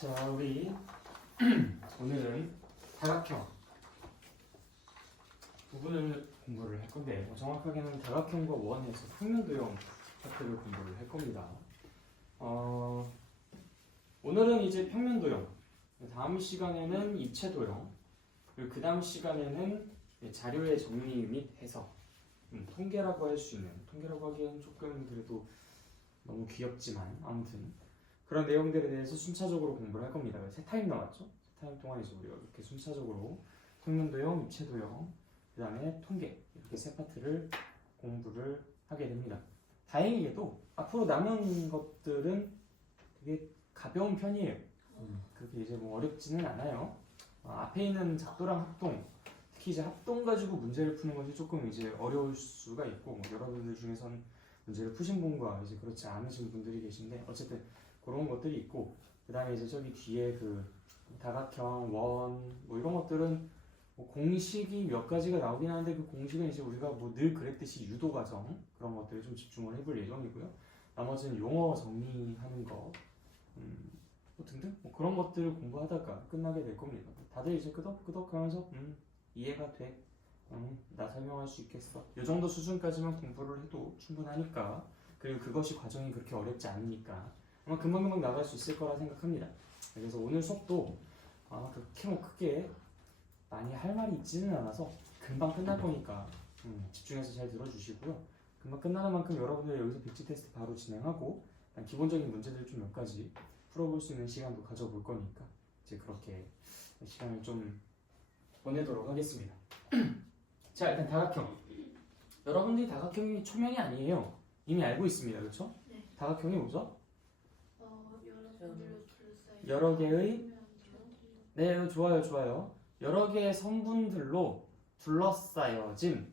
자, 우리 오늘은 다각형 부분을 공부를 할 건데 정확하게는 다각형과 원에서 평면도형 파트를 공부를 할 겁니다. 오늘은 이제 평면도형, 다음 시간에는 입체도형, 그리고 그 다음 시간에는 자료의 정리 및 해석, 통계라고 할 수 있는, 통계라고 하기엔 조금 그래도 너무 귀엽지만 아무튼 그런 내용들에 대해서 순차적으로 공부를 할 겁니다. 3타임 남았죠? 3타임 동안 이제 우리가 이렇게 순차적으로 평면도형, 입체도형, 그 다음에 통계 이렇게 세 파트를 공부를 하게 됩니다. 다행히도 앞으로 남은 것들은 되게 가벼운 편이에요. 그렇게 이제 뭐 어렵지는 않아요. 앞에 있는 작도랑 합동, 특히 이제 합동 가지고 문제를 푸는 것이 조금 이제 어려울 수가 있고, 뭐 여러분들 중에서는 문제를 푸신 분과 이제 그렇지 않으신 분들이 계신데 어쨌든 그런 것들이 있고, 그 다음에 이제 저기 뒤에 그 다각형, 원, 뭐 이런 것들은 뭐 공식이 몇 가지가 나오긴 하는데 그 공식은 이제 우리가 뭐 늘 그랬듯이 유도 과정 그런 것들에 좀 집중을 해볼 예정이고요. 나머지는 용어 정리하는 거, 뭐 등등 뭐 그런 것들을 공부하다가 끝나게 될 겁니다. 다들 이제 끄덕끄덕 하면서 이해가 돼. 나 설명할 수 있겠어. 이 정도 수준까지만 공부를 해도 충분하니까, 그리고 그것이 과정이 그렇게 어렵지 않으니까 아마 금방금방 나갈 수 있을 거라 생각합니다. 그래서 오늘 수업도 그렇게 뭐 크게 많이 할 말이 있지는 않아서 금방 끝날 거니까 집중해서 잘 들어주시고요. 금방 끝나는 만큼 여러분들 여기서 백지 테스트 바로 진행하고 기본적인 문제들 좀 몇 가지 풀어볼 수 있는 시간도 가져볼 거니까 이제 그렇게 시간을 좀 보내도록 하겠습니다. 자, 일단 다각형. 여러분들이 다각형이 초면이 아니에요. 이미 알고 있습니다. 그렇죠? 네. 다각형이 뭐죠? 여러 개의 네, 좋아요. 여러 개의 성분들로 둘러싸여진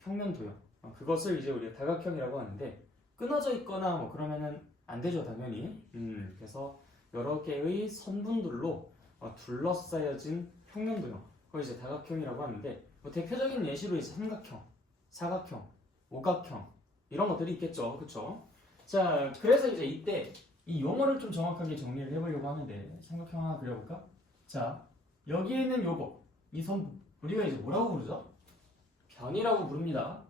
평면도형. 그것을 이제 우리가 다각형이라고 하는데, 끊어져 있거나 뭐 그러면은 안 되죠, 당연히. 그래서 여러 개의 선분들로 둘러싸여진 평면도형. 그걸 이제 다각형이라고 하는데, 뭐 대표적인 예시로 이제 삼각형, 사각형, 오각형 이런 것들이 있겠죠, 그렇죠? 자, 그래서 이제 이때 이 용어를 좀 정확하게 정리를 해보려고 하는데, 삼각형 하나 그려볼까? 자, 여기에 있는 요거, 이 선 우리가 이제 뭐라고 부르죠? 변이라고 부릅니다.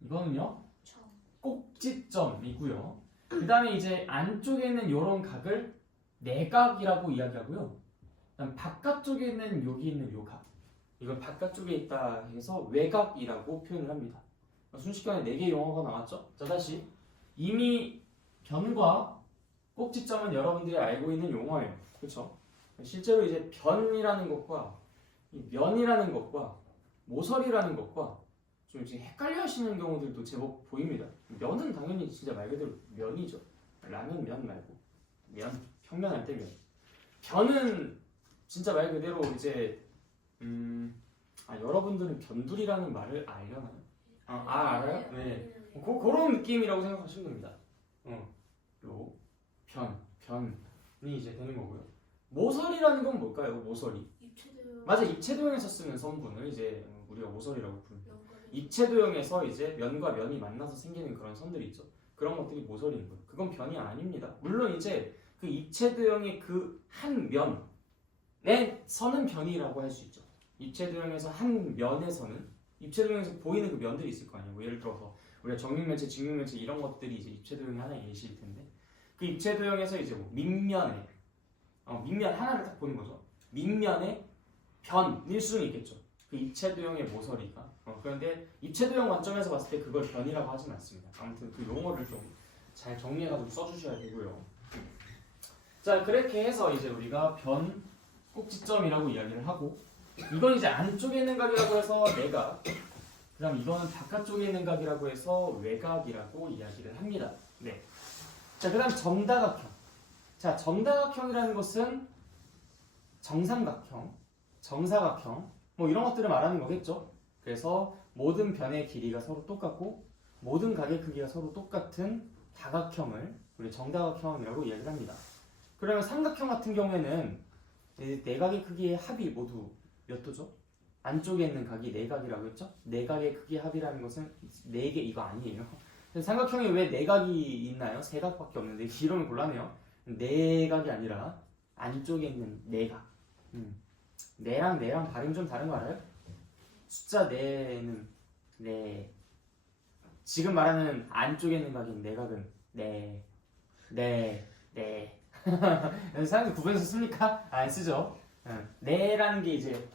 이거는요, 꼭지점이고요. 그 다음에 이제 안쪽에 있는 요런 각을 내각이라고 이야기하고요. 그다음 바깥쪽에 있는 여기 있는 요 각, 이걸 바깥쪽에 있다 해서 외각이라고 표현을 합니다. 순식간에 4개의 용어가 나왔죠? 자, 다시. 이미 변과 꼭지점은 여러분들이 알고 있는 용어예요. 그렇죠? 실제로 이제 변이라는 것과 이 면이라는 것과 모서리라는 것과 좀 이제 헷갈려 하시는 경우들도 제법 보입니다. 면은 당연히 진짜 말 그대로 면이죠. 라면 면 말고 면, 평면할 때 면. 변은 진짜 말 그대로 이제 여러분들은 변두리라는 말을 알려나요? 알아요? 네. 그런 느낌이라고 생각하시면 됩니다. 요 변이 이제 되는 거고요. 모서리라는 건 뭘까요? 모서리. 맞아, 입체도형에서 쓰는 성분을 이제 우리가 모서리라고 부릅니다. 입체도형에서 이제 면과 면이 만나서 생기는 그런 선들이 있죠. 그런 것들이 모서리인 거예요. 그건 변이 아닙니다. 물론 이제 그 입체도형의 그 한 면의 선은 변이라고 할 수 있죠. 입체도형에서 한 면에서는 입체도형에서 보이는 그 면들이 있을 거 아니에요. 뭐 예를 들어서 우리가 정육면체, 직육면체 이런 것들이 이제 입체도형의 하나의 예시일 텐데, 그 입체도형에서 이제 뭐 밑면에 밑면 하나를 딱 보는 거죠. 밑면에 변일 수는 있겠죠. 그 입체도형의 모서리가. 그런데 입체도형 관점에서 봤을 때 그걸 변이라고 하진 않습니다. 아무튼 그 용어를 좀 잘 정리해가지고 써주셔야 되고요. 자, 그렇게 해서 이제 우리가 변 꼭지점이라고 이야기를 하고, 이건 이제 안쪽에 있는 각이라고 해서 내각, 그 다음 이거는 바깥쪽에 있는 각이라고 해서 외각이라고 이야기를 합니다. 네. 자, 그 다음 정다각형. 자, 정다각형이라는 것은 정삼각형, 정사각형 뭐 이런 것들을 말하는 거겠죠. 그래서 모든 변의 길이가 서로 똑같고 모든 각의 크기가 서로 똑같은 다각형을 우리 정다각형이라고 이야기를 합니다. 그러면 삼각형 같은 경우에는 내각의 크기의 합이 모두 몇 도죠? 안쪽에 있는 각이 내각이라고 했죠? 내각의 크기의 합이라는 것은 4개, 이거 아니에요. 삼각형에 왜 내각이 있나요? 3각밖에 없는데 이러면 곤란해요. 4각이 아니라 안쪽에 있는 내각. 내랑 발음 좀 다른 거 알아요? 숫자 내는 내. 지금 말하는 안쪽에 있는 각인 내각은 내. 사람들 구분해서 씁니까? 안 쓰죠. 내라는 게 이제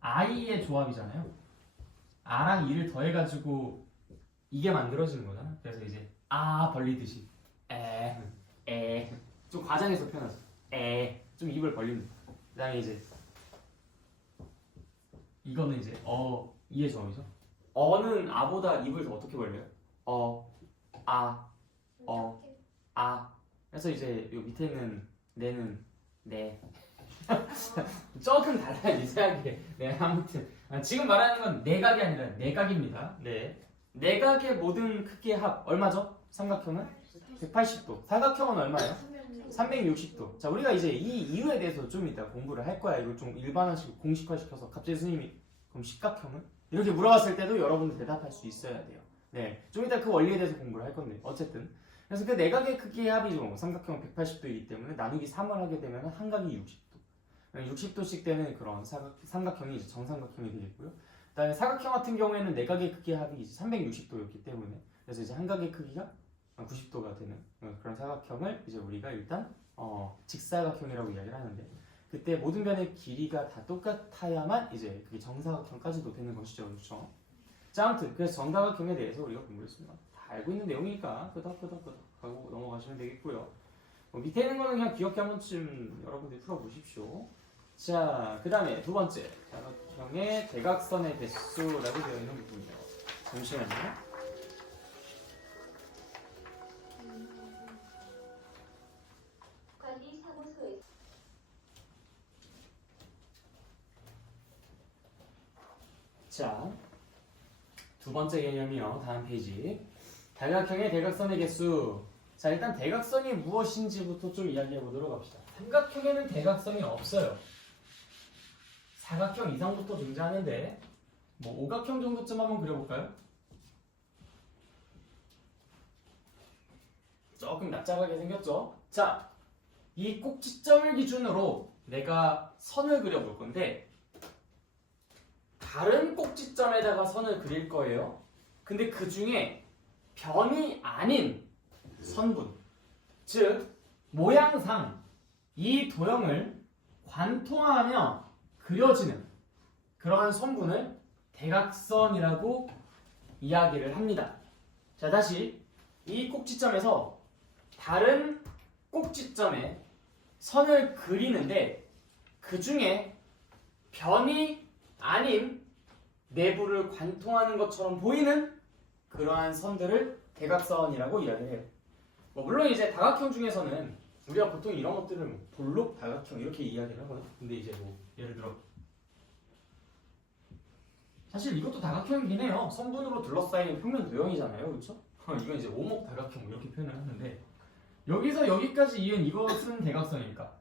I의 조합이잖아요. R랑 E를 더해가지고 이게 만들어지는 거잖아. 그래서 이제 벌리듯이 좀 과장해서 표현하죠. 좀 입을 벌립니다. 그다음에 이제 이거는 이제 이의 조합이죠. 어는 아보다 입을 더 어떻게 벌려요? 그래서 이제 요 밑에 있는 내는 내. 조금 달라요 이상하게. 네, 아무튼 지금 말하는 건 내각이 아니라 내각입니다. 네, 내각의 모든 크기의 합 얼마죠? 삼각형은 180도. 사각형은 얼마예요? 360도. 자, 우리가 이제 이 이유에 대해서 좀 이따 공부를 할 거야. 이거 좀 일반화시키고 공식화시켜서 갑자기 스님이 그럼 십각형은? 이렇게 물어봤을 때도 여러분들 대답할 수 있어야 돼요. 네, 좀 이따 그 원리에 대해서 공부를 할 건데 어쨌든 그래서 그 내각의 크기의 합이죠. 삼각형은 180도이기 때문에 나누기 3을 하게 되면 한 각이 60도. 60도씩 되는 그런 삼각형이 이제 정삼각형이 되겠고요. 그다음에 사각형 같은 경우에는 내각의 크기의 합이 이제 360도였기 때문에 그래서 이제 한 각의 크기가 90도가 되는 그런 사각형을 이제 우리가 일단 직사각형이라고 이야기를 하는데 그때 모든 변의 길이가 다 똑같아야만 이제 그게 정사각형까지도 되는 것이죠. 그렇죠? 자, 아무튼 그래서 정사각형에 대해서 우리가 공부했습니다. 다 알고 있는 내용이니까 끄덕끄덕 하고 넘어가시면 되겠고요. 밑에 있는 거는 그냥 귀엽게 한 번쯤 여러분들이 풀어보십시오. 자, 그 다음에 두 번째 사각형의 대각선의 개수라고 되어 있는 부분이에요. 잠시만요. 관리사무소에 자, 두 번째 개념이요. 다음 페이지. 대각형의 대각선의 개수. 자, 일단 대각선이 무엇인지부터 좀 이야기해 보도록 합시다. 삼각형에는 대각선이 없어요. 사각형 이상부터 존재하는데 뭐 오각형 정도쯤 한번 그려볼까요? 조금 납작하게 생겼죠? 자, 이 꼭지점을 기준으로 내가 선을 그려볼 건데 다른 꼭지점에다가 선을 그릴 거예요. 근데 그 중에 변이 아닌 선분, 즉 모양상 이 도형을 관통하며 그려지는 그러한 선분을 대각선이라고 이야기를 합니다. 자, 다시 이 꼭지점에서 다른 꼭지점에 선을 그리는데 그 중에 변이 아닌 내부를 관통하는 것처럼 보이는 그러한 선들을 대각선이라고 이야기를 해요. 물론 이제 다각형 중에서는 우리가 보통 이런 것들을 뭐 볼록 다각형 이렇게 이야기를 하거든요. 근데 이제 뭐 예를 들어 사실 이것도 다각형이긴 해요. 선분으로 둘러싸인 평면 도형이잖아요, 그렇죠? 이건 이제 오목 다각형 이렇게 표현을 하는데 여기서 여기까지 이은 이것은 대각선일까?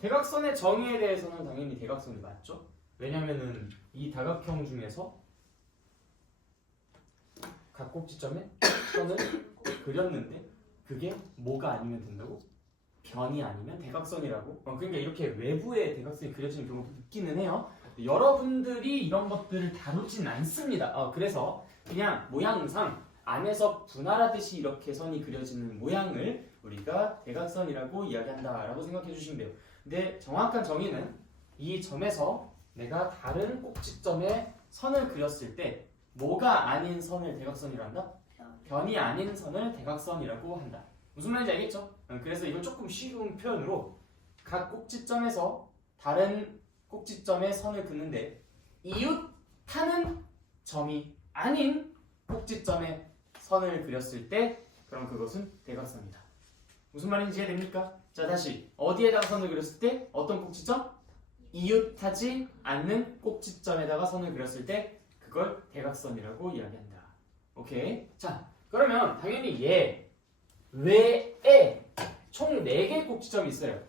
대각선의 정의에 대해서는 당연히 대각선이 맞죠? 왜냐면은 이 다각형 중에서 각 꼭지점에 선을 그렸는데 그게 뭐가 아니면 된다고? 변이 아니면 대각선이라고? 그러니까 이렇게 외부에 대각선이 그려지는 경우도 있기는 해요. 여러분들이 이런 것들을 다루진 않습니다. 그래서 그냥 모양상 안에서 분할하듯이 이렇게 선이 그려지는 모양을 우리가 대각선이라고 이야기한다라고 생각해 주시면 돼요. 근데 정확한 정의는 이 점에서 내가 다른 꼭지점에 선을 그렸을 때 뭐가 아닌 선을 대각선이라고 한다? 변이 아닌 선을 대각선이라고 한다. 무슨 말인지 알겠죠? 그래서 이건 조금 쉬운 표현으로 각 꼭지점에서 다른 꼭지점에 선을 긋는데 이웃하는 점이 아닌 꼭지점에 선을 그렸을 때 그럼 그것은 대각선이다. 무슨 말인지 이해됩니까? 자, 다시 어디에다가 선을 그렸을 때 어떤 꼭지점? 이웃하지 않는 꼭지점에다가 선을 그렸을 때 그걸 대각선이라고 이야기한다. 오케이? 자, 그러면 당연히 얘 외에 총 4개의 꼭지점이 있어요.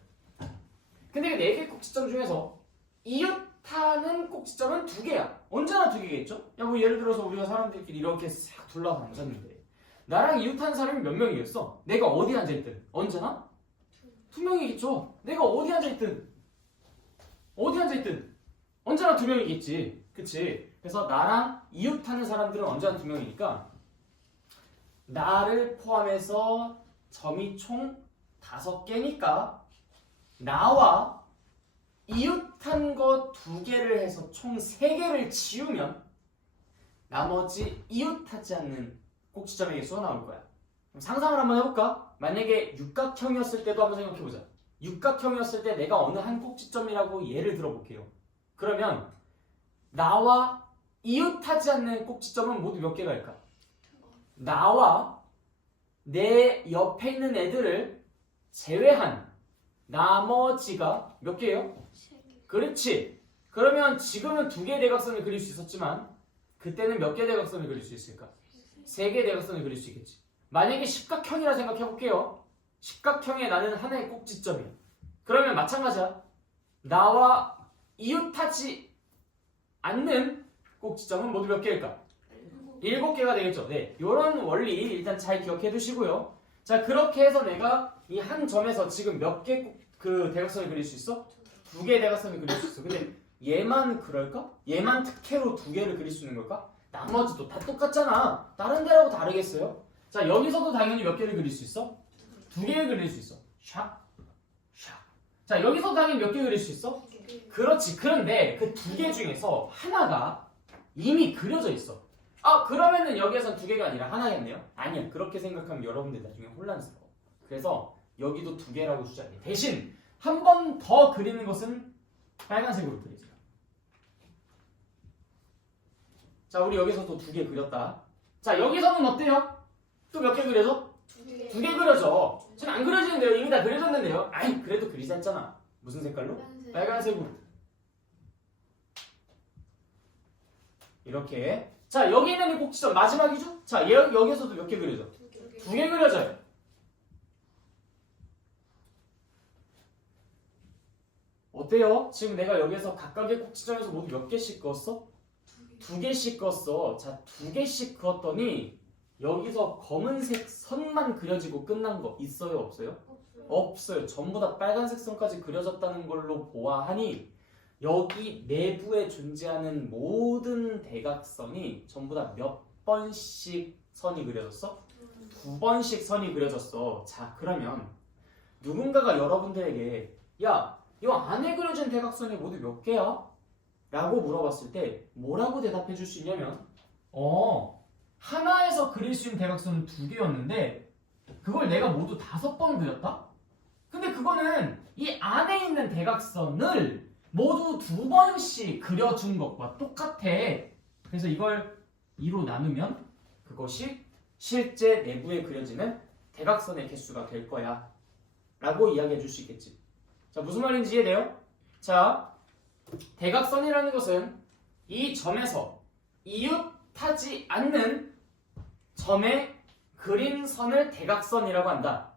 근데 그 4개의 꼭지점 중에서 이웃하는 꼭지점은 2개야. 언제나 2개겠죠? 야, 뭐 예를 들어서 우리가 사람들끼리 이렇게 싹 둘러서 앉았는데 나랑 이웃하는 사람이 몇 명이겠어? 내가 어디 앉아있든 언제나 두 명이겠죠. 내가 어디 앉아있든 언제나 두 명이겠지. 그치? 그래서 나랑 이웃하는 사람들은 언제나 두 명이니까 나를 포함해서 점이 총 5개니까 나와 이웃한 거 2개를 해서 총 3개를 지우면 나머지 이웃하지 않는 꼭지점의 개수가 나올 거야. 그럼 상상을 한번 해볼까? 만약에 육각형이었을 때도 한번 생각해보자. 육각형이었을 때 내가 어느 한 꼭지점이라고 예를 들어볼게요. 그러면 나와 이웃하지 않는 꼭지점은 모두 몇 개가 있을까? 나와 내 옆에 있는 애들을 제외한 나머지가 몇 개예요? 그렇지. 그러면 지금은 2개의 대각선을 그릴 수 있었지만 그때는 몇 개의 대각선을 그릴 수 있을까? 3개의 대각선을 그릴 수 있겠지. 만약에 십각형이라 생각해볼게요. 십각형에 나는 하나의 꼭지점이야. 그러면 마찬가지야. 나와 이웃하지 않는 꼭지점은 모두 몇 개일까? 7개가 되겠죠. 네, 이런 원리 일단 잘 기억해 두시고요. 자, 그렇게 해서 내가 이 한 점에서 지금 몇 개 그 대각선을 그릴 수 있어? 2개의 대각선을 그릴 수 있어. 근데 얘만 그럴까? 얘만 특혜로 2개를 그릴 수 있는 걸까? 나머지도 다 똑같잖아. 다른 데라고 다르겠어요? 자, 여기서도 당연히 몇 개를 그릴 수 있어? 2개를 그릴 수 있어. 샥, 샥. 자, 여기서도 당연히 몇 개 그릴 수 있어? 그렇지. 그런데 그 2개 중에서 하나가 이미 그려져 있어. 아, 그러면은 여기에선 2개가 아니라 하나겠네요? 아니야. 그렇게 생각하면 여러분들 나중에 혼란스러워. 그래서 여기도 2개라고 주장해. 대신 한 번 더 그리는 것은 빨간색으로 그리죠. 자, 우리 여기서도 2개 그렸다. 자, 여기서는 어때요? 또 몇 개 그려져? 2개 그려져. 지금 안 그려지는데요? 이미 다 그려졌는데요? 아이, 그래도 그리지 않잖아. 무슨 색깔로? 빨간색으로. 이렇게. 자, 여기 있는 이 꼭지점 마지막이죠? 자, 여기서도 몇 개 그려져? 2개 그려져요. 어때요? 지금 내가 여기서 각각의 꼭지점에서 모두 몇 개씩 그었어? 2개씩 그었어. 자, 2개씩 그었더니 여기서 검은색 선만 그려지고 끝난 거 있어요? 없어요? 없어요. 전부 다 빨간색 선까지 그려졌다는 걸로 보아하니 여기 내부에 존재하는 모든 대각선이 전부 다 몇 번씩 선이 그려졌어? 2번씩 선이 그려졌어. 자, 그러면 누군가가 여러분들에게 야, 이 안에 그려진 대각선이 모두 몇 개야? 라고 물어봤을 때 뭐라고 대답해 줄 수 있냐면 하나에서 그릴 수 있는 대각선은 2개였는데 그걸 내가 모두 5번 그렸다? 근데 그거는 이 안에 있는 대각선을 모두 2번씩 그려준 것과 똑같아. 그래서 이걸 2로 나누면 그것이 실제 내부에 그려지는 대각선의 개수가 될 거야 라고 이야기해 줄 수 있겠지. 자, 무슨 말인지 이해돼요? 자, 대각선이라는 것은 이 점에서 이웃하지 않는 점에 그린 선을 대각선이라고 한다.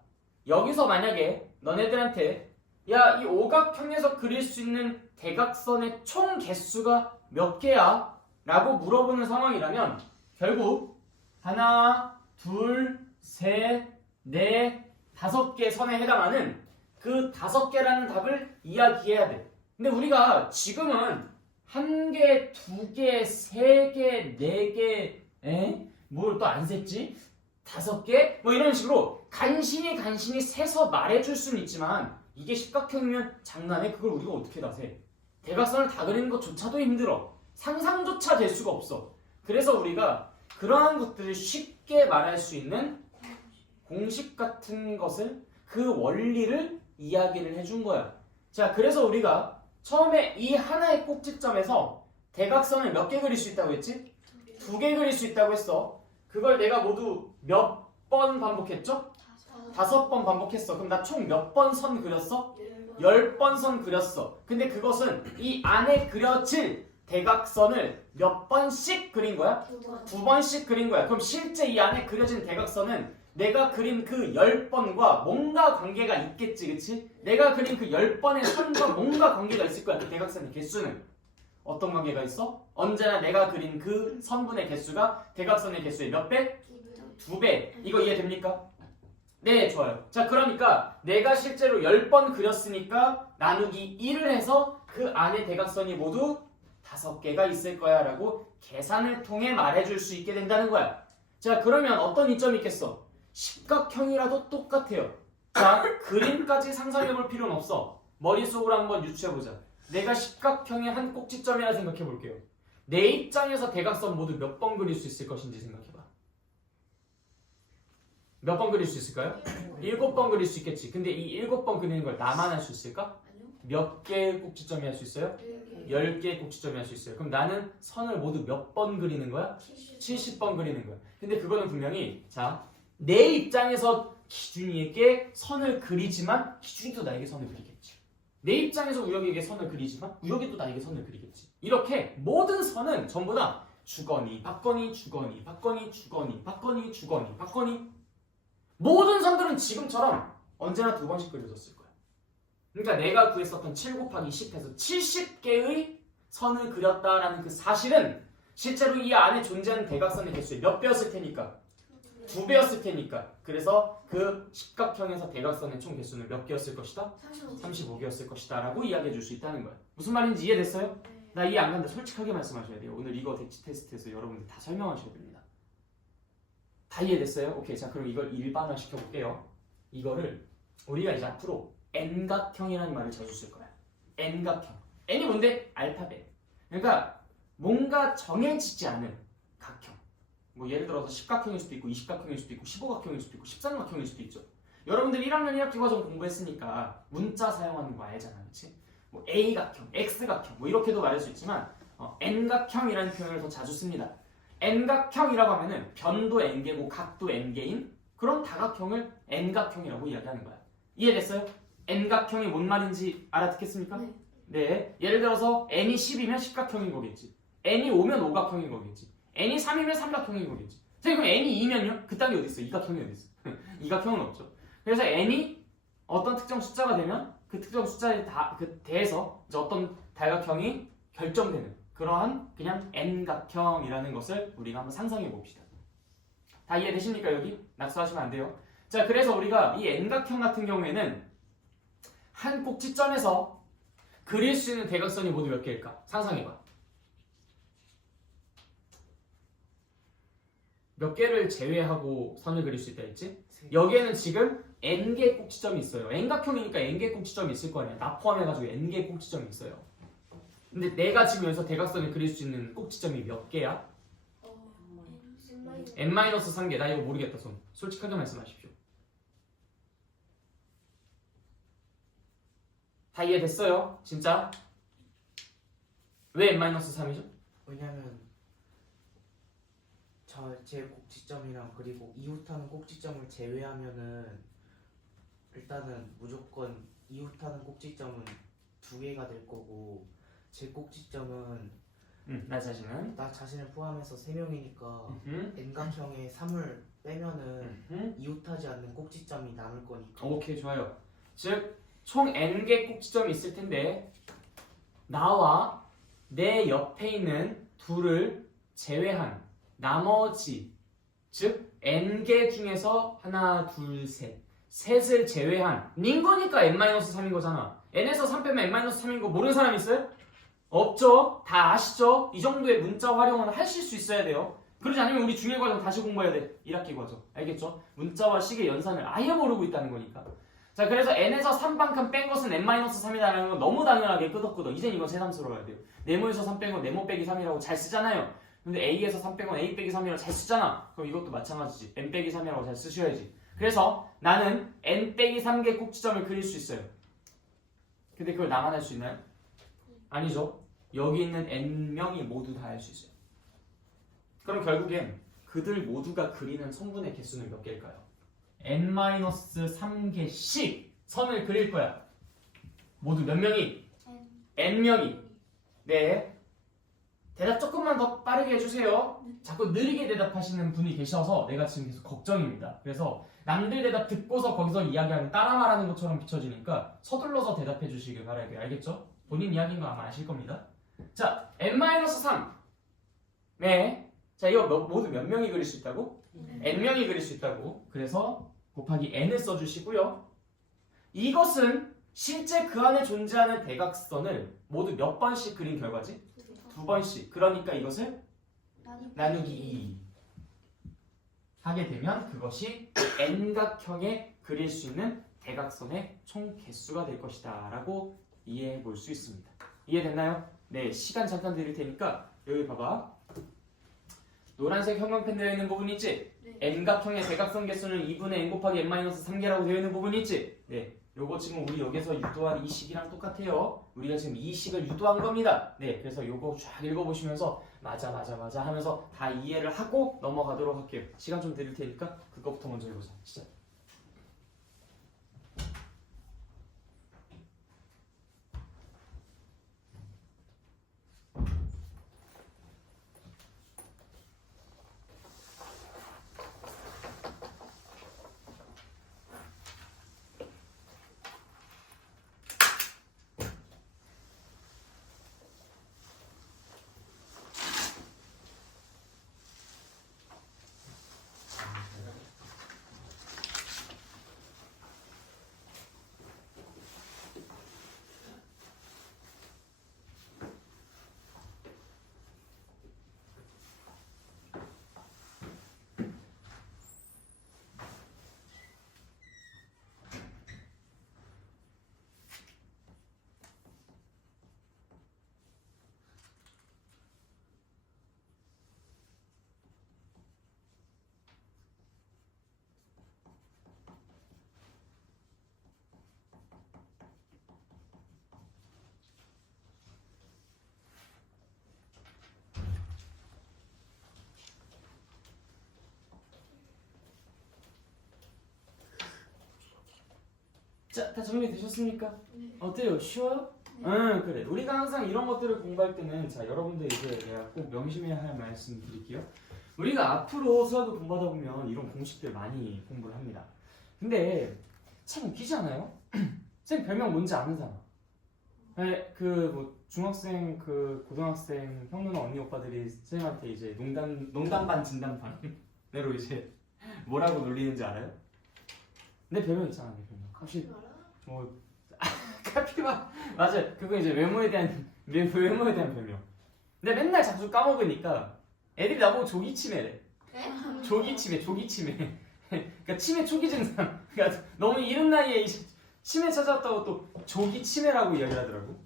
여기서 만약에 너네들한테 야, 이 오각형에서 그릴 수 있는 대각선의 총 개수가 몇 개야? 라고 물어보는 상황이라면 결국 하나, 둘, 셋, 넷, 5개 선에 해당하는 그 5개라는 답을 이야기해야 돼. 근데 우리가 지금은 1개, 2개, 3개, 4개, 뭘 또 안 셌지? 5개? 뭐 이런 식으로 간신히 세서 말해줄 수는 있지만 이게 십각형이면 장난해? 그걸 우리가 어떻게 다 세? 대각선을 다 그리는 것조차도 힘들어. 상상조차 될 수가 없어. 그래서 우리가 그러한 것들을 쉽게 말할 수 있는 공식 같은 것을 그 원리를 이야기를 해준 거야. 자, 그래서 우리가 처음에 이 하나의 꼭지점에서 대각선을 몇 개 그릴 수 있다고 했지? 2개 그릴 수 있다고 했어. 그걸 내가 모두 몇 번 반복했죠? 5번 반복했어. 그럼 나 총 몇 번 선 그렸어? 10번 선 그렸어. 근데 그것은 이 안에 그려질 대각선을 몇 번씩 그린 거야? 2번씩 그린 거야. 그럼 실제 이 안에 그려진 대각선은 내가 그린 그 10번과 뭔가 관계가 있겠지, 그치? 내가 그린 그 10번의 선과 뭔가 관계가 있을 거야. 그 대각선의 개수는. 어떤 관계가 있어? 언제나 내가 그린 그 선분의 개수가 대각선의 개수의 몇 배? 2배. 이거 이해됩니까? 네, 좋아요. 자, 그러니까 내가 실제로 10번 그렸으니까 나누기 1을 해서 그 안에 대각선이 모두 5개가 있을 거야 라고 계산을 통해 말해줄 수 있게 된다는 거야. 자, 그러면 어떤 이점이 있겠어? 십각형이라도 똑같아요. 자, 그림까지 상상해 볼 필요는 없어. 머릿속으로 한번 유추해 보자. 내가 십각형의 한 꼭지점이라 생각해 볼게요. 내 입장에서 대각선 모두 몇 번 그릴 수 있을 것인지 생각해 봐. 몇 번 그릴 수 있을까요? 7번 그릴 수 있겠지. 근데 이 7번 그리는 걸 나만 할 수 있을까? 아니요. 몇 개의 꼭지점이 할 수 있어요? 10개의 꼭지점이 할 수 있어요. 그럼 나는 선을 모두 몇 번 그리는 거야? 70번 그리는 거야. 근데 그거는 분명히 자, 내 입장에서 기준이에게 선을 그리지만 기준이도 나에게 선을 그리겠지. 내 입장에서 우혁이에게 선을 그리지만 우혁이도 나에게 선을 그리겠지. 이렇게 모든 선은 전부 다 주거니 받거니 주거니 받거니 주거니 받거니 주거니 받거니 모든 선들은 지금처럼 언제나 2번씩 그려졌을 거야. 그러니까 내가 구했었던 7 곱하기 10에서 70개의 선을 그렸다라는 그 사실은 실제로 이 안에 존재하는 대각선의 개수의 몇 배였을 테니까 2배였을 테니까 그래서 그 십각형에서 대각선의 총 개수는 몇 개였을 것이다? 35개였을 것이다 라고 이야기해 줄 수 있다는 거야. 무슨 말인지 이해됐어요? 나 이해 안 가는데 솔직하게 말씀하셔야 돼요. 오늘 이거 대치 테스트에서 여러분들 다 설명하셔야 됩니다. 다 이해됐어요? 오케이, 자 그럼 이걸 일반화 시켜볼게요. 이거를 우리가 이제 앞으로 N각형이라는 말을 자주 쓸 거야. N각형. N이 뭔데? 알파벳. 그러니까 뭔가 정해지지 않은 각형. 뭐 예를 들어서 10각형일 수도 있고 20각형일 수도 있고 15각형일 수도 있고 13각형일 수도 있죠. 여러분들 1학년 1학기 과정 공부했으니까 문자 사용하는 거 알잖아, 그렇지? 뭐 A각형, X각형 뭐 이렇게도 말할 수 있지만 N각형이라는 표현을 더 자주 씁니다. N각형이라고 하면은 변도 N개고 각도 N개인 그런 다각형을 N각형이라고 이야기하는 거야. 이해됐어요? N각형이 뭔 말인지 알아듣겠습니까? 네. 네. 예를 들어서 N이 10이면 10각형인 거겠지. N이 5면 5각형인 거겠지. N이 3이면 3각형인 거겠지. 그럼 N이 2면요? 그딴 게 어딨어? 2각형이 어딨어? 2각형은 없죠. 그래서 N이 어떤 특정 숫자가 되면 그 특정 숫자에 대해서 이제 어떤 다각형이 결정되는 그러한 그냥 N각형이라는 것을 우리가 한번 상상해 봅시다. 다 이해되십니까? 여기? 낙서하시면 안 돼요. 자, 그래서 우리가 이 N각형 같은 경우에는 한 꼭지점에서 그릴 수 있는 대각선이 모두 몇 개일까? 상상해봐. 몇 개를 제외하고 선을 그릴 수 있다 했지? 여기에는 지금 N개 꼭지점이 있어요. N각형이니까 N개 꼭지점이 있을 거 아니야. 나 포함해가지고 N개 꼭지점이 있어요. 근데 내가 지금 여기서 대각선을 그릴 수 있는 꼭지점이 몇 개야? N-3개. 나 이거 모르겠다. 손. 솔직하게 말씀하십시오. 다 이해됐어요? 진짜? 왜 N-3이죠? 왜냐면 제 꼭지점이랑 그리고 이웃하는 꼭지점을 제외하면은 일단은 무조건 이웃하는 꼭지점은 2개가 될 거고 제 꼭지점은 나 자신은 나 자신을 포함해서 3명이니까 N각형의 3을 빼면은 이웃하지 않는 꼭지점이 남을 거니까. 오케이, 좋아요. 즉 총 N개 꼭지점이 있을 텐데 나와 내 옆에 있는 둘을 제외한 나머지 즉 N개 중에서 하나, 둘, 셋을 제외한 닌 거니까 N-3인 거잖아. N에서 3 빼면 N-3인 거 모르는 사람 있어요? 없죠? 다 아시죠? 이 정도의 문자 활용은 하실 수 있어야 돼요. 그러지 않으면 우리 중1 과정 다시 공부해야 돼. 1학기 과정. 알겠죠? 문자와 식의 연산을 아예 모르고 있다는 거니까. 자, 그래서 N에서 3반칸 뺀 것은 N-3이다라는 건 너무 당연하게 끄덕끄덕. 이젠 이건 새삼스러워야 돼요. 네모에서 3 뺀 건 네모 빼기 3이라고 잘 쓰잖아요. 근데 A에서 3 뺀 건 A 빼기 3이라고 잘 쓰잖아. 그럼 이것도 마찬가지지. N 빼기 3이라고 잘 쓰셔야지. 그래서 나는 N 빼기 3개 꼭지점을 그릴 수 있어요. 근데 그걸 나만 할 수 있나요? 아니죠. 여기 있는 N명이 모두 다 할 수 있어요. 그럼 결국엔 그들 모두가 그리는 선분의 개수는 몇 개일까요? N-3개씩 선을 그릴 거야. 모두 몇 명이? N명이. 네. 대답 조금만 더 빠르게 해주세요. 자꾸 느리게 대답하시는 분이 계셔서 내가 지금 계속 걱정입니다. 그래서 남들 대답 듣고서 거기서 이야기하면 따라 말하는 것처럼 비춰지니까 서둘러서 대답해 주시길 바라요. 알겠죠? 본인 이야기인 거 아마 아실 겁니다. 자, N-3. 네. 자, 이거 모두 몇 명이 그릴 수 있다고? N명이 그릴 수 있다고. 그래서 곱하기 n을 써주시고요. 이것은 실제 그 안에 존재하는 대각선을 모두 몇 번씩 그린 결과지? 2번씩. 그러니까 이것을 나누기 2 하게 되면 그것이 n각형에 그릴 수 있는 대각선의 총 개수가 될 것이다 라고 이해해 볼 수 있습니다. 이해됐나요? 네, 시간 잠깐 드릴 테니까 여기 봐봐. 노란색 형광펜 되어 있는 부분 있지? 네. n각형의 대각선 개수는 2분의 n 곱하기 n-3개라고 되어 있는 부분 있지? 네, 요거 지금 우리 여기서 유도한 이 식이랑 똑같아요. 우리가 지금 이 식을 유도한 겁니다. 네, 그래서 요거 쫙 읽어보시면서 맞아 하면서 다 이해를 하고 넘어가도록 할게요. 시간 좀 드릴 테니까 그거부터 먼저 해보자. 시작. 자, 다 정리되셨습니까? 네. 어때요? 쉬워요? 네. 응, 그래. 우리가 항상 이런 것들을 공부할 때는 자, 여러분들 이제 내가 꼭 명심해야 할 말씀 드릴게요. 우리가 앞으로 수학을 공부하다 보면 이런 공식들 많이 공부를 합니다. 근데 참 웃기지 않아요? 쌤 별명 뭔지 아는 사람? 네, 그 뭐 중학생, 그 고등학생 형 누나 언니 오빠들이 쌤한테 이제 농담반 진담반으로 이제 뭐라고 놀리는지 알아요? 내 별명 있잖아, 내 별명. 혹시 뭐 카피바 맞아요. 그거 이제 외모에 대한 별명. 근데 맨날 자주 까먹으니까 애들이 나보고 조기치매래. 조기치매. 그러니까 치매 초기 증상. 그러니까 너무 이른 나이에 이제 치매 찾아왔다고 또 조기치매라고 이야기를 하더라고.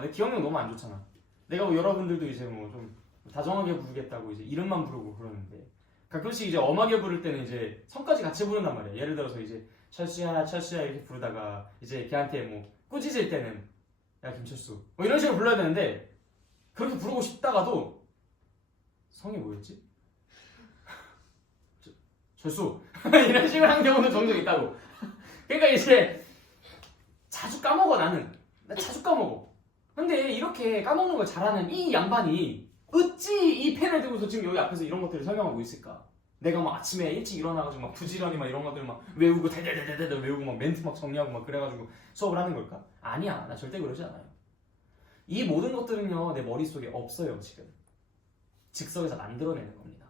내 기억력 너무 안 좋잖아. 내가 뭐 여러분들도 이제 뭐 좀 다정하게 부르겠다고 이제 이름만 부르고 그러는데 가끔씩 이제 엄하게 부를 때는 이제 성까지 같이 부른단 말이야. 예를 들어서 이제 철수야 이렇게 부르다가 이제 걔한테 뭐 꾸짖을 때는 야 김철수 뭐 이런 식으로 불러야 되는데 그렇게 부르고 싶다가도 성이 뭐였지? 철수 이런 식으로 하는 경우는 종종 있다고. 그러니까 이제 자주 까먹어 나는. 나 자주 까먹어. 근데 이렇게 까먹는 걸 잘하는 이 양반이 어찌 이 펜을 들고서 지금 여기 앞에서 이런 것들을 설명하고 있을까? 내가 막 아침에 일찍 일어나가지고 막 부지런히 막 이런 것들 막 외우고 대대대대대 외우고 막 멘트 막 정리하고 막 그래가지고 수업을 하는 걸까? 아니야, 나 절대 그러지 않아요. 이 모든 것들은요 내 머릿속에 없어요 지금. 즉석에서 만들어내는 겁니다.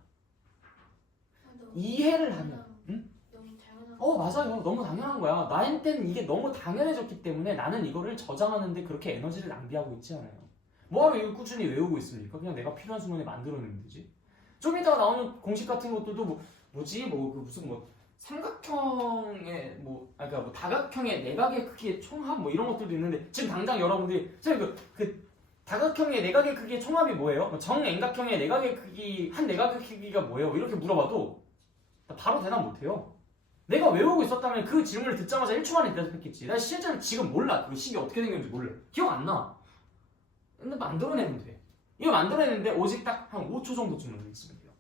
이해를 하면 응? 너무 당연한 맞아요. 너무 당연한 거야. 나한테는 이게 너무 당연해졌기 때문에 나는 이거를 저장하는데 그렇게 에너지를 낭비하고 있지 않아요. 뭐하러 이걸 꾸준히 외우고 있습니까? 그냥 내가 필요한 순간에 만들어내면 되지. 좀 이따가 나오는 공식 같은 것들도 무슨 삼각형의 그러니까 뭐 다각형의 내각의 크기의 총합 뭐 이런 것들도 있는데 지금 당장 여러분들이 선생님 그 다각형의 내각의 크기의 총합이 뭐예요? 정N각형의 내각의 크기 한 내각의 크기가 뭐예요? 이렇게 물어봐도 바로 대답 못해요. 내가 외우고 있었다면 그 질문을 듣자마자 1초 만에 대답했겠지. 나 실제로 지금 몰라. 그 식이 어떻게 생겼는지 몰라. 기억 안 나. 근데 만들어내면 돼. 이거 만들어내는데 오직 딱 한 5초 정도쯤만 있으면 돼요.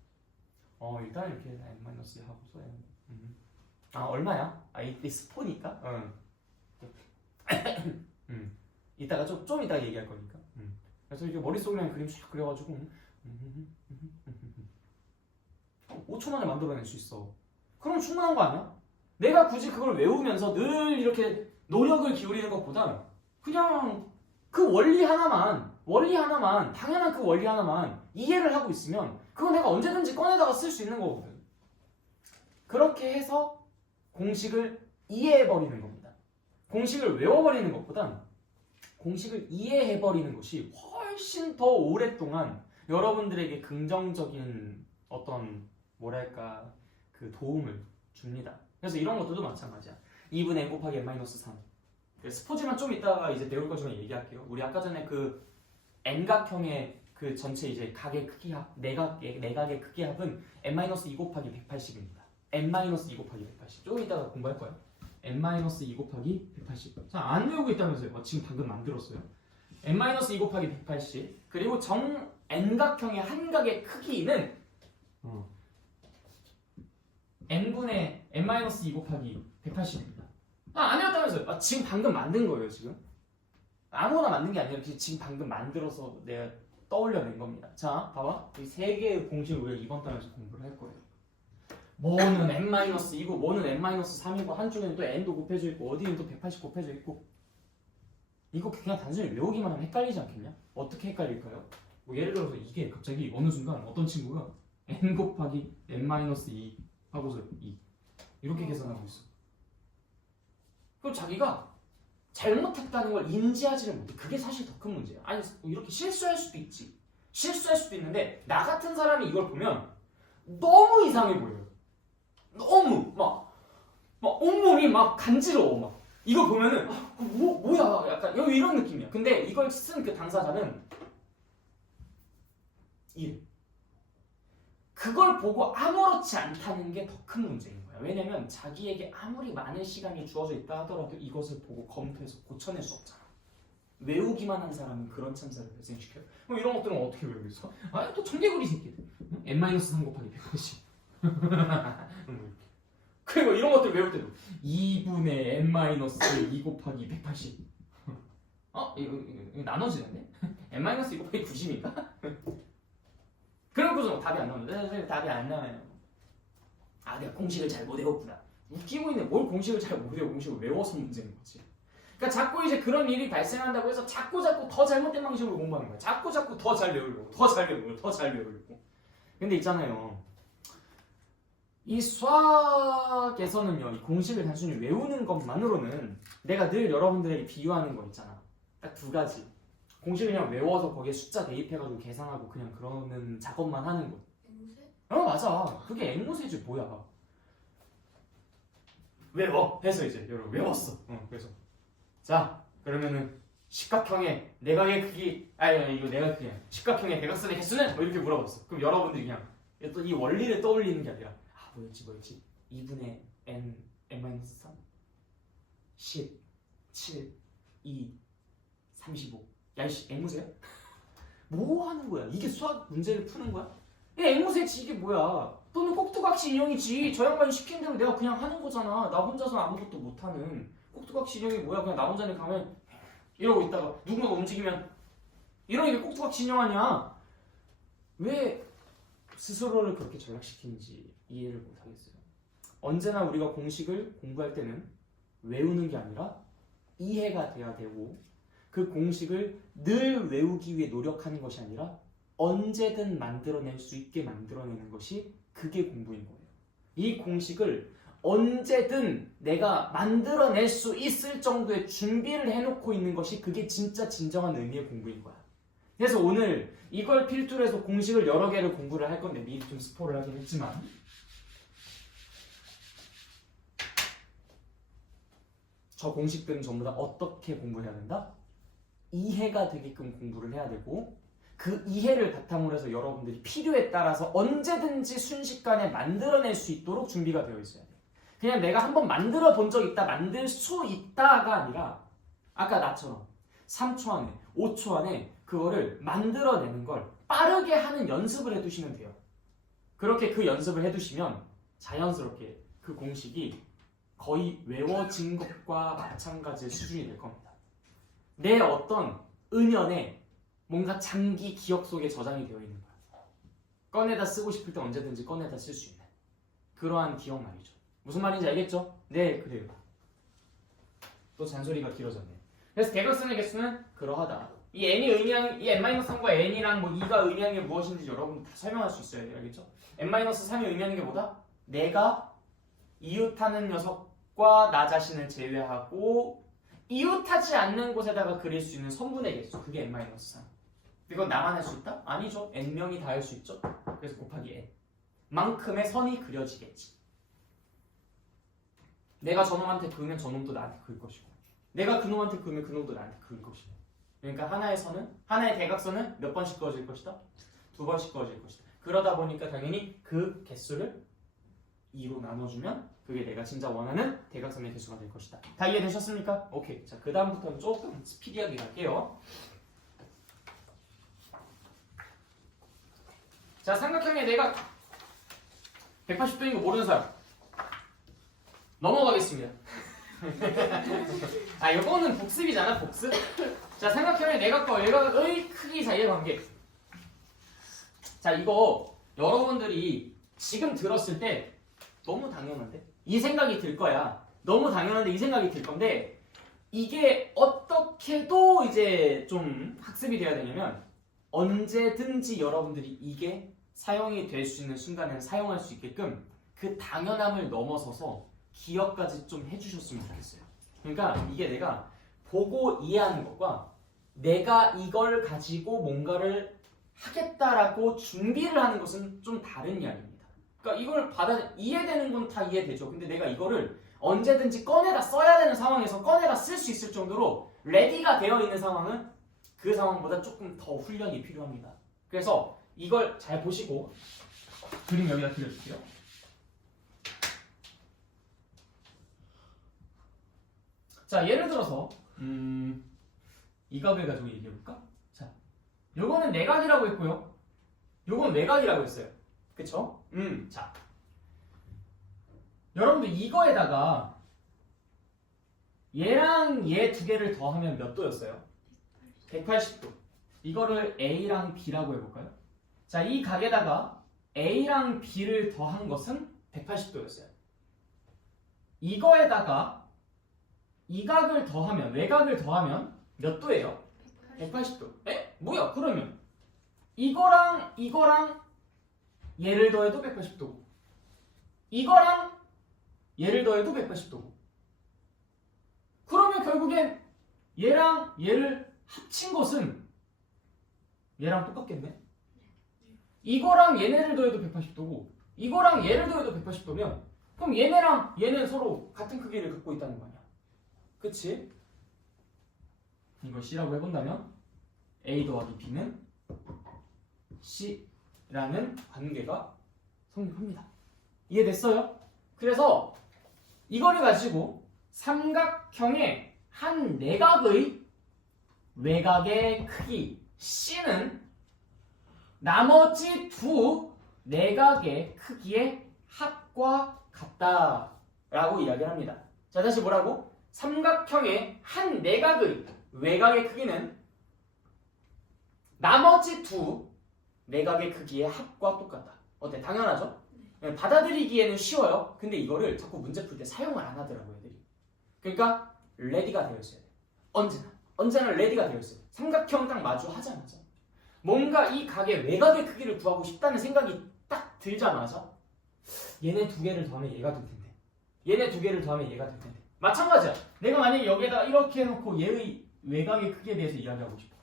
일단 이렇게 n-1 하고서 얼마야? 이때 스포니까? 이따가 좀 이따가 얘기할 거니까. 그래서 이게 머릿속에 그냥 그림 쫙 그려가지고 5초 만에 만들어낼 수 있어. 그럼 충분한 거 아니야? 내가 굳이 그걸 외우면서 늘 이렇게 노력을 기울이는 것보다 그냥 그 원리 하나만 당연한 그 원리 하나만 이해를 하고 있으면 그거 내가 언제든지 꺼내다가 쓸 수 있는 거거든. 그렇게 해서 공식을 이해해버리는 겁니다. 공식을 외워버리는 것보단 공식을 이해해버리는 것이 훨씬 더 오랫동안 여러분들에게 긍정적인 어떤 뭐랄까 그 도움을 줍니다. 그래서 이런 것들도 마찬가지야. 2분의 n 곱하기 n-3. 스포지만 좀 이따가 이제 배울 것 중에 얘기할게요. 우리 아까 전에 그 N각형의 그 전체 이제 각의 크기 합, 내각의 크기 합은 n-2 곱하기 180입니다. n-2 곱하기 180. 조금 이따가 공부할 거예요. n-2 곱하기 180. 자, 안 외우고 있다면서요. 지금 방금 만들었어요. n-2 곱하기 180. 그리고 정 N각형의 한 각의 크기는 n분의 n-2 곱하기 180입니다. 안 외웠다면서요. 지금 방금 만든 거예요, 지금. 아무거나 만든 게 아니라 지금 방금 만들어서 내가 떠올려낸 겁니다. 자, 봐봐. 이 세 개의 공식을 우리가 이번 달에서 공부를 할 거예요. 뭐는 n-2고 뭐는 n-3이고 한쪽에는 또 n도 곱해져 있고 어디는 또 180 곱해져 있고 이거 그냥 단순히 외우기만 하면 헷갈리지 않겠냐? 어떻게 헷갈릴까요? 뭐 예를 들어서 이게 갑자기 어느 순간 어떤 친구가 n 곱하기 n-2 하고서 2 이렇게 계산하고 있어. 그럼 자기가 잘못했다는 걸 인지하지를 못해. 그게 사실 더 큰 문제야. 아니 이렇게 실수할 수도 있지. 실수할 수도 있는데 나 같은 사람이 이걸 보면 너무 이상해 보여요. 너무 막 온몸이 막 간지러워. 막 이거 보면은 뭐야 약간 이런 느낌이야. 근데 이걸 쓴 그 당사자는 이래. 그걸 보고 아무렇지 않다는 게 더 큰 문제인 거야. 왜냐면 자기에게 아무리 많은 시간이 주어져 있다 하더라도 이것을 보고 검토해서 고쳐낼 수 없잖아. 외우기만 한 사람은 그런 참사를 발생시켜요. 그럼 이런 것들은 어떻게 외우겠어? 또 청개구리 새끼들. n-3 곱하기 180. 그리고 이런 것들 외울 때도 2분의 n-2 곱하기 180. 이거 나눠지는데? n-2 곱하기 90인가? 그러고서 답이 안 나오는데 선생님 답이 안 나와요. 내가 공식을 잘 못 외웠구나. 웃기고 있네. 뭘 공식을 잘 못 외워. 공식을 외워서 문제인 거지. 그러니까 자꾸 이제 그런 일이 발생한다고 해서 자꾸 더 잘못된 방식으로 공부하는 거야. 자꾸 더 잘 외우려고. 더 잘 외우려고. 근데 있잖아요. 이 수학에서는요. 이 공식을 단순히 외우는 것만으로는 내가 늘 여러분들에게 비유하는 거 있잖아. 딱 두 가지. 공식을 그냥 외워서 거기에 숫자 대입해가지고 계산하고 그냥 그러는 작업만 하는 거. 앵무새? 맞아. 그게 앵무새지 뭐야. 외워 해서 이제 여러분 외웠어. 그래서 자 그러면은 십각형의 내각의 크기 이거 내각 크기 십각형의 대각선의 개수는 뭐 이렇게 물어봤어. 그럼 여러분들이 그냥 또 이 원리를 떠올리는 게 아니라 뭐였지 2분의 n-3 10 7 2 35 야이씨 앵무새야? 뭐 하는 거야? 이게 수학 문제를 푸는 거야? 앵무새지 이게 뭐야? 또는 꼭두각시 인형이지. 저 양반이 시킨 대로 내가 그냥 하는 거잖아. 나 혼자서 아무것도 못하는 꼭두각시 인형이 뭐야? 그냥 나 혼자는 가면 이러고 있다가 누군가 움직이면 이러니까 꼭두각시 인형 아니야. 왜 스스로를 그렇게 전락시키는지 이해를 못하겠어요. 언제나 우리가 공식을 공부할 때는 외우는 게 아니라 이해가 돼야 되고 그 공식을 늘 외우기 위해 노력하는 것이 아니라 언제든 만들어낼 수 있게 만들어내는 것이 그게 공부인 거예요. 이 공식을 언제든 내가 만들어낼 수 있을 정도의 준비를 해놓고 있는 것이 그게 진짜 진정한 의미의 공부인 거야. 그래서 오늘 이걸 필두로 해서 공식을 여러 개를 공부를 할 건데 미리 좀 스포를 하긴 했지만 저 공식들은 전부 다 어떻게 공부해야 된다? 이해가 되게끔 공부를 해야 되고 그 이해를 바탕으로 해서 여러분들이 필요에 따라서 언제든지 순식간에 만들어낼 수 있도록 준비가 되어 있어야 돼요. 그냥 내가 한번 만들어 본 적 있다, 만들 수 있다가 아니라 아까 나처럼 3초 안에, 5초 안에 그거를 만들어내는 걸 빠르게 하는 연습을 해두시면 돼요. 그렇게 그 연습을 해두시면 자연스럽게 그 공식이 거의 외워진 것과 마찬가지의 수준이 될 겁니다. 내 어떤 은연에 뭔가 장기 기억 속에 저장이 되어 있는 거야. 꺼내다 쓰고 싶을 때 언제든지 꺼내다 쓸 수 있는 그러한 기억 말이죠. 무슨 말인지 알겠죠? 네, 그래요. 또 잔소리가 길어졌네. 그래서 대각선의 개수는 그러하다. 이 n이 의미하는 이 n-3과 n이랑 뭐 2가 의미하는 게 무엇인지 여러분 다 설명할 수 있어야 돼요. 알겠죠? n-3이 의미하는 게 뭐다? 내가 이웃하는 녀석과 나 자신을 제외하고 이웃하지 않는 곳에다가 그릴 수 있는 선분의 개수, 그게 n-3. 이건 나만 할 수 있다? 아니죠. n명이 다 할 수 있죠. 그래서 곱하기 n 만큼의 선이 그려지겠지. 내가 저놈한테 그으면 저놈도 나한테 그을 것이고, 내가 그놈한테 그으면 그놈도 나한테 그을 것이고. 그러니까 하나의 선은, 하나의 대각선은 몇 번씩 그어질 것이다? 2번씩 그어질 것이다. 그러다 보니까 당연히 그 개수를 2로 나눠주면 그게 내가 진짜 원하는 대각선의 개수가 될 것이다. 다 이해되셨습니까? 오케이. 자, 그 다음부터는 조금 스피디하게 갈게요. 자, 삼각형의 내각 180도인 거 모르는 사람 넘어가겠습니다. 아, 요거는 복습이잖아, 복습. 자, 삼각형의 내각과 외곽의 크기 사이의 관계. 자, 이거 여러분들이 지금 들었을 때 너무 당연한데? 이 생각이 들 거야. 너무 당연한데 이 생각이 들 건데, 이게 어떻게도 이제 좀 학습이 돼야 되냐면, 언제든지 여러분들이 이게 사용이 될 수 있는 순간에는 사용할 수 있게끔 그 당연함을 넘어서서 기억까지 좀 해주셨으면 좋겠어요. 그러니까 이게 내가 보고 이해하는 것과 내가 이걸 가지고 뭔가를 하겠다라고 준비를 하는 것은 좀 다른 이야기입니다. 그러니까 이걸 이해되는 건 다 이해되죠. 근데 내가 이거를 언제든지 꺼내다 써야 되는 상황에서 꺼내다 쓸 수 있을 정도로 레디가 되어 있는 상황은 그 상황보다 조금 더 훈련이 필요합니다. 그래서 이걸 잘 보시고 그림 여기다 그려줄게요. 자, 예를 들어서 이 각을 가지고 얘기해볼까? 자, 요거는 내각이라고 했고요. 요건 외곽이라고 했어요. 그쵸? 자, 여러분들 이거에다가 얘랑 얘 두 개를 더하면 몇 도였어요? 180도. 이거를 A랑 B라고 해볼까요? 자, 이 각에다가 A랑 B를 더한 것은 180도였어요. 이거에다가 이 각을 더하면, 외곽을 더하면 몇 도예요? 180도. 에? 뭐야? 그러면 이거랑 얘를 더해도 180도고, 이거랑 얘를 더해도 180도고. 그러면 결국엔 얘랑 얘를 합친 것은 얘랑 똑같겠네? 이거랑 얘네를 더해도 180도고 이거랑 얘를 더해도 180도면 그럼 얘네랑 얘는 서로 같은 크기를 갖고 있다는 거 아니야. 그치? 이걸 C라고 해본다면 A 더하기 B는 C라는 관계가 성립합니다. 이해됐어요? 그래서 이거를 가지고 삼각형의 한 내각의 외곽의 크기 C는 나머지 두 내각의 크기의 합과 같다라고 이야기를 합니다. 자, 다시 뭐라고? 삼각형의 한 내각의 외곽의 크기는 나머지 두 내각의 크기의 합과 똑같다. 어때? 당연하죠? 네. 받아들이기에는 쉬워요. 근데 이거를 자꾸 문제 풀 때 사용을 안 하더라고요, 애들이. 그러니까 레디가 되어 있어야 돼. 언제나 레디가 되어 있어요. 삼각형 딱 마주하자마자 뭔가 이 각의 외곽의 크기를 구하고 싶다는 생각이 딱 들자마자 얘네 두 개를 더하면 얘가 될 텐데, 얘네 두 개를 더하면 얘가 될 텐데. 마찬가지야. 내가 만약에 여기에다 이렇게 해놓고 얘의 외곽의 크기에 대해서 이야기하고 싶어.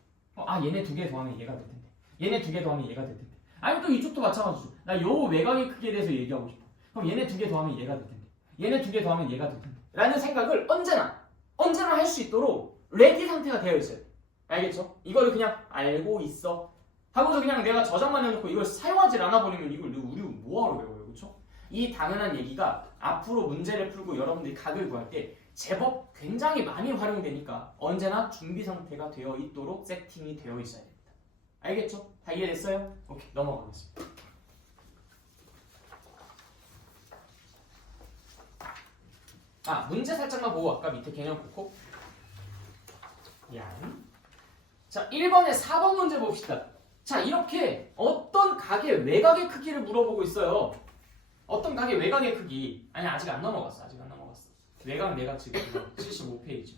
얘네 두 개 더하면 얘가 될 텐데, 얘네 두 개 더하면 얘가 될 텐데. 아니 또 이쪽도 마찬가지죠. 나 요 외곽의 크기에 대해서 얘기하고 싶어. 그럼 얘네 두 개 더하면 얘가 될 텐데, 얘네 두 개 더하면 얘가 될 텐데 라는 생각을 언제나 할 수 있도록 레디 상태가 되어 있어요. 알겠죠? 이거를 그냥 알고 있어 하고서 그냥 내가 저장만 해놓고 이걸 사용하지 않아 버리면 이걸 우리 뭐하러 외워요, 그렇죠? 이 당연한 얘기가 앞으로 문제를 풀고 여러분들이 각을 구할 때 제법 굉장히 많이 활용되니까 언제나 준비 상태가 되어 있도록 세팅이 되어 있어야 됩니다. 알겠죠? 다 이해됐어요? 오케이, 넘어가겠습니다. 문제 살짝만 보고 아까 밑에 개념 보고. 자, 1번에 4번 문제 봅시다. 자, 이렇게 어떤 각의 외곽의 크기를 물어보고 있어요. 어떤 각의 외곽의 크기. 아니, 아직 안 넘어갔어. 외곽 내각 지금 75페이지.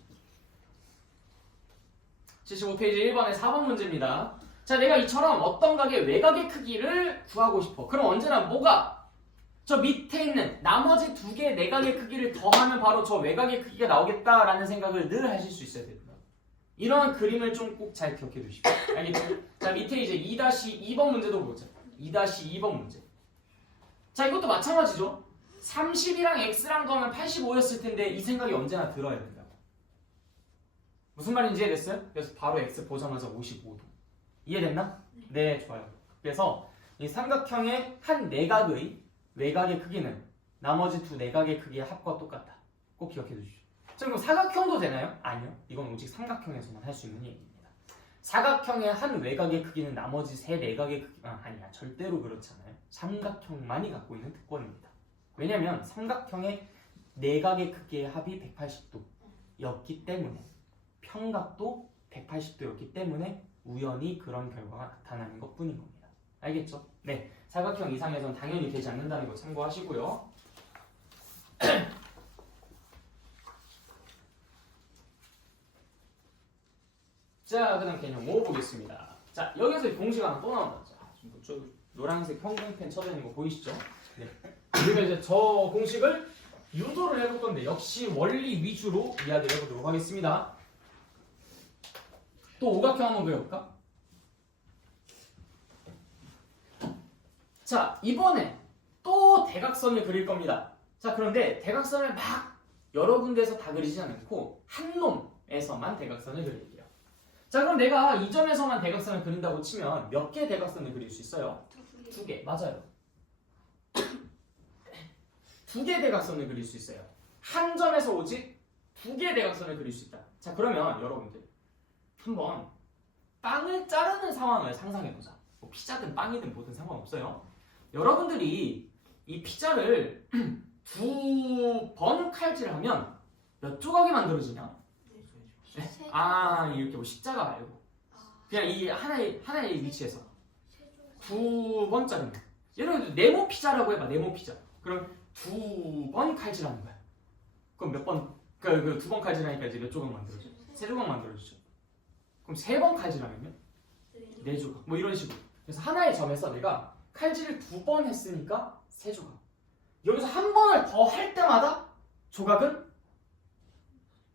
75페이지 1번에 4번 문제입니다. 자, 내가 이처럼 어떤 각의 외곽의 크기를 구하고 싶어. 그럼 언제나 뭐가? 저 밑에 있는 나머지 두 개의 내각의 크기를 더하면 바로 저 외곽의 크기가 나오겠다라는 생각을 늘 하실 수 있어야 됩니다. 이러한 그림을 좀 꼭 잘 기억해 두시고. 알겠죠? 자, 밑에 이제 2-2번 문제도 보자. 2-2번 문제. 자, 이것도 마찬가지죠. 30이랑 x랑 더하면 85였을 텐데 이 생각이 언제나 들어야 된다고. 무슨 말인지 이해됐어요? 그래서 바로 x 보자마자 55도. 이해됐나? 네, 좋아요. 그래서 이 삼각형의 한 내각의 외곽의 크기는 나머지 두 내각의 크기의 합과 똑같다. 꼭 기억해 두십시오. 자, 그럼 사각형도 되나요? 아니요. 이건 오직 삼각형에서만 할 수 있는 얘기입니다. 사각형의 한 외곽의 크기는 나머지 세 내각의 크기 아니야. 절대로 그렇지 않아요. 삼각형만이 갖고 있는 특권입니다. 왜냐면 삼각형의 내각의 크기의 합이 180도였기 때문에 평각도 180도였기 때문에 우연히 그런 결과가 나타나는 것뿐인 겁니다. 알겠죠? 네, 사각형 이상에선 당연히 되지 않는다는 거 참고하시고요. 자, 그 다음 개념 5 보겠습니다. 자, 여기서 공식 하나 또 나온다. 자, 저 노란색 형광펜 쳐다니는 거 보이시죠? 네. 그리고 이제 저 공식을 유도를 해볼 건데 역시 원리 위주로 이야기를 해보도록 하겠습니다. 또 오각형 한번 그려볼까? 자, 이번에 또 대각선을 그릴 겁니다. 자, 그런데 대각선을 막 여러 군데에서 다 그리지 않고 한 놈에서만 대각선을 그릴게요. 자, 그럼 내가 이 점에서만 대각선을 그린다고 치면 몇 개의 대각선을 그릴 수 있어요? 2개. 맞아요. 2개의 대각선을 그릴 수 있어요. 한 점에서 오직 2개의 대각선을 그릴 수 있다. 자, 그러면 여러분들 한번 빵을 자르는 상황을 상상해보자. 뭐 피자든 빵이든 뭐든 상관없어요. 여러분들이 이 피자를 2번 칼질하면 몇 조각이 만들어지냐? 이렇게 뭐 십자가 말고 그냥 이 하나의 위치에서 2번 자르는 거야. 예를 들어 네모 피자라고 해봐. 네모 피자. 그럼 2번 칼질하는 거야. 그럼 몇 번? 그 2번 칼질하니까 이제 몇 조각 만들어져? 3조각 만들어지죠. 그럼 3번 칼질하면요? 4조각. 뭐 이런 식으로. 그래서 하나의 점에서 내가 칼질을 2번 했으니까 3조각. 여기서 한 번을 더 할 때마다 조각은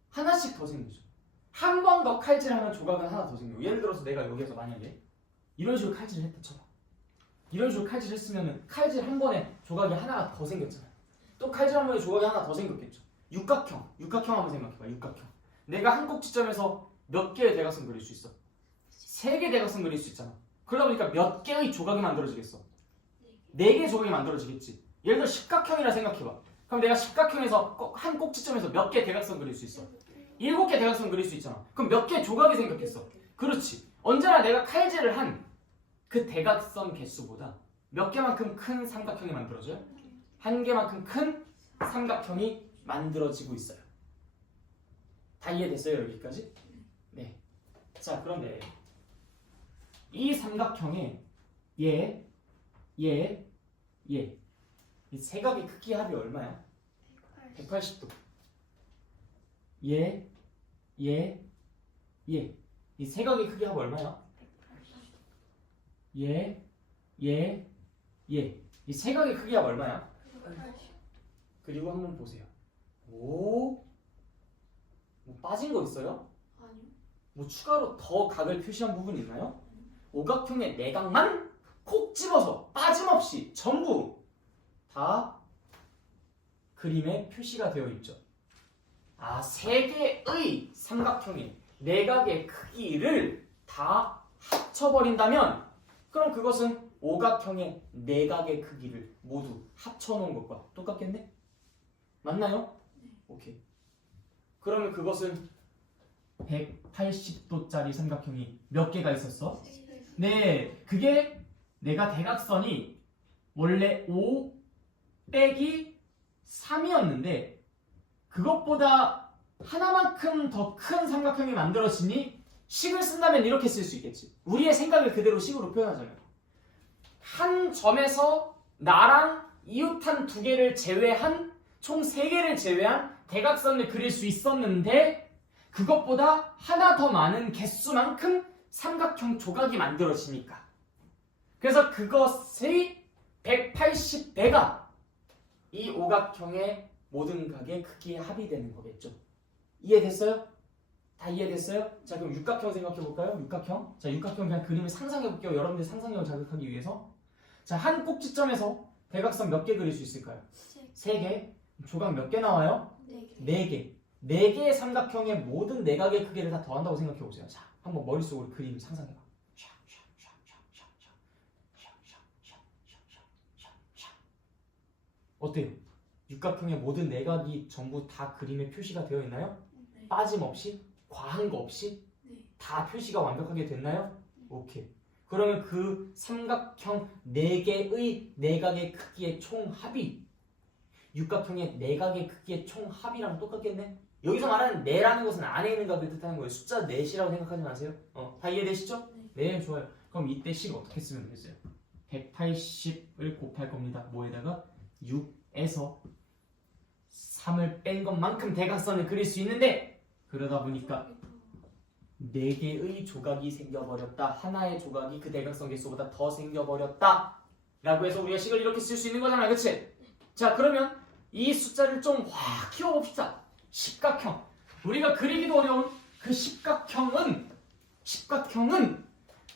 하나씩 더 생기죠. 한 번 더 칼질하면 조각은 하나 더 생기고. 예를 들어서 내가 여기서 만약에 이런 식으로 칼질을 했다 쳐봐. 이런 식으로 칼질했으면 칼질 한 번에 조각이 하나가 더 생겼잖아요. 또 칼질 한 번에 조각이 하나 더 생겼겠죠. 육각형 한번 생각해봐. 육각형. 내가 한 꼭지점에서 몇 개의 대각선 그릴 수 있어? 3개 대각선 그릴 수 있잖아. 그러다 보니까 몇 개의 조각이 만들어지겠어? 4개의 조각이 만들어지겠지. 예를 들어 십각형이라 생각해봐. 그럼 내가 십각형에서 한 꼭지점에서 몇 개의 대각선 그릴 수 있어? 7개 대각선 그릴 수 있잖아. 그럼 몇 개의 조각이 생겼겠어? 그렇지. 언제나 내가 칼질을 한 그 대각선 개수보다 몇 개만큼 큰 삼각형이 만들어져요? 한 개만큼 큰 삼각형이 만들어지고 있어요. 다 이해됐어요? 여기까지? 네. 자, 그런데 이 삼각형에 이 세각의 크기 합이 얼마야? 180도. 이 세각의 크기 합이 얼마야? 이 세각의 크기가 얼마야? 그리고 한번 보세요. 뭐 빠진 거 있어요? 아니요. 뭐 추가로 더 각을 표시한 부분 있나요? 오각형의 내각만 콕 집어서 빠짐없이 전부 다 그림에 표시가 되어 있죠. 세 개의 삼각형의 내각의 크기를 다 합쳐버린다면 그럼 그것은 오각형의 내각의 크기를 모두 합쳐놓은 것과 똑같겠네? 맞나요? 네. 오케이. 그러면 그것은 180도짜리 삼각형이 몇 개가 있었어? 네, 그게 내가 대각선이 원래 5 빼기 3이었는데 그것보다 하나만큼 더 큰 삼각형이 만들어지니 식을 쓴다면 이렇게 쓸 수 있겠지. 우리의 생각을 그대로 식으로 표현하자면 한 점에서 나랑 이웃한 2개를 제외한 총 3개를 제외한 대각선을 그릴 수 있었는데 그것보다 하나 더 많은 개수만큼 삼각형 조각이 만들어지니까 그래서 그것의 180배가 이 오각형의 모든 각의 크기의 합이 되는 거겠죠. 이해됐어요? 다 이해됐어요? 자, 그럼 육각형 생각해 볼까요? 육각형. 자, 육각형 그냥 그림을 상상해 볼게요. 여러분들 상상력을 자극하기 위해서. 자, 한 꼭지점에서 대각선 몇 개 그릴 수 있을까요? 3개. 조각 몇 개 나와요? 4개. 4개의 삼각형의 모든 내각의 크기를 다 더한다고 생각해 보세요. 자, 한번 머릿속으로 그림을 상상해 봐. 어때요? 육각형의 모든 내각이 전부 다 그림에 표시가 되어 있나요? 빠짐없이? 과한 거 없이? 다 표시가 완벽하게 됐나요? 오케이. 그러면 그 삼각형 4개의 내각의 크기의 총합이 육각형의 내각의 크기의 총합이랑 똑같겠네? 여기서 말하는 내라는 것은 안에 있는 값을 뜻하는 거예요. 숫자 넷이라고 생각하지 마세요. 다 이해되시죠? 네, 좋아요. 그럼 이때 식 어떻게 쓰면 되겠어요? 180을 곱할 겁니다. 뭐에다가? 6에서 3을 뺀 것만큼 대각선을 그릴 수 있는데 그러다 보니까 4개의 조각이 생겨버렸다. 하나의 조각이 그 대각선 개수보다 더 생겨버렸다. 라고 해서 우리가 식을 이렇게 쓸 수 있는 거잖아. 그치? 자, 그러면 이 숫자를 좀 확 키워봅시다. 십각형. 우리가 그리기도 어려운 그 십각형은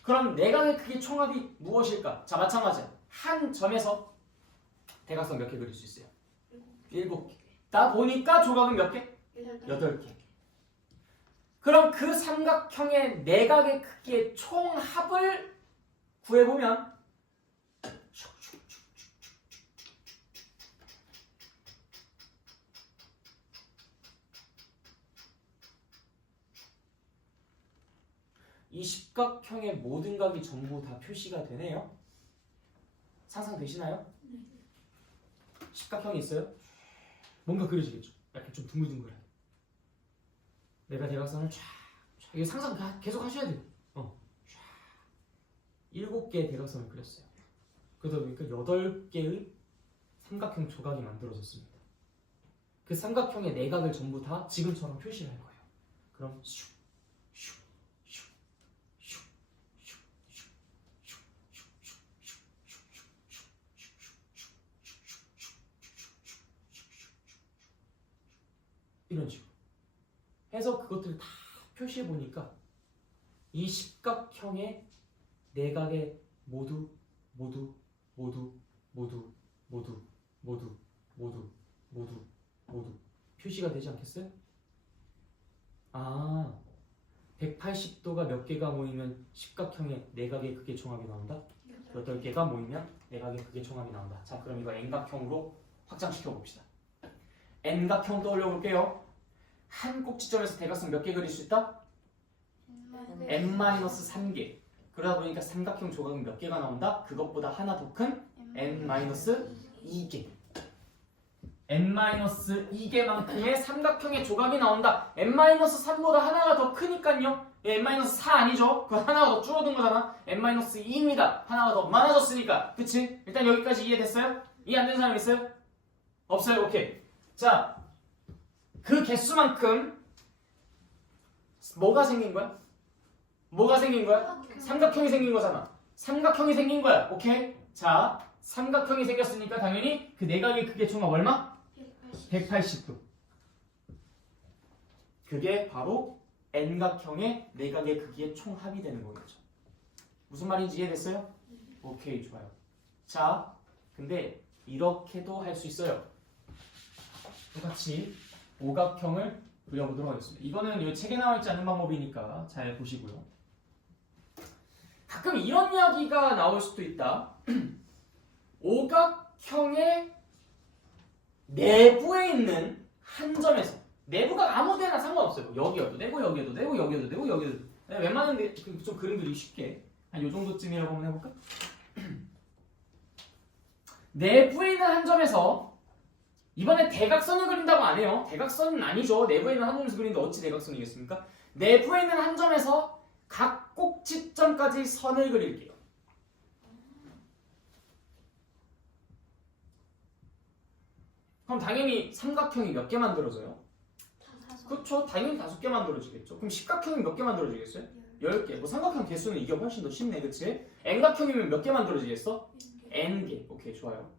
그럼 내각의 크기 총합이 무엇일까? 자, 마찬가지야. 한 점에서 대각선 몇 개 그릴 수 있어요? 7개. 나 보니까 조각은 몇 개? 8개. 그럼 그 삼각형의 내각의 크기의 총합을 구해보면 이 십각형의 모든 각이 전부 다 표시가 되네요. 상상되시나요? 십각형이 있어요? 뭔가 그려지겠죠? 약간 좀 둥글둥글해. 내가 대각선을 쫙 이게 상상 계속 하셔야 돼요. 7개의 대각선을 그렸어요. 그러다 보니까 8개의 삼각형 조각이 만들어졌습니다. 그 삼각형의 내각을 전부 다 지금처럼 표시를 할 거예요. 그럼 이런 식으로 해서 그것들을 다 표시해 보니까 이 십각형의 내각의 모두 표시가 되지 않겠어요? 아, 180도가 몇 개가 모이면 십각형의 내각의 크기의 총합이 나온다? 8개가 모이면 내각의 크기의 총합이 나온다. 자, 그럼 이거 N각형으로 확장시켜 봅시다. N각형 떠올려 볼게요. 한 꼭지점에서 대각선 몇 개 그릴 수 있다? N-3개. 그러다 보니까 삼각형 조각은 몇 개가 나온다? 그것보다 하나 더 큰 N-2개. N-2개만큼의 삼각형의 조각이 나온다. N-3보다 하나가 더 크니까요. N-4 아니죠? 그 하나가 더 줄어든 거잖아. N-2입니다. 하나가 더 많아졌으니까. 그치? 일단 여기까지 이해됐어요? 이해 안 되는 사람 있어요? 없어요? 오케이. 자, 그 개수만큼 뭐가 생긴 거야? 뭐가 생긴 거야? 삼각형이 생긴 거잖아. 삼각형이 생긴 거야. 오케이? 자, 삼각형이 생겼으니까 당연히 그 내각의 크기의 총합 얼마? 180도. 그게 바로 N각형의 내각의 크기의 총합이 되는 거겠죠. 무슨 말인지 이해됐어요? 오케이, 좋아요. 자, 근데 이렇게도 할 수 있어요. 똑같이 오각형을 그려보도록 하겠습니다. 이거는 이 책에 나와 있지 않은 방법이니까 잘 보시고요. 가끔 이런 이야기가 나올 수도 있다. 오각형의 내부에 있는 한 점에서, 내부가 아무 데나 상관없어요. 여기여도 되고 여기여도 되고 여기여도 되고 여기여도 되고. 웬만한 좀 그림 그리기 쉽게 한 요 정도쯤이라고 한번 해볼까? 내부에 있는 한 점에서 이번에 대각선을 그린다고 안 해요. 대각선은 아니죠. 내부에 있는 한 점에서 그리는데 어찌 대각선이겠습니까? 내부에 있는 한 점에서 각 꼭지점까지 선을 그릴게요. 그럼 당연히 삼각형이 몇 개 만들어져요? 그렇죠. 당연히 5개 만들어지겠죠. 그럼 십각형이 몇 개 만들어지겠어요? 10개. 뭐 삼각형 개수는 이게 훨씬 더 쉽네. 그치? N각형이면 몇 개 만들어지겠어? N개. 오케이, 좋아요.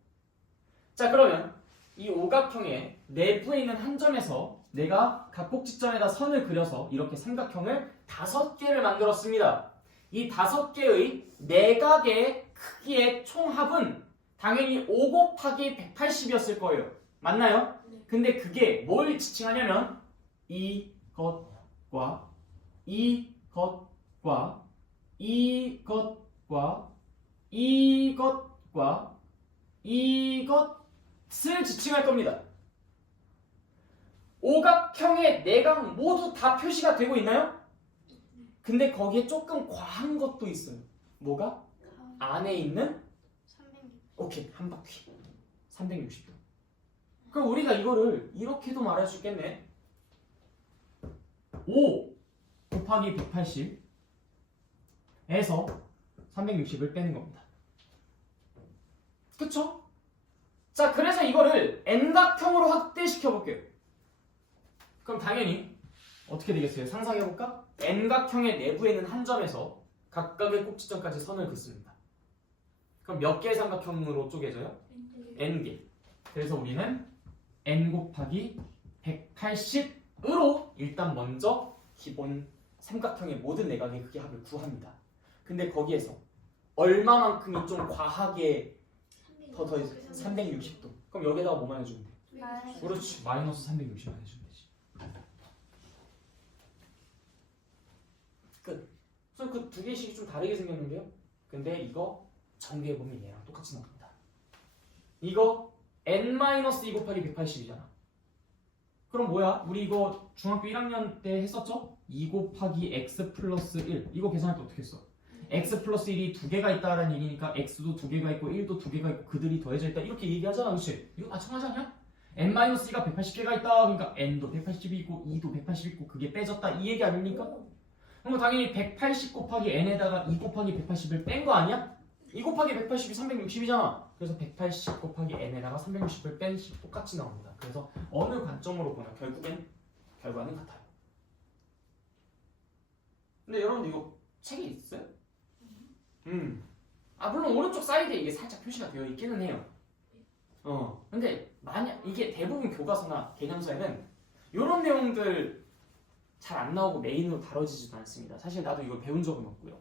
자, 그러면 이 오각형의 내부에 있는 한 점에서 내가 각 꼭지점에다 선을 그려서 이렇게 삼각형을 5개를 만들었습니다. 이 5개의 내각의 크기의 총합은 당연히 5 곱하기 180이었을 거예요. 맞나요? 네. 근데 그게 뭘 지칭하냐면 이것과 이것과 이것과 이것과 이것을 지칭할 겁니다. 오각형의 내각 모두 다 표시가 되고 있나요? 근데 거기에 조금 과한 것도 있어요. 뭐가? 안에 있는 360. 오케이 한 바퀴 360도. 그럼 우리가 이거를 이렇게도 말할 수 있겠네. 5 곱하기 180에서 360을 빼는 겁니다. 그쵸? 자, 그래서 이거를 N각형으로 확대시켜 볼게요. 그럼 당연히 어떻게 되겠어요? 상상해볼까? N각형의 내부에 있는 한 점에서 각각의 꼭지점까지 선을 긋습니다. 그럼 몇 개의 삼각형으로 쪼개져요? N개. 그래서 우리는 N 곱하기 180으로 일단 먼저 기본 삼각형의 모든 내각의 크기 합을 구합니다. 근데 거기에서 얼마만큼이 좀 과하게 더 360도. 그럼 여기다가 뭐만 해주면 돼? 그렇지. 마이너스 360만 해주면 되지. 끝. 그래서 그 두 개씩이 좀 다르게 생겼는데요. 근데 이거 전개해보면 얘랑 똑같이 나옵니다. 이거 n-2 곱하기 180이잖아. 그럼 뭐야? 우리 이거 중학교 1학년 때 했었죠? 2 곱하기 x 플러스 1. 이거 계산할 때 어떻게 했어? x 플러스 1이 두 개가 있다라는 얘기니까 x도 두 개가 있고 1도 두 개가 있고 그들이 더해져 있다. 이렇게 얘기하잖아. 그렇지? 이거 마찬가지 아니야? n-2가 180개가 있다. 그러니까 n도 180이 있고 2도 180 있고 그게 빼졌다. 이 얘기 아닙니까? 그럼 당연히 180 곱하기 n에다가 2 곱하기 180을 뺀 거 아니야? 2 곱하기 180이 360이잖아. 그래서 180 곱하기 n에다가 360을 뺀 식 똑같이 나옵니다. 그래서 어느 관점으로 보나 결국엔 결과는 같아요. 근데 여러분 이거 책에 있어요? 물론 오른쪽 사이드에 이게 살짝 표시가 되어 있기는 해요. 근데 만약 이게 대부분 교과서나 개념서에는 이런 내용들 잘 안 나오고 메인으로 다뤄지지도 않습니다. 사실 나도 이걸 배운 적은 없고요.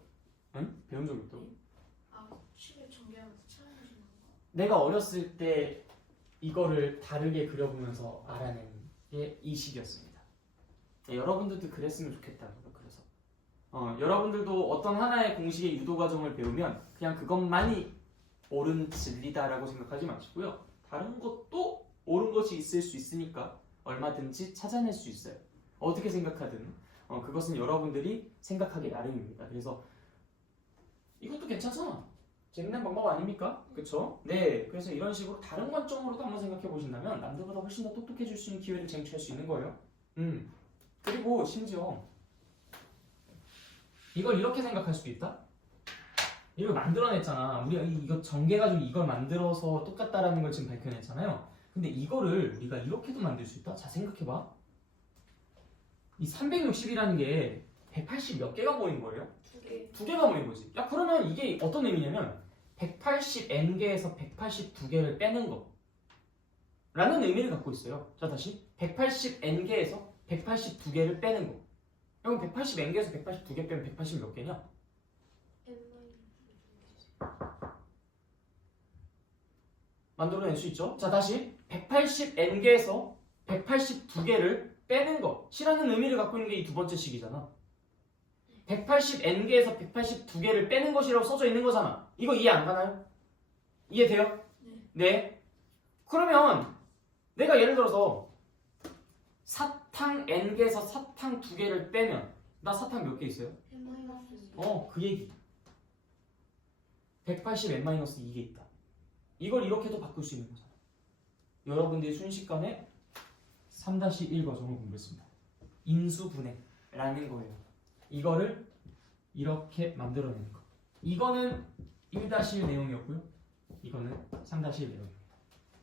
응? 배운 적이 없다고? 식을 전개하면서 찾아주시는 거. 내가 어렸을 때 이거를 다르게 그려보면서 알아낸 게 이 식이었습니다. 네, 여러분들도 그랬으면 좋겠다고요. 그래서 여러분들도 어떤 하나의 공식의 유도 과정을 배우면 그냥 그것만이 옳은 진리다라고 생각하지 마시고요. 다른 것도 옳은 것이 있을 수 있으니까 얼마든지 찾아낼 수 있어요. 어떻게 생각하든 그것은 여러분들이 생각하기 나름입니다. 그래서 이것도 괜찮잖아. 재밌는 방법 아닙니까? 그쵸? 네, 그래서 이런 식으로 다른 관점으로도 한번 생각해 보신다면 남들보다 훨씬 더 똑똑해질 수 있는 기회를 쟁취할 수 있는 거예요. 그리고 심지어 이걸 이렇게 생각할 수도 있다. 이걸 만들어냈잖아. 우리가 이거 전개가지고 이걸 만들어서 똑같다라는 걸 지금 밝혀냈잖아요. 근데 이거를 우리가 이렇게도 만들 수 있다? 자, 생각해봐. 이 360이라는 게 180 몇 개가 모인 거예요? 2개. 두 개가 모인 거지. 야, 그러면 이게 어떤 의미냐면 180n개에서 182개를 빼는 거 라는 의미를 갖고 있어요. 자, 다시 180n개에서 182개를 빼는 거. 그럼 180n개에서 182개 빼면 180 몇 개냐? 만들어낼 수 있죠. 자, 다시 180n개에서 182개를 빼는 것이라는 의미를 갖고 있는 게 이 두 번째 식이잖아. 180n개에서 182개를 빼는 것이라고 써져 있는 거잖아. 이거 이해 안 가나요? 이해돼요? 네. 그러면 내가 예를 들어서 사탕 n개에서 사탕 2개를 빼면 나 사탕 몇 개 있어요? 그 얘기. 180n-2개 있다. 이걸 이렇게도 바꿀 수 있는 거잖아. 여러분들이 순식간에 3-1 과정을 공부했습니다. 인수분해라는 거예요. 이거를 이렇게 만들어내는 거. 이거는 1-1 내용이었고요. 이거는 3-1 내용입니다.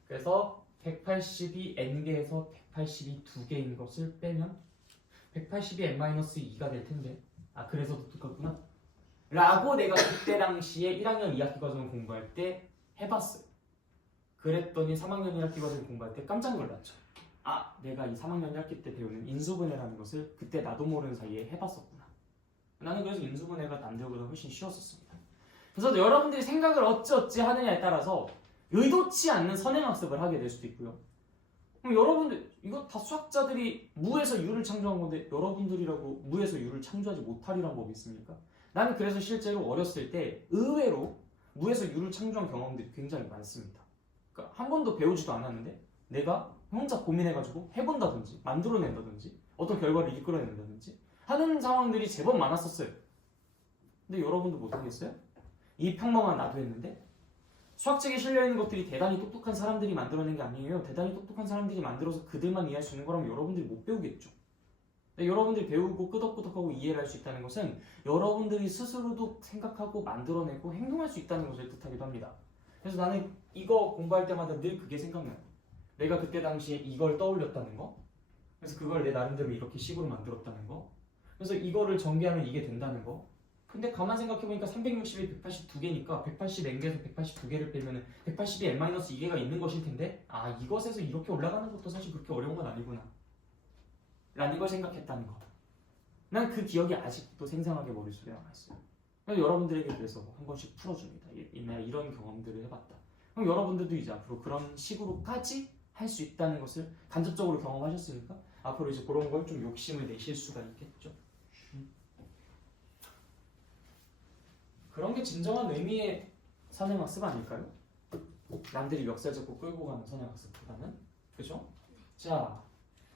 그래서 180이 n개에서 180이 2개인 것을 빼면 180이 n-2가 될 텐데 그래서 똑같구나 라고 내가 그때 당시에 1학년 2학기 과정을 공부할 때 해봤어요. 그랬더니 3학년 1학기 과정 공부할 때 깜짝 놀랐죠. 아, 내가 이 3학년 1학기 때 배우는 인수분해라는 것을 그때 나도 모르는 사이에 해봤었구나. 나는 그래서 인수분해가 남들보다 훨씬 쉬웠었습니다. 그래서 여러분들이 생각을 어찌어찌 하느냐에 따라서 의도치 않는 선행학습을 하게 될 수도 있고요. 그럼 여러분들 이거 다 수학자들이 무에서 유를 창조한 건데 여러분들이라고 무에서 유를 창조하지 못하리란 법이 있습니까? 나는 그래서 실제로 어렸을 때 의외로 무에서 유를 창조한 경험들이 굉장히 많습니다. 그러니까 한 번도 배우지도 않았는데 내가 혼자 고민해가지고 해본다든지 만들어낸다든지 어떤 결과를 이끌어낸다든지 하는 상황들이 제법 많았었어요. 근데 여러분도 못하겠어요? 이 평범한 나도 했는데 수학책에 실려있는 것들이 대단히 똑똑한 사람들이 만들어낸 게 아니에요. 대단히 똑똑한 사람들이 만들어서 그들만 이해할 수 있는 거라면 여러분들이 못 배우겠죠. 근데 여러분들이 배우고 끄덕끄덕하고 이해를 할 수 있다는 것은 여러분들이 스스로도 생각하고 만들어내고 행동할 수 있다는 것을 뜻하기도 합니다. 그래서 나는 이거 공부할 때마다 늘 그게 생각나요. 내가 그때 당시에 이걸 떠올렸다는 거, 그래서 그걸 내 나름대로 이렇게 식으로 만들었다는 거, 그래서 이거를 전개하면 이게 된다는 거. 근데 가만 생각해보니까 360이 182개니까 180n개에서 182개를 빼면 182 n-2개가 있는 것일 텐데 아, 이것에서 이렇게 올라가는 것도 사실 그렇게 어려운 건 아니구나 라는 걸 생각했다는 거. 난 그 기억이 아직도 생생하게 머릿속에 남아있어요. 그래서 여러분들에게 그래서 한 번씩 풀어줍니다. 내가 이런 경험들을 해봤다. 그럼 여러분들도 이제 앞으로 그런 식으로까지 할 수 있다는 것을 간접적으로 경험하셨으니까 앞으로 이제 그런 걸 좀 욕심을 내실 수가 있겠죠. 그런 게 진정한 의미의 선행학습 아닐까요? 남들이 멱살 잡고 끌고 가는 선행학습보다는. 그죠? 자,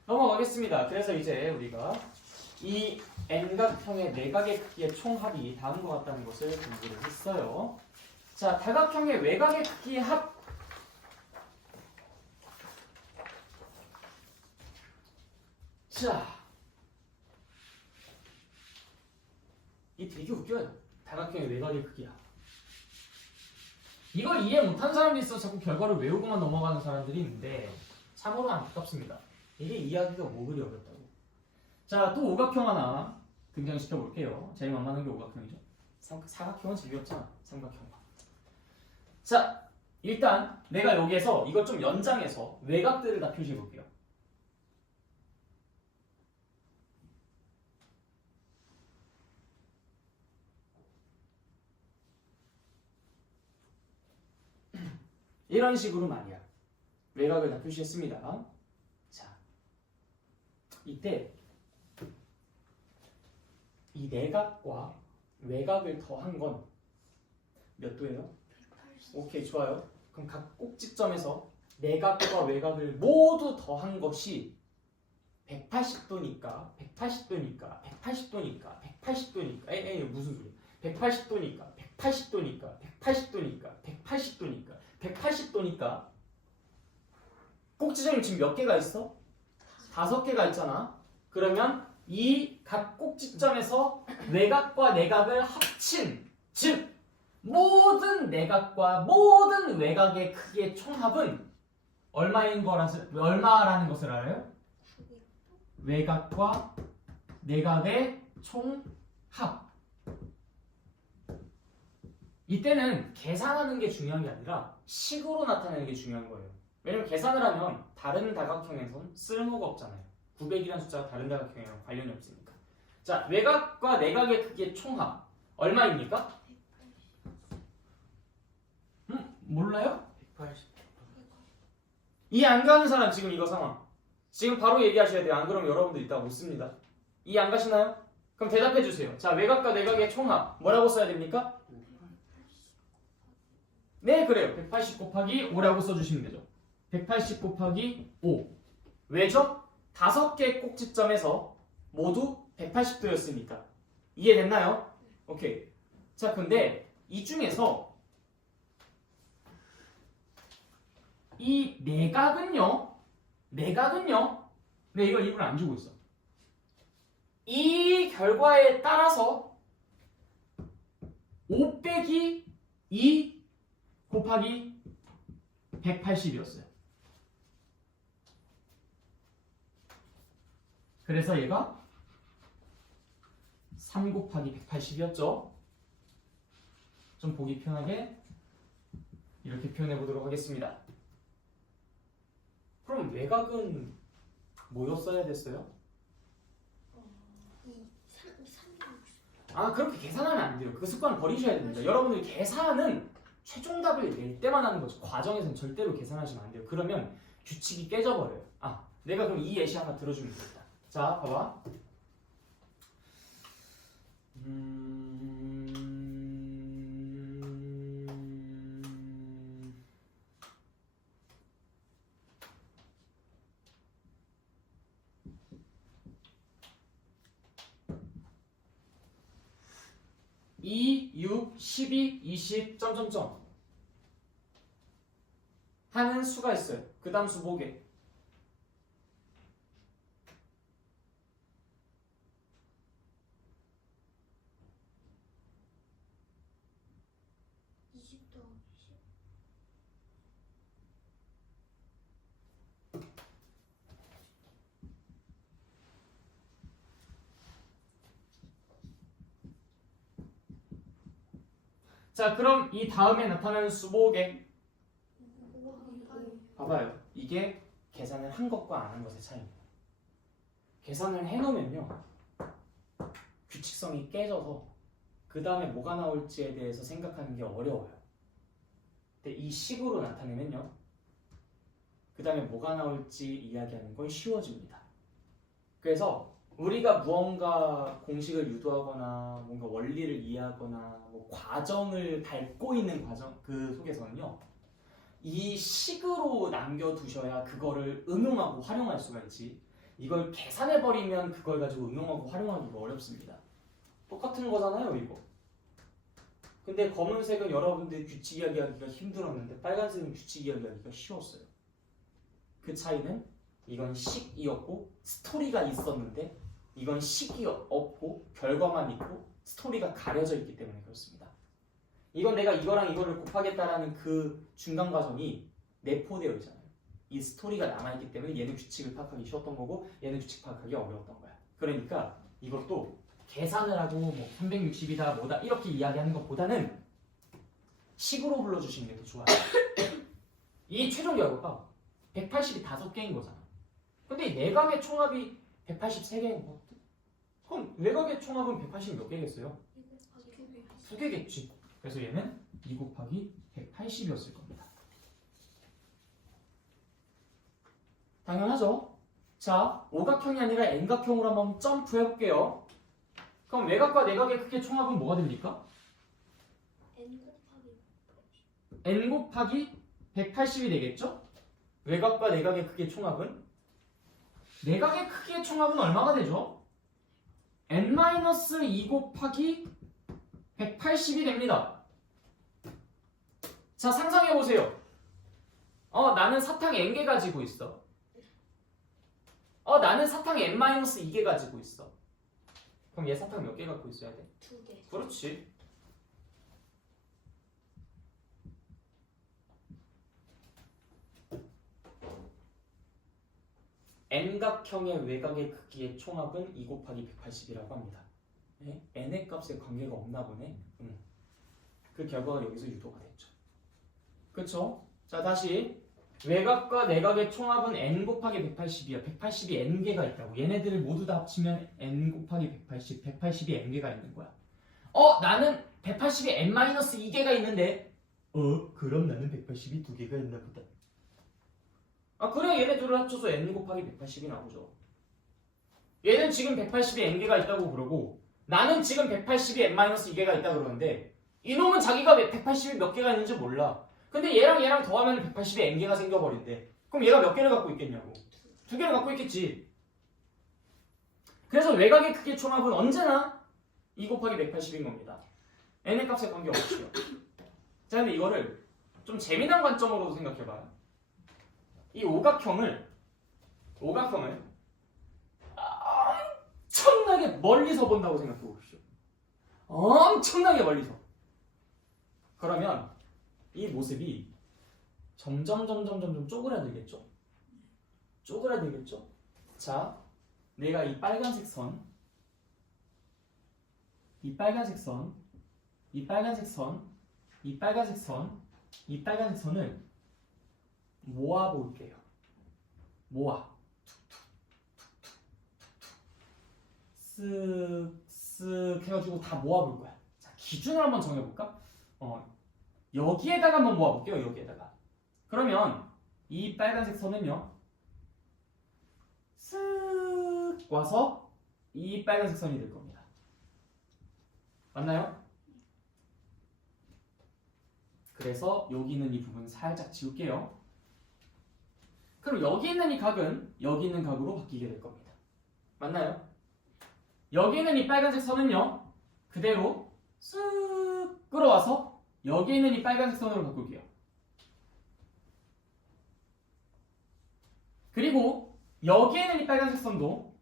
넘어가겠습니다. 그래서 이제 우리가 이 N각형의 내각의 크기의 총합이 다음과 같다는 것을 공부를 했어요. 자, 다각형의 외각의 크기의 합. 자, 이 되게 웃겨요. 다각형의 외곽의 크기야. 이걸 이해 못하는 사람이 있어 자꾸 결과를 외우고만 넘어가는 사람들이 있는데 참으로 안타깝습니다. 이게 이해하기가 뭐 그리 어렵다고. 자, 또 오각형 하나 등장시켜 볼게요. 제일 만만한 게 오각형이죠. 사각형은 재미없잖아. 삼각형. 자, 일단 내가 여기에서 이걸 좀 연장해서 외곽들을 다 표시해 볼게요. 이런 식으로 말이야. 외곽을 다 표시했습니다. 자, 이때 이 내각과 외곽을 더한 건 몇 도예요? 180. 오케이, 좋아요. 그럼 각 꼭지점에서 내각과 외곽을 모두 더한 것이 180도니까 180도니까 180도니까 180도니까 에이 무슨 소리야. 180도니까 180도니까 180도니까 180도니까 180도니까 꼭지점이 지금 몇 개가 있어? 5개가 있잖아. 그러면 이 각 꼭지점에서 외곽과 내각을 합친, 즉 모든 내각과 모든 외곽의 크기의 총합은 얼마라는 것을 알아요? 외곽과 내각의 총합. 이때는 계산하는 게 중요한 게 아니라 식으로 나타내는 게 중요한 거예요. 왜냐면 계산을 하면 다른 다각형에선 쓸모가 없잖아요. 900이라는 숫자가 다른 다각형이랑 관련이 없으니까. 자, 외곽과 내각의 크기의 총합 얼마입니까? 몰라요? 180. 이해 안 가는 사람 지금 이거 상황 지금 바로 얘기하셔야 돼요. 안 그러면 여러분들 이따가 못 씁니다. 이해 안 가시나요? 그럼 대답해 주세요. 자, 외곽과 내각의 총합 뭐라고 써야 됩니까? 네, 그래요. 180 곱하기 5라고 써주시면 되죠. 180 곱하기 5. 왜죠? 5개 꼭지점에서 모두 180도였으니까. 이해됐나요? 오케이. 자, 근데 이 중에서 이 내각은요. 네, 이걸 입을 안 주고 있어. 이 결과에 따라서 5 빼기 2 곱하기 180이었어요. 그래서 얘가 3 곱하기 180이었죠. 좀 보기 편하게 이렇게 표현해 보도록 하겠습니다. 그럼 외곽은 뭐였어야 됐어요? 360. 아 그렇게 계산하면 안 돼요. 그 습관을 버리셔야 됩니다. 여러분들이 계산은 최종답을 낼 때만 하는 거죠. 과정에서는 절대로 계산하시면 안 돼요. 그러면 규칙이 깨져버려요. 아 내가 그럼 이 예시 하나 들어주면 되겠다. 자 봐봐. (2, 6, 12, 20, 점점점) 하는 수가 있어요. 그 다음 수 뭐게? 20 더하기 10. 자 그럼 이 다음에 나타나는 수 뭐게? 5 곱하기 봐봐요. 이게 계산을 한 것과 안 한 것의 차이입니다. 계산을 해놓으면요. 규칙성이 깨져서 그 다음에 뭐가 나올지에 대해서 생각하는 게 어려워요. 근데 이 식으로 나타내면요. 그 다음에 뭐가 나올지 이야기하는 건 쉬워집니다. 그래서 우리가 무언가 공식을 유도하거나 뭔가 원리를 이해하거나 뭐 과정을 밟고 있는 과정 그 속에서는요. 이 식으로 남겨두셔야 그거를 응용하고 활용할 수가 있지. 이걸 계산해버리면 그걸 가지고 응용하고 활용하기가 어렵습니다. 똑같은 거잖아요, 이거. 근데 검은색은 여러분들이 규칙 이야기하기가 힘들었는데 빨간색은 규칙 이야기하기가 쉬웠어요. 그 차이는 이건 식이었고 스토리가 있었는데 이건 식이 없고 결과만 있고 스토리가 가려져 있기 때문에 그렇습니다. 이건 내가 이거랑 이거를 곱하겠다라는 그 중간 과정이 내포되어 있잖아요. 이 스토리가 남아있기 때문에 얘는 규칙을 파악하기 쉬웠던 거고 얘는 규칙 파악하기 어려웠던 거야. 그러니까 이것도 계산을 하고 뭐 360이다 뭐다 이렇게 이야기하는 것보다는 식으로 불러주시는 게 더 좋아요. 이 최종 결과가 180이 5개인 거잖아. 근데 이 내각의 총합이 183개인 거. 그럼 외곽의 총합은 180 몇 개겠어요? 2개겠지. 그래서 얘는 2 곱하기 180이었을 겁니다. 당연하죠? 자, 오각형이 아니라 N각형으로 한번 점프해볼게요. 그럼 외곽과 내각의 크기의 총합은 뭐가 됩니까? N 곱하기 N 곱하기 180이 되겠죠? 외곽과 내각의 크기의 총합은? 내각의 크기의 총합은 얼마가 되죠? N-2 곱하기 180이 됩니다. 자, 상상해보세요. 나는 사탕 N개 가지고 있어. 나는 사탕 N-2개 가지고 있어. 그럼 얘 사탕 몇 개 갖고 있어야 돼? 2개. 그렇지. N각형의 외곽의 크기의 총합은 2 곱하기 180이라고 합니다. 네? N의 값에 관계가 없나 보네. 그 결과가 여기서 유도가 됐죠. 그쵸? 자 다시 외곽과 내각의 총합은 N 곱하기 180이야. 180이 N개가 있다고. 얘네들을 모두 다 합치면 N 곱하기 180, 180이 N개가 있는 거야. 나는 180이 N-2개가 있는데 그럼 나는 180이 2개가 있나 보다. 그래 얘네들을 합쳐서 N 곱하기 180이 나오죠. 얘는 지금 180이 N개가 있다고 그러고 나는 지금 180이 N-2개가 있다고 그러는데 이놈은 자기가 180이 몇 개가 있는지 몰라. 근데 얘랑 더하면 180이 N개가 생겨버린대. 그럼 얘가 몇 개를 갖고 있겠냐고. 2개를 갖고 있겠지. 그래서 외곽의 크기의 총합은 언제나 2 곱하기 180인 겁니다. N의 값에 관계없이요. 자 근데 이거를 좀 재미난 관점으로도 생각해봐요. 이 오각형을 엄청나게 멀리서 본다고 생각해 보십시오. 엄청나게 멀리서. 그러면 이 모습이 점점 쪼그라들겠죠? 쪼그라들겠죠? 자, 내가 이 빨간색 선, 이 빨간색 선, 이 빨간색 선, 이 빨간색 선, 이 빨간색 선을 모아볼게요. 모아. 쓱쓱 해가지고 다 모아볼 거야. 자, 기준을 한번 정해볼까? 여기에다가 한번 모아볼게요. 여기에다가. 그러면 이 빨간색 선은요. 쓱 와서 이 빨간색 선이 될 겁니다. 맞나요? 그래서 여기 있는 이 부분 살짝 지울게요. 그럼 여기 있는 이 각은 여기 있는 각으로 바뀌게 될 겁니다. 맞나요? 여기 있는 이 빨간색 선은요. 그대로 쓱 끌어와서 여기 있는 이 빨간색 선으로 바꿀게요. 그리고 여기에 있는 이 빨간색 선도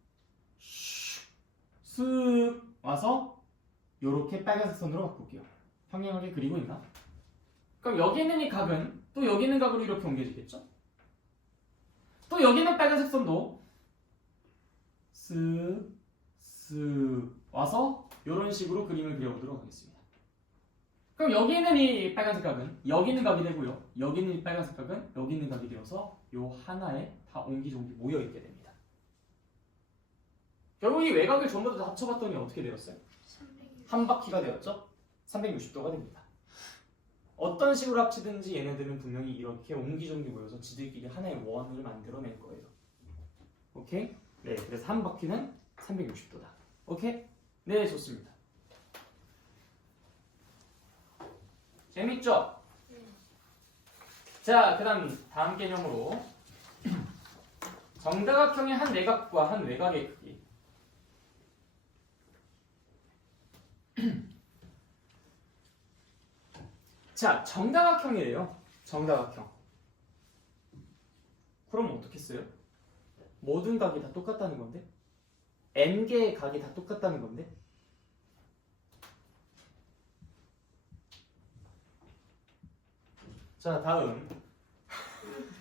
쓱 와서 이렇게 빨간색 선으로 바꿀게요. 평행하게 그리고 있나? 그럼 여기 있는 이 각은 또 여기 있는 각으로 이렇게 옮겨지겠죠? 또 여기 있는 빨간색 선도 쓱 와서 이런 식으로 그림을 그려보도록 하겠습니다. 그럼 여기 있는 이 빨간색 각은 여기 있는 각이 되고요. 여기 있는 이 빨간색 각은 여기 있는 각이 되어서 요 하나에 다 옹기종기 모여있게 됩니다. 결국 이 외곽을 전부 다 합쳐봤더니 어떻게 되었어요? 360. 한 바퀴가 되었죠? 360도가 됩니다. 어떤 식으로 합치든지 얘네들은 분명히 이렇게 옹기종기 모여서 지들끼리 하나의 원을 만들어낼 거예요. 오케이? 네, 그래서 한 바퀴는 360도다. 오케이? 네, 좋습니다. 재밌죠? 네. 자, 그 다음 개념으로 정다각형의 한 내각과 한 외곽의 크기. 자, 정다각형이래요. 정다각형. 그럼 어떻게 써요? 모든 각이 다 똑같다는 건데? n개의 각이 다 똑같다는 건데? 자, 다음.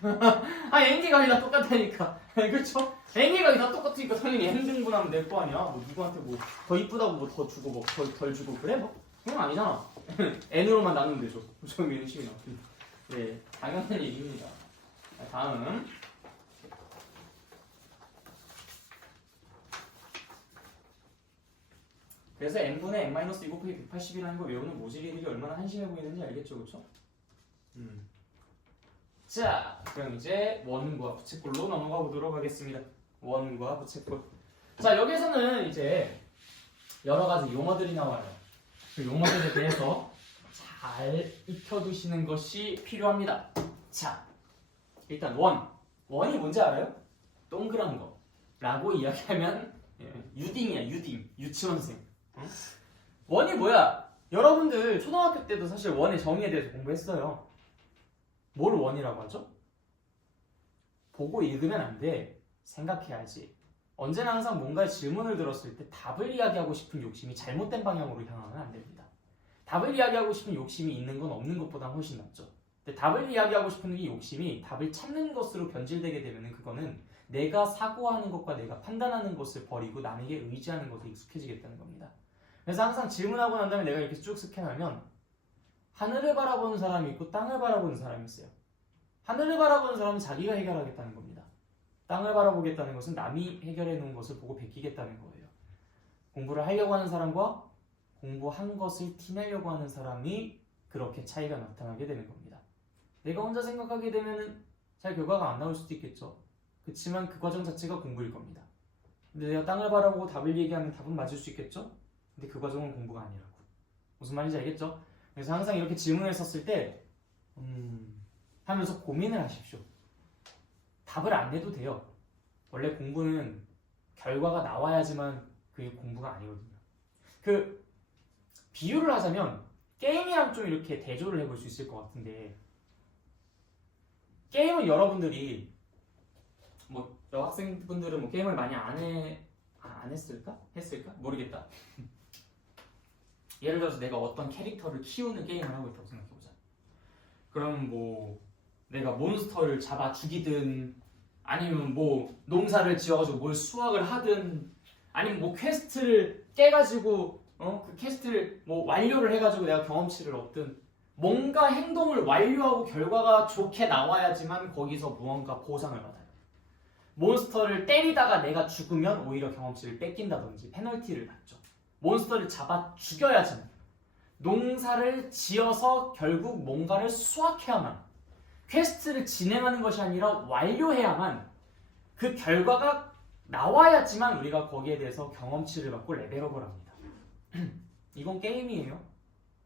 n개 각이 다 똑같다니까. 그쵸? n개 각이 다 똑같으니까 당연히 n등분하면 될 거 아니야. 뭐 누구한테 뭐 더 이쁘다고 뭐 더 주고 뭐 덜 주고 그래? 뭐 그건 아니잖아. n으로만 나누면 되죠. 좀 이런 식이 나옵니다. 네, 당연한 얘기입니다. 자, 다음. 그래서 n분의 n-2 곱하기 180이라는 거 외우는 모질이들이 얼마나 한심해 보이는지 알겠죠, 그렇죠? 자, 그럼 이제 원과 부채꼴로 넘어가 보도록 하겠습니다. 원과 부채꼴. 자, 여기서는 이제 여러 가지 용어들이 나와요. 그 용어들에 대해서 잘 익혀두시는 것이 필요합니다. 자, 일단 원이 뭔지 알아요? 동그란 거 라고 이야기하면 유딩이야. 유딩. 유치원생. 응? 원이 뭐야? 여러분들 초등학교 때도 사실 원의 정의에 대해서 공부했어요. 뭘 원이라고 하죠? 보고 읽으면 안 돼. 생각해야지. 언제나 항상 뭔가의 질문을 들었을 때 답을 이야기하고 싶은 욕심이 잘못된 방향으로 향하면 안 됩니다. 답을 이야기하고 싶은 욕심이 있는 건 없는 것보다 훨씬 낫죠. 근데 답을 이야기하고 싶은 이 욕심이 답을 찾는 것으로 변질되게 되면 그거는 내가 사고하는 것과 내가 판단하는 것을 버리고 남에게 의지하는 것에 익숙해지겠다는 겁니다. 그래서 항상 질문하고 난 다음에 내가 이렇게 쭉 스캔하면 하늘을 바라보는 사람이 있고 땅을 바라보는 사람이 있어요. 하늘을 바라보는 사람은 자기가 해결하겠다는 겁니다. 땅을 바라보겠다는 것은 남이 해결해 놓은 것을 보고 베끼겠다는 거예요. 공부를 하려고 하는 사람과 공부한 것을 티내려고 하는 사람이 그렇게 차이가 나타나게 되는 겁니다. 내가 혼자 생각하게 되면 잘 결과가 안 나올 수도 있겠죠. 그렇지만 그 과정 자체가 공부일 겁니다. 근데 내가 땅을 바라보고 답을 얘기하면 답은 맞을 수 있겠죠? 근데 그 과정은 공부가 아니라고. 무슨 말인지 알겠죠? 그래서 항상 이렇게 질문을 썼을 때 하면서 고민을 하십시오. 답을 안 내도 돼요. 원래 공부는 결과가 나와야지만 그게 공부가 아니거든요. 그 비유를 하자면 게임이랑 좀 이렇게 대조를 해볼 수 있을 것 같은데, 게임은 여러분들이 뭐 여학생분들은 뭐 게임을 많이 안 했을까? 했을까? 모르겠다. 예를 들어서 내가 어떤 캐릭터를 키우는 게임을 하고 있다고 생각해보자. 그럼 뭐 내가 몬스터를 잡아 죽이든, 아니면 뭐 농사를 지어가지고 뭘 수확을 하든, 아니면 뭐 퀘스트를 깨가지고 그 퀘스트를 뭐 완료를 해가지고 내가 경험치를 얻든, 뭔가 행동을 완료하고 결과가 좋게 나와야지만 거기서 무언가 보상을 받아요. 몬스터를 때리다가 내가 죽으면 오히려 경험치를 뺏긴다든지 페널티를 받죠. 몬스터를 잡아 죽여야지만, 농사를 지어서 결국 뭔가를 수확해야만, 퀘스트를 진행하는 것이 아니라 완료해야만 그 결과가 나와야지만 우리가 거기에 대해서 경험치를 받고 레벨업을 합니다. 이건 게임이에요.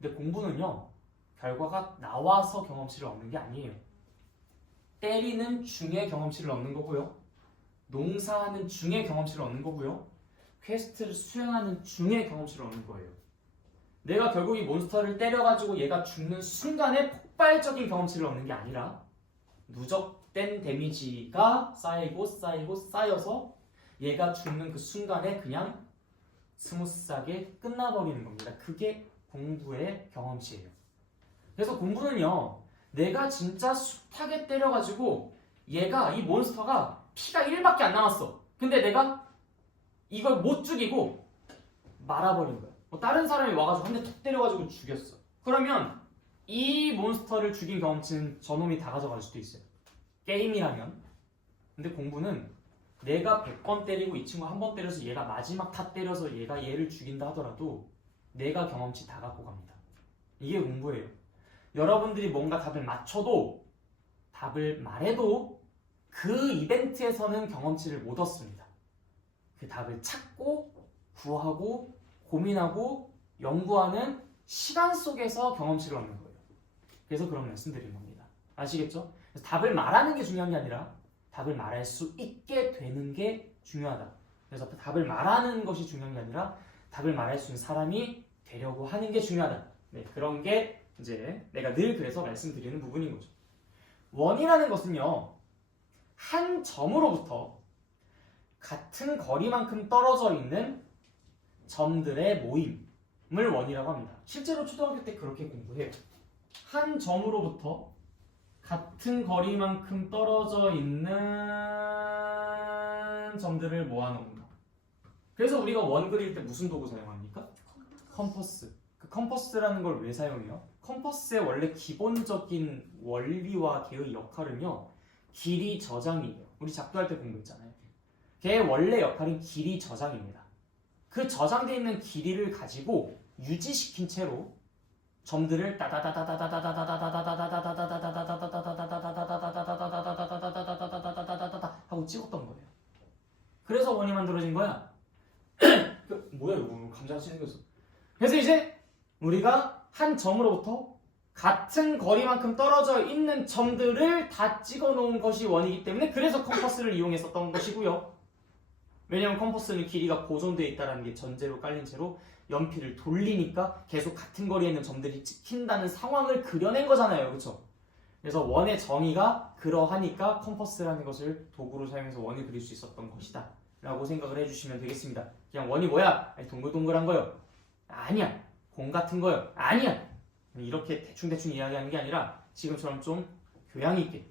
근데 공부는요, 결과가 나와서 경험치를 얻는 게 아니에요. 때리는 중에 경험치를 얻는 거고요. 농사하는 중에 경험치를 얻는 거고요. 퀘스트를 수행하는 중에 경험치를 얻는 거예요. 내가 결국 이 몬스터를 때려가지고 얘가 죽는 순간에 폭발적인 경험치를 얻는 게 아니라 누적된 데미지가 쌓여서 얘가 죽는 그 순간에 그냥 스무스하게 끝나버리는 겁니다. 그게 공부의 경험치예요. 그래서 공부는요, 내가 진짜 숱하게 때려가지고 얘가, 이 몬스터가 피가 1밖에 안 남았어. 근데 내가 이걸 못 죽이고 말아버린 거야. 뭐 다른 사람이 와가지고 한 대 툭 때려가지고 죽였어. 그러면 이 몬스터를 죽인 경험치는 저놈이 다 가져갈 수도 있어요. 게임이라면. 근데 공부는 내가 100번 때리고 이 친구 한 번 때려서 얘가 마지막 타 때려서 얘가 얘를 죽인다 하더라도 내가 경험치 다 갖고 갑니다. 이게 공부예요. 여러분들이 뭔가 답을 맞춰도, 답을 말해도 그 이벤트에서는 경험치를 못 얻습니다. 그 답을 찾고 구하고 고민하고 연구하는 시간 속에서 경험치를 얻는 거예요. 그래서 그런 말씀 드린 겁니다. 아시겠죠? 그래서 답을 말하는 게 중요한 게 아니라 답을 말할 수 있게 되는 게 중요하다. 그래서 답을 말하는 것이 중요한 게 아니라 답을 말할 수 있는 사람이 되려고 하는 게 중요하다. 네, 그런 게 이제 내가 늘 그래서 말씀드리는 부분인 거죠. 원이라는 것은요, 한 점으로부터 같은 거리만큼 떨어져 있는 점들의 모임을 원이라고 합니다. 실제로 초등학교 때 그렇게 공부해요. 한 점으로부터 같은 거리만큼 떨어져 있는 점들을 모아놓은 거. 그래서 우리가 원 그릴 때 무슨 도구 사용합니까? 컴퍼스. 그 컴퍼스라는 걸 왜 사용해요? 컴퍼스의 원래 기본적인 원리와 걔의 역할은요, 길이 저장이에요. 우리 작도할 때 공부했잖아요. 걔의 원래 역할은 길이 저장입니다. 그 저장되어 있는 길이를 가지고 유지시킨 채로 점들을 하고 찍었던 거예요. 그래서 원이 만들어진 거야. 뭐야 이거 감자같이 생겼어. 그래서 이제 우리가 한 점으로부터 같은 거리만큼 떨어져 있는 점들을 다 찍어 놓은 것이 원이기 때문에 그래서 컴퍼스를 이용했었던 것이고요. 왜냐하면 컴퍼스는 길이가 고정되어 있다는 게 전제로 깔린 채로 연필을 돌리니까 계속 같은 거리에 있는 점들이 찍힌다는 상황을 그려낸 거잖아요. 그렇죠? 그래서 원의 정의가 그러하니까 컴퍼스라는 것을 도구로 사용해서 원을 그릴 수 있었던 것이다 라고 생각을 해주시면 되겠습니다. 그냥 원이 뭐야? 아니, 동글동글한 거요? 아니야. 공 같은 거요? 아니야. 이렇게 대충대충 이야기하는 게 아니라 지금처럼 좀 교양 있게,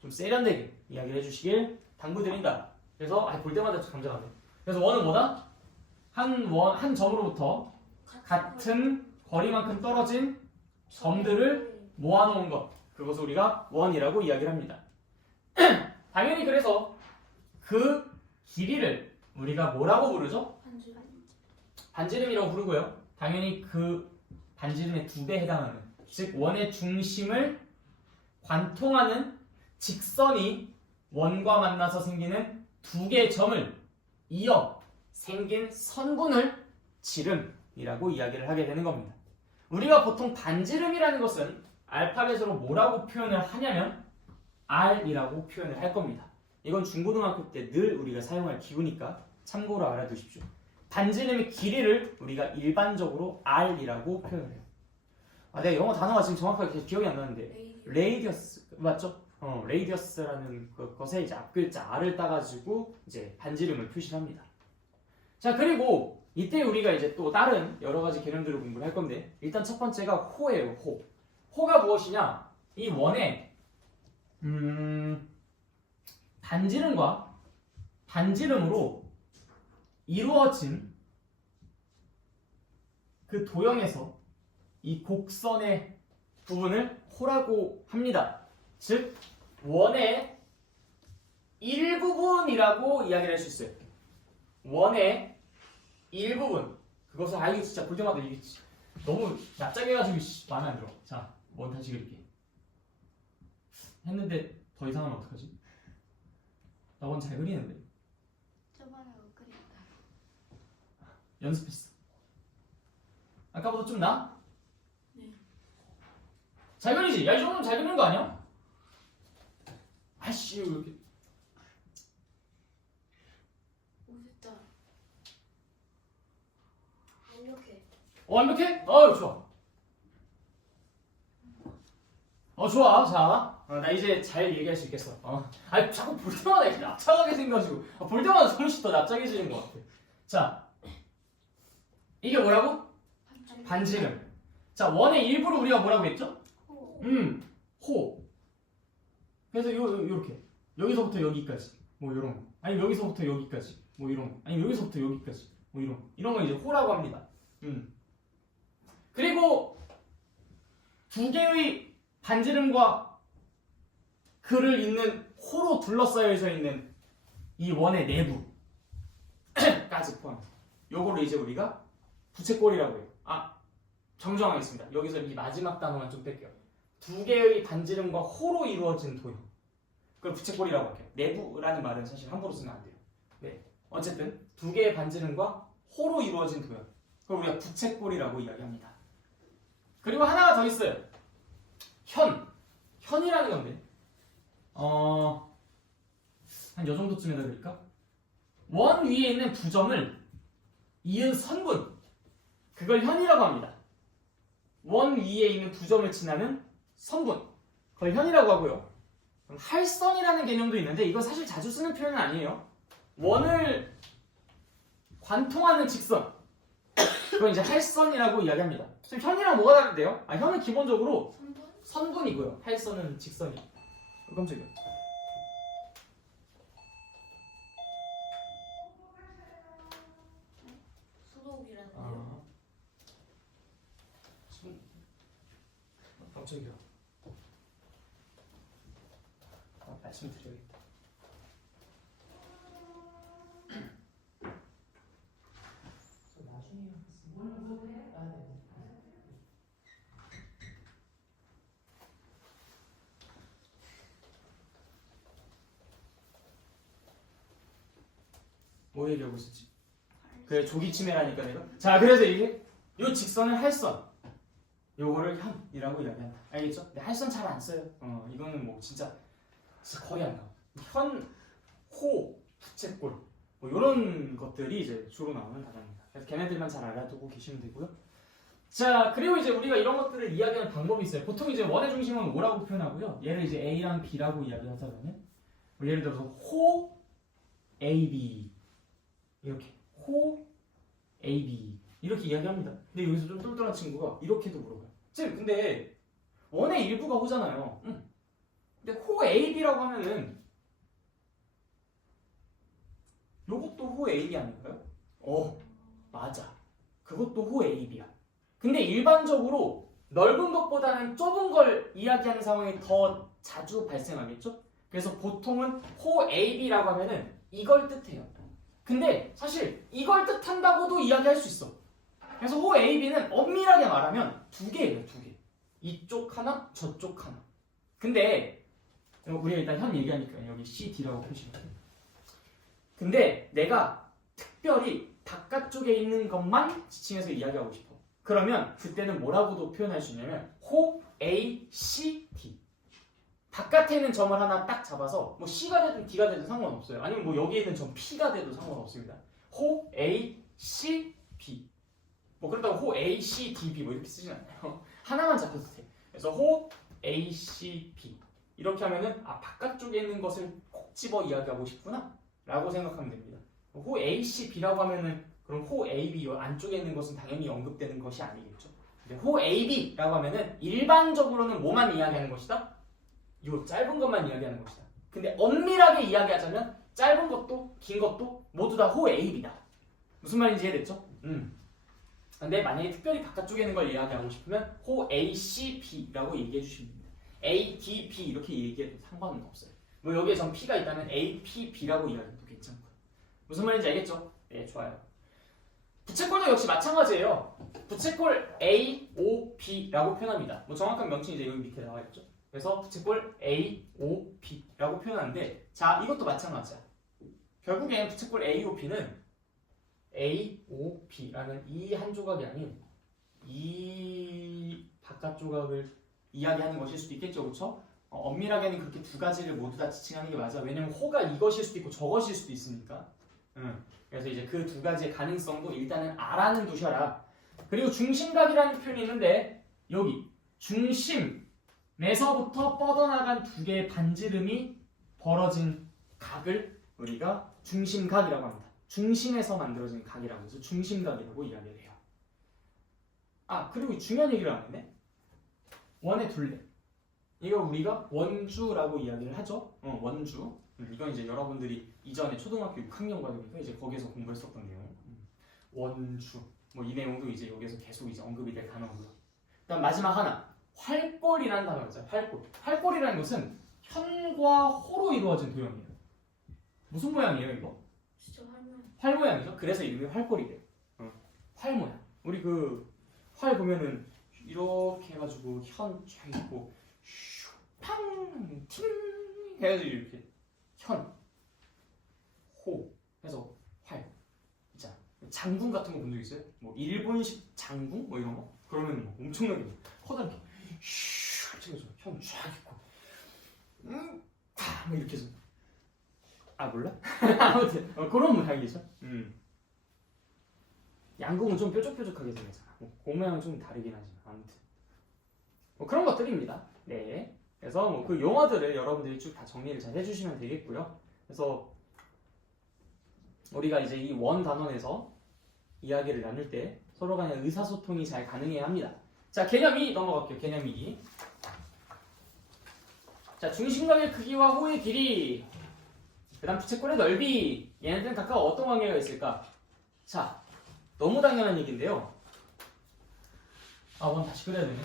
좀 세련되게 이야기를 해주시길 당부드립니다. 그래서 볼 때마다 감자가 돼. 그래서 원은 뭐다? 한 점으로부터 같은 거리만큼 떨어진 점들을 모아놓은 것. 그것을 우리가 원이라고 이야기를 합니다. 당연히 그래서 그 길이를 우리가 뭐라고 부르죠? 반지름이라고 부르고요. 당연히 그 반지름의 2배에 해당하는, 즉 원의 중심을 관통하는 직선이 원과 만나서 생기는 2개의 점을 이어 생긴 선분을 지름이라고 이야기를 하게 되는 겁니다. 우리가 보통 반지름이라는 것은 알파벳으로 뭐라고 표현을 하냐면 R이라고 표현을 할 겁니다. 이건 중고등학교 때 늘 우리가 사용할 기구니까 참고로 알아두십시오. 반지름의 길이를 우리가 일반적으로 R이라고 표현을 해요. 내가 영어 단어가 지금 정확하게 기억이 안 나는데 레이디어스 맞죠? 레이디어스라는 것에 이제 앞글자 R을 따가지고 이제 반지름을 표시합니다. 자, 그리고 이때 우리가 이제 또 다른 여러 가지 개념들을 공부를 할 건데 일단 첫 번째가 호예요. 호. 호가 무엇이냐? 이 원의 반지름과 반지름으로 이루어진 그 도형에서 이 곡선의 부분을 호라고 합니다. 즉 원의 일부분이라고 이야기를 할 수 있어요. 원의 일부분. 그것을 이거 진짜 볼 때마다 이게 너무 납작해가지고 마음에 안 들어. 자, 원 다시 그릴게. 했는데 더 이상 하면 어떡하지? 나 원 잘 그리는데. 저번에 못 그렸다. 연습했어. 아까보다 좀 나? 네. 잘 그리지? 야, 이 정도면 잘 그리는 거 아니야? 아씨, 왜 이렇게. 오셨다. 완벽해. 완벽해? 좋아. 좋아. 자, 나 이제 잘 얘기할 수 있겠어. 아니, 자꾸 볼 때마다 이렇게 납작하게 생겨가지고. 볼 때마다 조금씩 더 납작해지는 것 같아. 자, 이게 뭐라고? 반지름. 자, 원의 일부를 우리가 뭐라고 했죠? 호. 호. 그래서 요렇게. 여기서부터 여기까지. 뭐 요런 거. 아니, 여기서부터 여기까지. 뭐 이런 거. 아니, 여기서부터 여기까지. 뭐 이런 거. 이런 거 이제 호라고 합니다. 그리고 두 개의 반지름과 글을 잇는 호로 둘러싸여져 있는 이 원의 내부까지 포함해서 요거를 이제 우리가 부채꼴이라고 해요. 정정하겠습니다. 여기서 이 마지막 단어만 좀 뺄게요. 두 개의 반지름과 호로 이루어진 도형. 그걸 부채꼴이라고 할게요. 내부라는 말은 사실 함부로 쓰면 안 돼요. 네. 어쨌든 두 개의 반지름과 호로 이루어진 도형. 그걸 우리가 부채꼴이라고 이야기합니다. 그리고 하나가 더 있어요. 현이라는 건데 한 요 정도쯤에다 그릴까? 원 위에 있는 두 점을 이은 선분, 그걸 현이라고 합니다. 원 위에 있는 두 점을 지나는 선분, 그걸 현이라고 하고요. 할선이라는 개념도 있는데 이건 사실 자주 쓰는 표현은 아니에요. 원을 관통하는 직선, 그건 이제 할선이라고 이야기합니다. 지금 현이랑 뭐가 다른데요? 현은 기본적으로 선분? 선분이고요. 할선은 직선이. 깜짝이야. 수독이라는데요? 깜짝이야. 말씀드려야겠다. 뭐 얘기하고 있었지? 그래, 조기치매라니까 내가. 자, 그래서 이게 요 직선을 할선, 요거를 현이라고 이야기한다. 알겠죠? 근데 할선 잘 안 써요. 이거는 뭐 진짜 거의 안 나와. 현, 호, 부채꼴 뭐 이런 것들이 이제 주로 나오는 단어입니다. 그래서 걔네들만 잘 알아두고 계시면 되고요. 자, 그리고 이제 우리가 이런 것들을 이야기하는 방법이 있어요. 보통 이제 원의 중심은 O라고 표현하고요. 얘를 이제 A랑 B라고 이야기하자면 예를 들어서 호, AB 이렇게 호, AB 이렇게 이야기합니다. 근데 여기서 좀 똘똘한 친구가 이렇게도 물어봐요. 쌤, 근데 원의 일부가 호잖아요. 근데 호 AB라고 하면은 요것도 호 AB 아닌가요? 맞아. 그것도 호 AB야. 근데 일반적으로 넓은 것보다는 좁은 걸 이야기하는 상황이 더 자주 발생하겠죠? 그래서 보통은 호 AB라고 하면은 이걸 뜻해요. 근데 사실 이걸 뜻한다고도 이야기할 수 있어. 그래서 호 AB는 엄밀하게 말하면 두 개예요, 두 개. 이쪽 하나, 저쪽 하나. 근데 우리가 일단 현 얘기하니까 여기 CD라고 표시할게요. 근데 내가 특별히 바깥쪽에 있는 것만 지칭해서 이야기하고 싶어. 그러면 그때는 뭐라고도 표현할 수 있냐면 호 A, C, D. 바깥에 있는 점을 하나 딱 잡아서 뭐 C가 되든 D가 되든 상관없어요. 아니면 뭐 여기에 있는 점 P가 돼도 상관없습니다. 호 A, C, B. 뭐 그렇다고 호 A, C, D, B 뭐 이렇게 쓰진 않아요. 하나만 잡혀도 돼. 그래서 호 A, C, B 이렇게 하면은 바깥쪽에 있는 것을 콕 집어 이야기하고 싶구나 라고 생각하면 됩니다. 호 A, C, B라고 하면은 그럼 호 A, B 안쪽에 있는 것은 당연히 언급되는 것이 아니겠죠. 근데 호 A, B라고 하면은 일반적으로는 뭐만 이야기하는 것이다? 요 짧은 것만 이야기하는 것이다. 근데 엄밀하게 이야기하자면 짧은 것도 긴 것도 모두 다 호 A, B다. 무슨 말인지 이해됐죠? 근데 만약에 특별히 바깥쪽에 있는 걸 이야기하고 싶으면 호 A, C, B라고 얘기해 주시면 됩니다. A, D, B 이렇게 얘기해도 상관은 없어요. 뭐 여기에 전 P가 있다면 A, P, B라고 이야기해도 괜찮고. 무슨 말인지 알겠죠? 네, 좋아요. 부채꼴도 역시 마찬가지예요. 부채꼴 A, O, B라고 표현합니다. 뭐 정확한 명칭이 이제 여기 밑에 나와 있죠. 그래서 부채꼴 A, O, B라고 표현하는데, 자, 이것도 마찬가지야. 결국엔 부채꼴 A, O, B는 A, O, B라는 이 한 조각이 아닌 이 바깥 조각을 이야기하는 것일 수도 있겠죠, 그렇죠? 엄밀하게는 그렇게 두 가지를 모두 다 지칭하는 게 맞아. 왜냐면 호가 이것일 수도 있고 저것일 수도 있으니까. 그래서 이제 그 두 가지의 가능성도 일단은 알아는 두셔라. 그리고 중심각이라는 표현이 있는데 여기 중심에서부터 뻗어나간 두 개의 반지름이 벌어진 각을 우리가 중심각이라고 합니다. 중심에서 만들어진 각이라고 해서 중심각이라고 이야기를 해요. 아, 그리고 중요한 얘기를 안 했네. 원의 둘레. 이거 우리가 원주라고 이야기를 하죠. 원주. 이건 이제 여러분들이 이전에 초등학교 6학년 과정이니까 이제 거기서 공부했었던 내용. 원주. 뭐 이 내용도 이제 여기서 계속 이제 언급이 될 단어고요. 그다음 마지막 하나. 활골이라는 단어가 있어요. 활골. 활골이라는 것은 현과 호로 이루어진 도형이에요. 무슨 모양이에요, 이거? 진짜 할머니. 활 모양이죠. 그래서 이름이 활골이래요. 활 모양. 우리 그 활 보면은 이렇게 해가지고 현 쫙 있고 팡! 팅! 해가지고 이렇게 현, 호 해서 활. 자, 장궁 같은 거 본 적 있어요? 뭐 일본식 장궁? 뭐 이런 거? 그러면 뭐 엄청나게 커다랗게 현 쫙 있고 뭐 이렇게 해서 아 몰라? 아무튼 그런 모양이죠. 양궁은 좀 뾰족뾰족하게 생겼잖아. 그 모양은 좀 다르긴 하지만 아무튼 뭐 그런 것들입니다. 네. 그래서 뭐 그 용어들을 여러분들이 쭉 다 정리를 잘 해주시면 되겠고요. 그래서 우리가 이제 이 원 단원에서 이야기를 나눌 때 서로 간의 의사소통이 잘 가능해야 합니다. 자, 개념 2 넘어갈게요. 개념 2. 자, 중심각의 크기와 호의 길이, 그 다음 부채꼴의 넓이, 얘네들은 각각 어떤 관계가 있을까? 자, 너무 당연한 얘기인데요. 아, 원 다시 그려야 되네.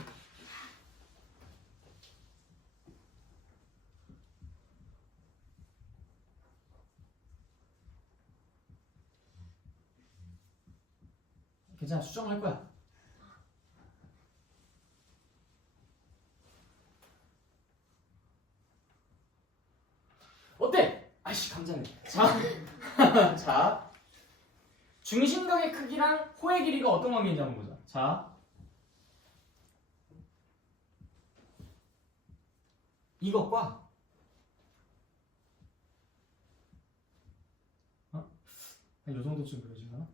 괜찮아, 수정할 거야. 어때? 아이씨, 감자네. 자, 자, 중심각의 크기랑 호의 길이가 어떤 관계인지 한번 보자. 자, 이것과 한 요 정도쯤 그려지나?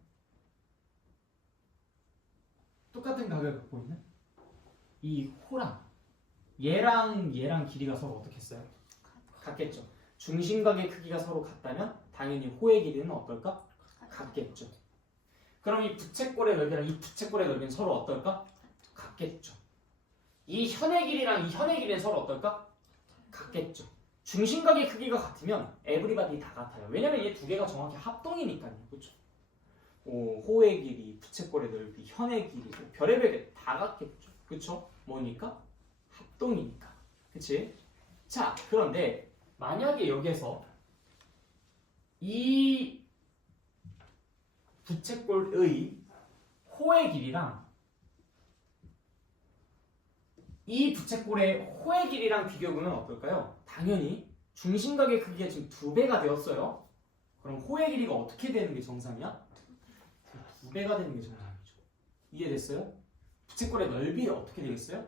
똑같은 각을 갖고 있는 이 호랑 얘랑 길이가 서로 어떻게 했어요? 같겠죠. 중심각의 크기가 서로 같다면 당연히 호의 길이는 어떨까? 같겠죠. 그럼 이 부채꼴의 넓이랑 이 부채꼴의 넓이는 서로 어떨까? 같겠죠. 이 현의 길이랑 이 현의 길이는 서로 어떨까? 같겠죠. 중심각의 크기가 같으면 에브리바디 다 같아요. 왜냐면 이 두 개가 정확히 합동이니까요. 그렇죠? 호의 길이, 부채꼴의 넓이, 현의 길이, 별의별 게 다 같겠죠. 그렇죠? 뭐니까? 합동이니까. 그치? 자, 그런데 만약에 여기에서 이 부채꼴의 호의 길이랑 이 부채꼴의 호의 길이랑 비교해보면 어떨까요? 당연히 중심각의 크기가 지금 2배가 되었어요. 그럼 호의 길이가 어떻게 되는 게 정상이야? 2배가 되는 게 정상이죠. 이해됐어요? 부채꼴의 넓이가 어떻게 되겠어요?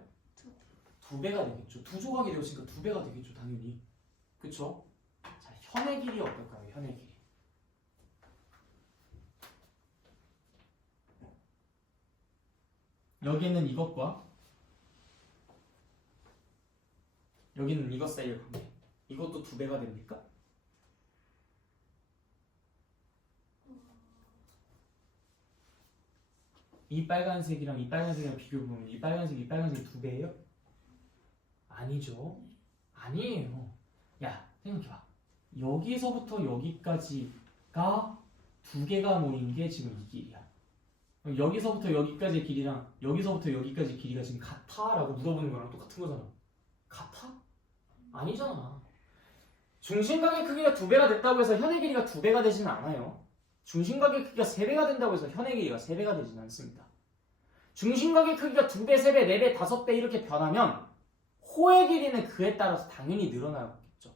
2배가 되겠죠. 두 조각이 되었으니까 2배가 되겠죠, 당연히. 그쵸? 자, 현의 길이 어떨까요? 현의 길이. 여기는 이것과 여기는 이것 사이의 관계. 이것도 2배가 됩니까? 이 빨간색이랑 이 빨간색이랑 비교해보면 이 빨간색이 2배예요? 아니죠. 아니에요. 야, 생각해봐. 여기서부터 여기까지가 2개가 모인 게 지금 이 길이야. 여기서부터 여기까지의 길이랑 여기서부터 여기까지 길이가 지금 같아? 라고 물어보는 거랑 똑같은 거잖아. 같아? 아니잖아. 중심각의 크기가 2배가 됐다고 해서 현의 길이가 2배가 되지는 않아요. 중심각의 크기가 3배가 된다고 해서 현의 길이가 3배가 되지는 않습니다. 중심각의 크기가 2배, 3배, 4배, 5배 이렇게 변하면 호의 길이는 그에 따라서 당연히 늘어나겠죠.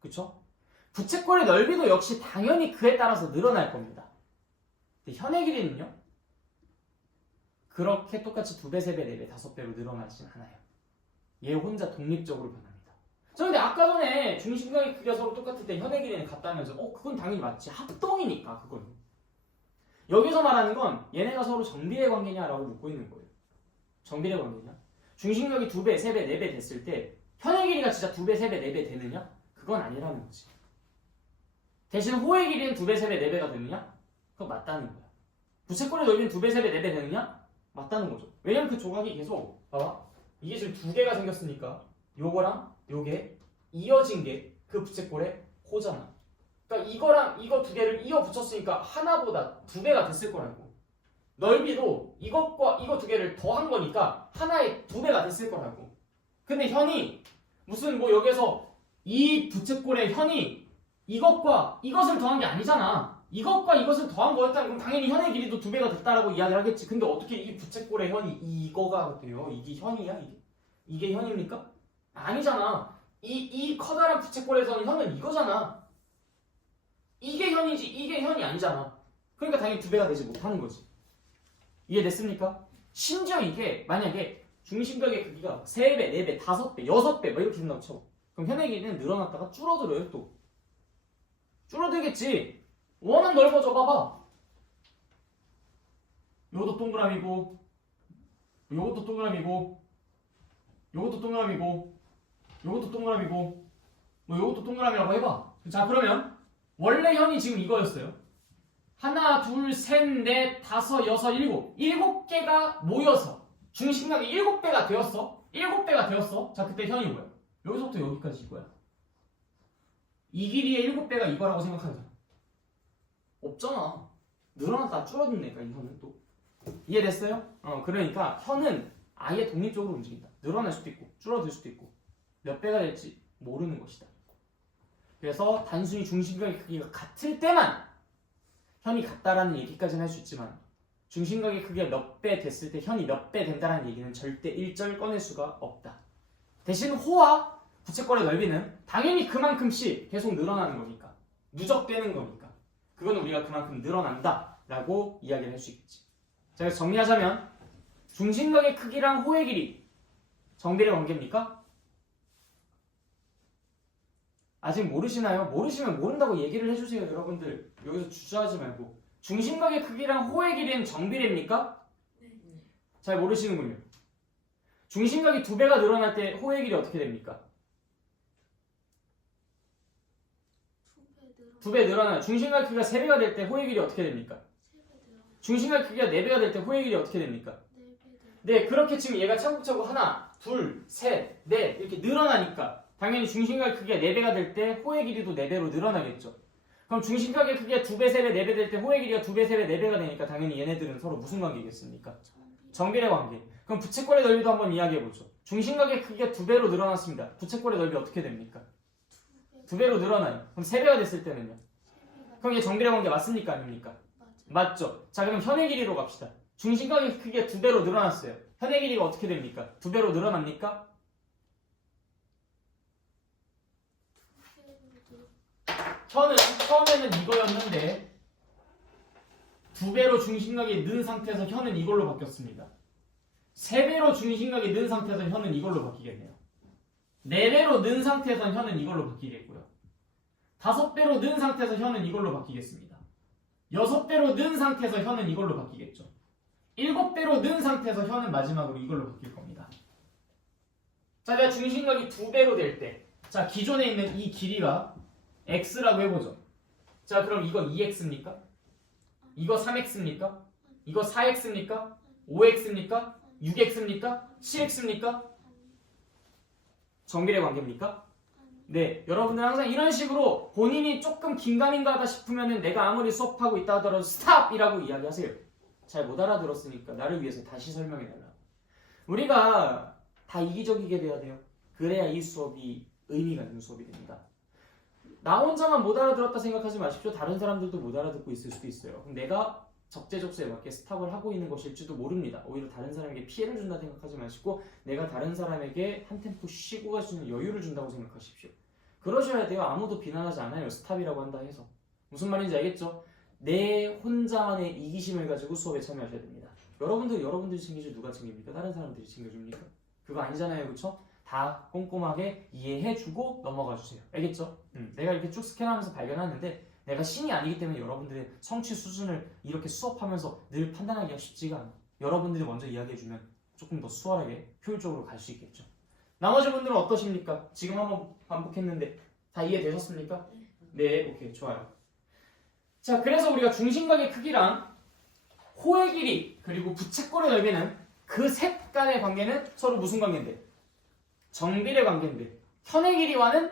그쵸? 부채꼴의 넓이도 역시 당연히 그에 따라서 늘어날 겁니다. 근데 현의 길이는요? 그렇게 똑같이 2배, 3배, 4배, 5배로 늘어나진 않아요. 얘 혼자 독립적으로 변합니다. 자, 근데 아까 전에 중심각의 크기가 서로 똑같을 때 현의 길이는 같다면서 그건 당연히 맞지. 합동이니까 그건. 여기서 말하는 건 얘네가 서로 정비례 관계냐라고 묻고 있는 거예요. 정비례 관계냐? 중심각이 2배, 3배, 4배 됐을 때 현의 길이가 진짜 2배, 3배, 4배 되느냐? 그건 아니라는 거지. 대신 호의 길이는 2배, 3배, 4배가 되느냐? 그건 맞다는 거야. 부채꼴의 넓이는 2배, 3배, 4배 되느냐? 맞다는 거죠. 왜냐면 그 조각이 계속 봐봐. 이게 지금 2개가 생겼으니까 요거랑 요게 이어진 게 그 부채꼴의 호잖아. 그러니까 이거랑 이거 2개를 이어 붙였으니까 하나보다 2배가 됐을 거라고. 넓이도 이것과 이거 2개를 더한 거니까 하나의 2배가 됐을 거라고. 근데 현이 무슨 뭐 여기서 이 부채꼴의 현이 이것과 이것을 더한 게 아니잖아. 이것과 이것을 더한 거였다면 그럼 당연히 현의 길이도 2배가 됐다라고 이야기를 하겠지. 근데 어떻게 이 부채꼴의 현이 이거가 돼요? 이게 현이야? 이게 현입니까? 아니잖아. 이 커다란 부채꼴에서는 현은 이거잖아. 이게 현이지 이게 현이 아니잖아. 그러니까 당연히 2배가 되지 못하는 거지. 이해됐습니까? 심지어 이게 만약에 중심각의 크기가 3배, 4배, 5배, 6배 막 이렇게 된다고 쳐. 그럼 현의 길이는 늘어났다가 줄어들어요 또. 줄어들겠지. 원은 넓어져 봐봐. 요것도 동그라미고 요것도 동그라미고 요것도 동그라미고 요것도 동그라미고 뭐 요것도 동그라미라고 해봐. 자 그러면 원래 현이 지금 이거였어요. 하나, 둘, 셋, 넷, 다섯, 여섯, 일곱. 7개가 모여서 중심각이 7배가 되었어. 7배가 되었어. 자 그때 현이 뭐야? 여기서부터 여기까지 이거야. 이 길이의 7배가 이거라고 생각하자. 없잖아. 늘어났다 줄어든다니까 이 현은 또. 이해됐어요? 그러니까 현은 아예 독립적으로 움직인다. 늘어날 수도 있고 줄어들 수도 있고 몇 배가 될지 모르는 것이다. 그래서 단순히 중심각의 크기가 같을 때만 현이 같다라는 얘기까지는 할 수 있지만 중심각의 크기가 몇 배 됐을 때 현이 몇 배 된다라는 얘기는 절대 일절 꺼낼 수가 없다. 대신 호와 부채꼴의 넓이는 당연히 그만큼씩 계속 늘어나는 거니까 누적되는 거니까 그건 우리가 그만큼 늘어난다 라고 이야기를 할 수 있겠지. 자, 그래서 정리하자면 중심각의 크기랑 호의 길이 정비례 관계입니까? 아직 모르시나요? 모르시면 모른다고 얘기를 해주세요. 여러분들 여기서 주저하지 말고. 중심각의 크기랑 호의 길이는 정비례입니까? 네. 잘 모르시는군요. 중심각이 2배가 늘어날 때 호의 길이 어떻게 됩니까? 2배 늘어나요. 중심각 크기가 3배가 될 때 호의 길이 어떻게 됩니까? 3배 늘어나요. 중심각 크기가 4배가 될 때 호의 길이 어떻게 됩니까? 4배 늘어나요. 네, 그렇게 지금 얘가 차곡차곡 하나, 둘, 셋, 넷 이렇게 늘어나니까 당연히 중심각 크기가 4배가 될 때 호의 길이도 4배로 늘어나겠죠. 그럼 중심각의 크기가 2배, 3배, 4배 될 때 호의 길이가 2배, 3배, 4배가 되니까 당연히 얘네들은 서로 무슨 관계겠습니까? 정비례 관계. 그럼 부채꼴의 넓이도 한번 이야기해보죠. 중심각의 크기가 2배로 늘어났습니다. 부채꼴의 넓이 어떻게 됩니까? 2배로 늘어나요. 그럼 3배가 됐을 때는요? 그럼 이게 정비례 관계 맞습니까? 아닙니까? 맞죠. 자 그럼 현의 길이로 갑시다. 중심각의 크기가 2배로 늘어났어요. 현의 길이가 어떻게 됩니까? 2배로 늘어납니까? 현은 처음에는 이거였는데 2배로 중심각이 는 상태에서 현은 이걸로 바뀌었습니다. 3배로 중심각이 는 상태에서 현은 이걸로 바뀌겠네요. 4배로 는 상태에서 현은 이걸로 바뀌겠고요. 5배로 는 상태에서 현은 이걸로 바뀌겠습니다. 6배로 는 상태에서 현은 이걸로 바뀌겠죠. 7배로 는 상태에서 현은 마지막으로 이걸로 바뀔 겁니다. 자, 내가 중심각이 2배로 될 때, 자 기존에 있는 이 길이가 x라고 해보죠. 자 그럼 이거 2x입니까? 이거 3x입니까? 이거 4x입니까? 5x입니까? 6x입니까? 7x입니까? 정비례 관계입니까? 네, 여러분들 항상 이런 식으로 본인이 조금 긴가민가하다 싶으면 내가 아무리 수업하고 있다 하더라도 스탑이라고 이야기하세요. 잘 못 알아들었으니까 나를 위해서 다시 설명해달라. 우리가 다 이기적이게 돼야 돼요. 그래야 이 수업이 의미가 있는 수업이 됩니다. 나 혼자만 못 알아들었다 생각하지 마십시오. 다른 사람들도 못 알아듣고 있을 수도 있어요. 그럼 내가 적재적소에 맞게 스탑을 하고 있는 것일지도 모릅니다. 오히려 다른 사람에게 피해를 준다 생각하지 마시고 내가 다른 사람에게 한 템포 쉬고 갈 수 있는 여유를 준다고 생각하십시오. 그러셔야 돼요. 아무도 비난하지 않아요. 스탑이라고 한다 해서. 무슨 말인지 알겠죠? 내 혼자만의 이기심을 가지고 수업에 참여하셔야 됩니다. 여러분들이 챙기지 누가 챙깁니까? 다른 사람들이 챙겨줍니까? 그거 아니잖아요. 그쵸? 다 꼼꼼하게 이해해주고 넘어가 주세요. 알겠죠? 내가 이렇게 쭉 스캔하면서 발견하는데 내가 신이 아니기 때문에 여러분들의 성취 수준을 이렇게 수업하면서 늘 판단하기가 쉽지가 않아요. 여러분들이 먼저 이야기해주면 조금 더 수월하게 효율적으로 갈 수 있겠죠. 나머지 분들은 어떠십니까? 지금 한번 반복했는데 다 이해되셨습니까? 네, 오케이, 좋아요. 자, 그래서 우리가 중심각의 크기랑 호의 길이 그리고 부채꼴의 넓이는 그 셋 간의 관계는 서로 무슨 관계인데? 정비례 관계인데 현의 길이와는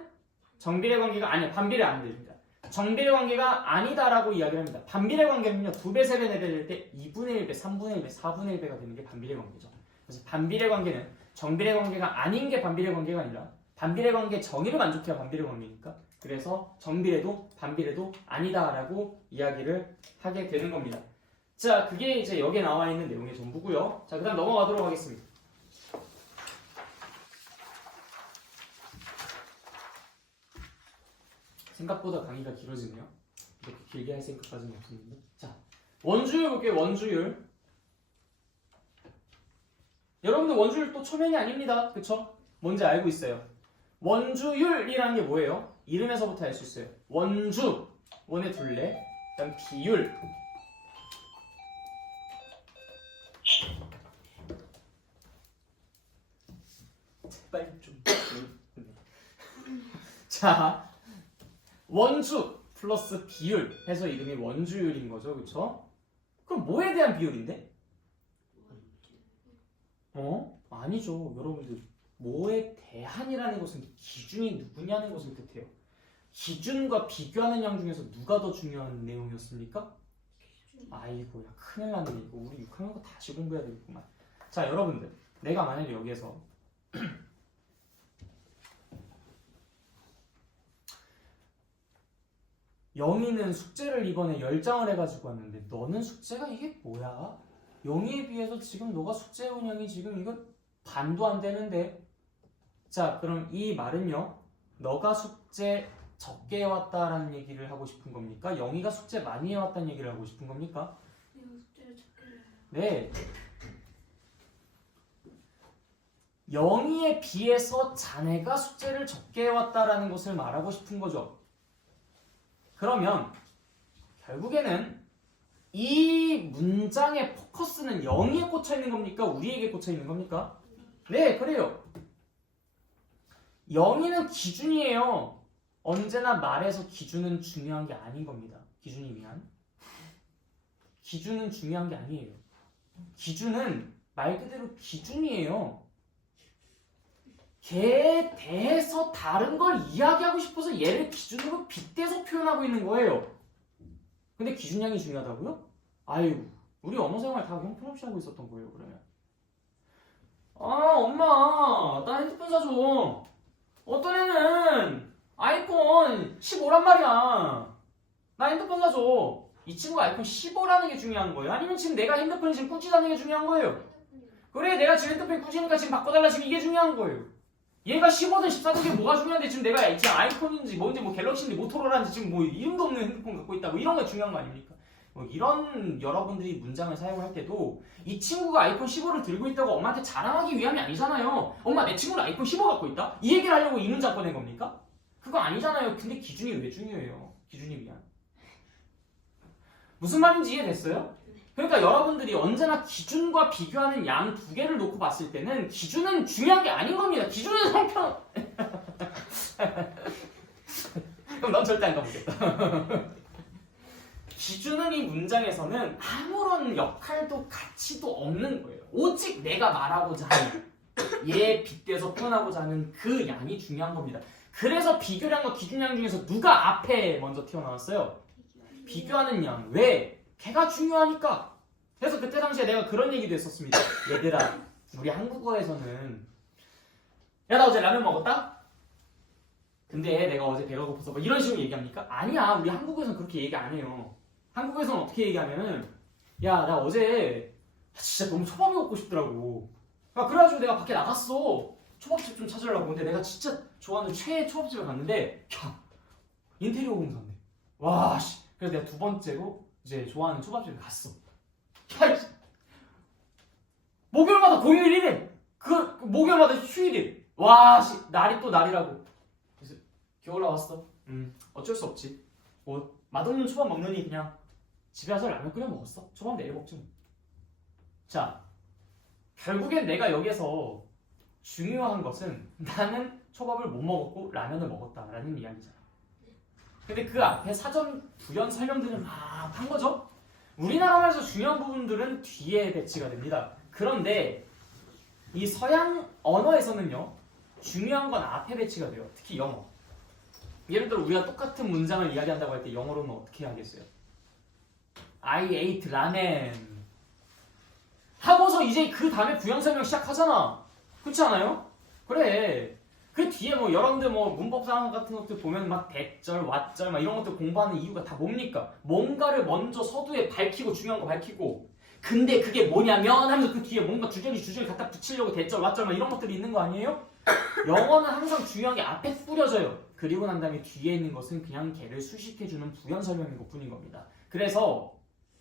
정비례 관계가 아니야. 반비례 안 됩니다. 정비례 관계가 아니다라고 이야기를 합니다. 반비례 관계는요. 2배, 3배, 4배 될 때 2분의 1배, 3분의 1배, 4분의 1배가 되는 게 반비례 관계죠. 그래서 반비례 관계는 정비례 관계가 아닌 게 반비례 관계가 아니라 반비례 관계 정의를 만족해야 반비례 관계니까 그래서 정비례도 반비례도 아니다라고 이야기를 하게 되는 겁니다. 자, 그게 이제 여기에 나와 있는 내용의 전부고요. 자, 그다음 넘어가도록 하겠습니다. 생각보다 강의가 길어지네요. 이렇게 길게 할 생각까지는 없었는데. 자, 원주율 볼게요. 원주율. 여러분들 원주율 또 초면이 아닙니다. 그쵸? 뭔지 알고 있어요. 원주율이라는 게 뭐예요? 이름에서부터 알 수 있어요. 원주, 원의 둘레, 그다음 비율. 제발 좀. 자, 원주 플러스 비율 해서 이름이 원주율인 거죠. 그쵸? 그럼 뭐에 대한 비율인데? 아니죠. 여러분들 뭐에 대한이라는 것은 기준이 누구냐는 것을 뜻해요. 기준과 비교하는 양 중에서 누가 더 중요한 내용이었습니까? 아이고야 큰일 났네. 이거 우리 6학년 거 다시 공부해야 되겠구만. 자, 여러분들 내가 만약에 여기에서 영희는 숙제를 이번에 10장을 해가지고 왔는데 너는 숙제가 이게 뭐야? 영희에 비해서 지금 너가 숙제 운영이 지금 이거 반도 안 되는데. 자, 그럼 이 말은요, 너가 숙제 적게 해왔다라는 얘기를 하고 싶은 겁니까? 영희가 숙제 많이 해왔다는 얘기를 하고 싶은 겁니까? 숙제를 적게 해요. 네. 영희에 비해서 자네가 숙제를 적게 해왔다라는 것을 말하고 싶은 거죠. 그러면 결국에는 이 문장의 포커스는 영희에 꽂혀 있는 겁니까? 우리에게 꽂혀 있는 겁니까? 네, 그래요. 영희는 기준이에요. 언제나 말에서 기준은 중요한 게 아닌 겁니다. 기준이 미안. 기준은 중요한 게 아니에요. 기준은 말 그대로 기준이에요. 걔에 대해서 다른 걸 이야기하고 싶어서 얘를 기준으로 빗대서 표현하고 있는 거예요. 근데 기준량이 중요하다고요? 아유, 우리 언어 생활 다 형편없이 하고 있었던 거예요. 그러면 엄마 나 핸드폰 사줘. 어떤 애는 아이폰 15란 말이야. 나 핸드폰 사줘. 이 친구가 아이폰 15라는 게 중요한 거예요? 아니면 지금 내가 핸드폰이 지금 꾸지다는 게 중요한 거예요? 그래, 내가 지금 핸드폰이 꾸지니까 지금 바꿔달라, 지금 이게 중요한 거예요. 얘가 15든 14든 게 뭐가 중요한데 지금 내가 지금 아이폰인지 뭔지 뭐 갤럭시인지 모토로라인지 지금 뭐 이름도 없는 핸드폰 갖고 있다고 이런 게 중요한 거 아닙니까? 뭐 이런 여러분들이 문장을 사용할 때도 이 친구가 아이폰 15를 들고 있다고 엄마한테 자랑하기 위함이 아니잖아요. 엄마 내 친구는 아이폰 15 갖고 있다? 이 얘기를 하려고 이 문장 꺼낸 겁니까? 그거 아니잖아요. 근데 기준이 왜 중요해요? 기준이 미안. 무슨 말인지 이해됐어요? 그러니까 여러분들이 언제나 기준과 비교하는 양 두 개를 놓고 봤을 때는 기준은 중요한 게 아닌 겁니다. 기준은 형편. 그럼 넌 절대 안 가보겠다. 기준은 이 문장에서는 아무런 역할도 가치도 없는 거예요. 오직 내가 말하고자 하는, 얘 빗대서 표현하고자 하는 그 양이 중요한 겁니다. 그래서 비교량과 기준량 중에서 누가 앞에 먼저 튀어나왔어요? 비교하는 양. 왜? 걔가 중요하니까. 그래서 그때 당시에 내가 그런 얘기도 했었습니다. 얘들아, 우리 한국어에서는 야, 나 어제 라면 먹었다? 근데 내가 어제 배가 고파서 뭐 이런 식으로 얘기합니까? 아니야. 우리 한국에서는 그렇게 얘기 안 해요. 한국에서는 어떻게 얘기하면은 야, 나 어제 진짜 너무 초밥이 먹고 싶더라고. 그래가지고 내가 밖에 나갔어. 초밥집 좀 찾으려고. 근데 내가 진짜 좋아하는 최애 초밥집을 갔는데 야, 인테리어 공사인데. 와, 씨. 그래서 내가 두 번째로 이제 좋아하는 초밥집에 갔어. 야, 목요일마다 공휴일이래. 그 목요일마다 휴일이. 와, 씨. 날이 또 날이라고. 그래서 겨울 나왔어. 어쩔 수 없지. 뭐 맛없는 초밥 먹느니 그냥 집에 와서 라면 끓여 먹었어. 초밥 내일 먹지 뭐. 자, 결국엔 내가 여기서 중요한 것은 나는 초밥을 못 먹었고 라면을 먹었다라는 이야기잖아. 근데 그 앞에 사전 부연 설명들을 막 한 거죠. 우리나라 말에서 중요한 부분들은 뒤에 배치가 됩니다. 그런데 이 서양 언어에서는요, 중요한 건 앞에 배치가 돼요. 특히 영어. 예를 들어 우리가 똑같은 문장을 이야기한다고 할 때 영어로는 어떻게 하겠어요? I ate ramen 하고서 이제 그 다음에 부연 설명 시작하잖아. 그렇지 않아요? 그래. 그 뒤에 뭐 여러분들 뭐 문법상 같은 것들 보면 막 대절, 왓절 막 이런 것들 공부하는 이유가 다 뭡니까? 뭔가를 먼저 서두에 밝히고 중요한 거 밝히고 근데 그게 뭐냐면 하면서 그 뒤에 뭔가 주저리 갖다 붙이려고 대절, 왓절 막 이런 것들이 있는 거 아니에요? 영어는 항상 중요한 게 앞에 뿌려져요. 그리고 난 다음에 뒤에 있는 것은 그냥 걔를 수식해주는 부연 설명인 것 뿐인 겁니다. 그래서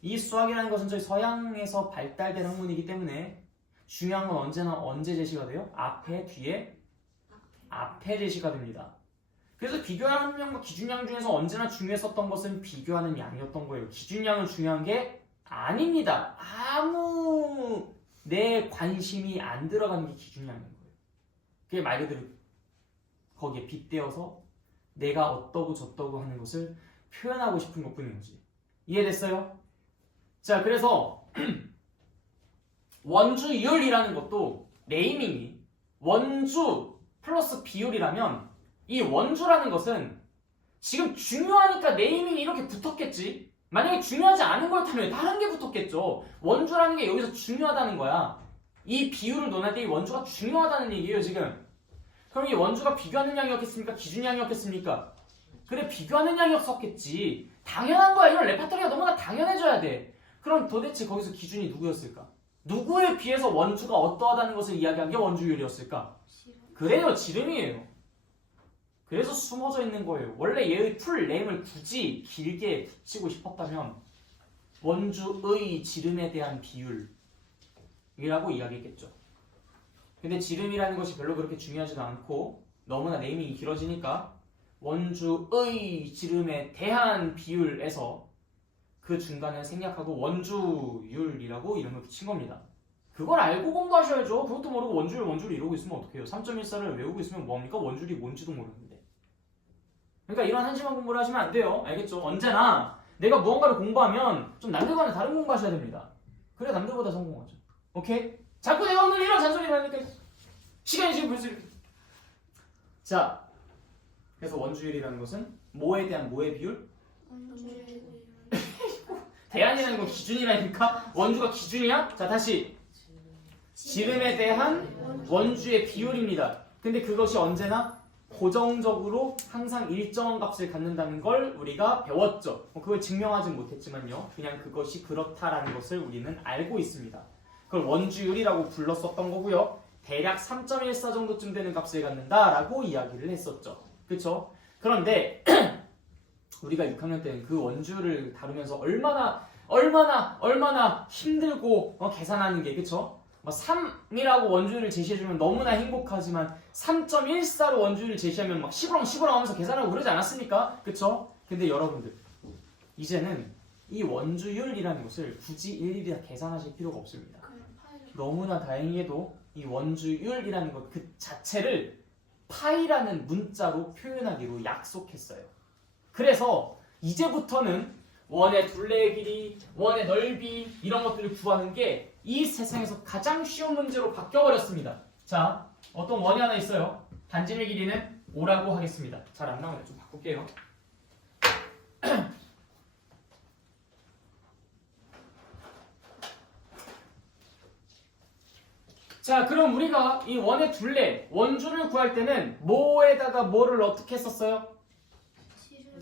이 수학이라는 것은 저희 서양에서 발달된 학문이기 때문에 중요한 건 언제나 언제 제시가 돼요? 앞에, 뒤에, 앞에 제시가 됩니다. 그래서 비교하는 양과 기준양 중에서 언제나 중요했었던 것은 비교하는 양이었던 거예요. 기준양은 중요한 게 아닙니다. 아무 내 관심이 안 들어가는 게 기준양인 거예요. 그게 말 그대로 거기에 빗대어서 내가 어떠고 저떠고 하는 것을 표현하고 싶은 것 뿐인 거지. 이해됐어요? 자, 그래서 원주율이라는 것도 네이밍이 원주 플러스 비율이라면 이 원주라는 것은 지금 중요하니까 네이밍이 이렇게 붙었겠지. 만약에 중요하지 않은 거였다면 다른 게 붙었겠죠. 원주라는 게 여기서 중요하다는 거야. 이 비율을 논할 때 이 원주가 중요하다는 얘기예요 지금. 그럼 이 원주가 비교하는 양이었겠습니까? 기준양이었겠습니까? 그래, 비교하는 양이었었겠지. 당연한 거야. 이런 레파토리가 너무나 당연해져야 돼. 그럼 도대체 거기서 기준이 누구였을까? 누구에 비해서 원주가 어떠하다는 것을 이야기한 게 원주율이었을까? 그래요, 지름이에요. 그래서 숨어져 있는 거예요. 원래 얘의 풀 네임을 굳이 길게 붙이고 싶었다면 원주의 지름에 대한 비율이라고 이야기했겠죠. 근데 지름이라는 것이 별로 그렇게 중요하지도 않고 너무나 네이밍이 길어지니까 원주의 지름에 대한 비율에서 그 중간을 생략하고 원주율이라고 이름을 붙인 겁니다. 그걸 알고 공부하셔야죠. 그것도 모르고 원주율 이러고 있으면 어떡해요. 3.14를 외우고 있으면 뭐합니까? 원주율이 뭔지도 모르는데. 그러니까 이런 한심한 공부를 하시면 안 돼요. 알겠죠? 언제나 내가 무언가를 공부하면 좀 남들과는 다른 공부하셔야 됩니다. 그래야 남들보다 성공하죠. 오케이? 자꾸 내가 오늘 이런 잔소리를 하니까 시간이 지금 벌써 이렇게. 자, 그래서 원주율이라는 것은 뭐에 대한 뭐의 비율? 대안이라는 건 기준이라니까? 원주가 기준이야? 자, 다시 지름에 대한 원주의 비율입니다. 근데 그것이 언제나 고정적으로 항상 일정한 값을 갖는다는 걸 우리가 배웠죠. 그걸 증명하진 못했지만요. 그냥 그것이 그렇다라는 것을 우리는 알고 있습니다. 그걸 원주율이라고 불렀었던 거고요. 대략 3.14 정도쯤 되는 값을 갖는다라고 이야기를 했었죠. 그렇죠? 그런데 우리가 6학년 때는 그 원주율을 다루면서 얼마나 힘들고 계산하는 게, 그쵸? 3이라고 원주율을 제시해주면 너무나 행복하지만 3.14로 원주율을 제시하면 막 시부렁 하면서 계산하고 그러지 않았습니까? 그쵸? 근데 여러분들 이제는 이 원주율이라는 것을 굳이 일일이 다 계산하실 필요가 없습니다. 너무나 다행히도 이 원주율이라는 것 그 자체를 파이라는 문자로 표현하기로 약속했어요. 그래서 이제부터는 원의 둘레의 길이, 원의 넓이 이런 것들을 구하는 게 이 세상에서 가장 쉬운 문제로 바뀌어버렸습니다. 자, 어떤 원이 하나 있어요. 반지름의 길이는 5라고 하겠습니다. 잘 안 나오네. 좀 바꿀게요. 자, 그럼 우리가 이 원의 둘레, 원주를 구할 때는 뭐에다가 뭐를 어떻게 했었어요?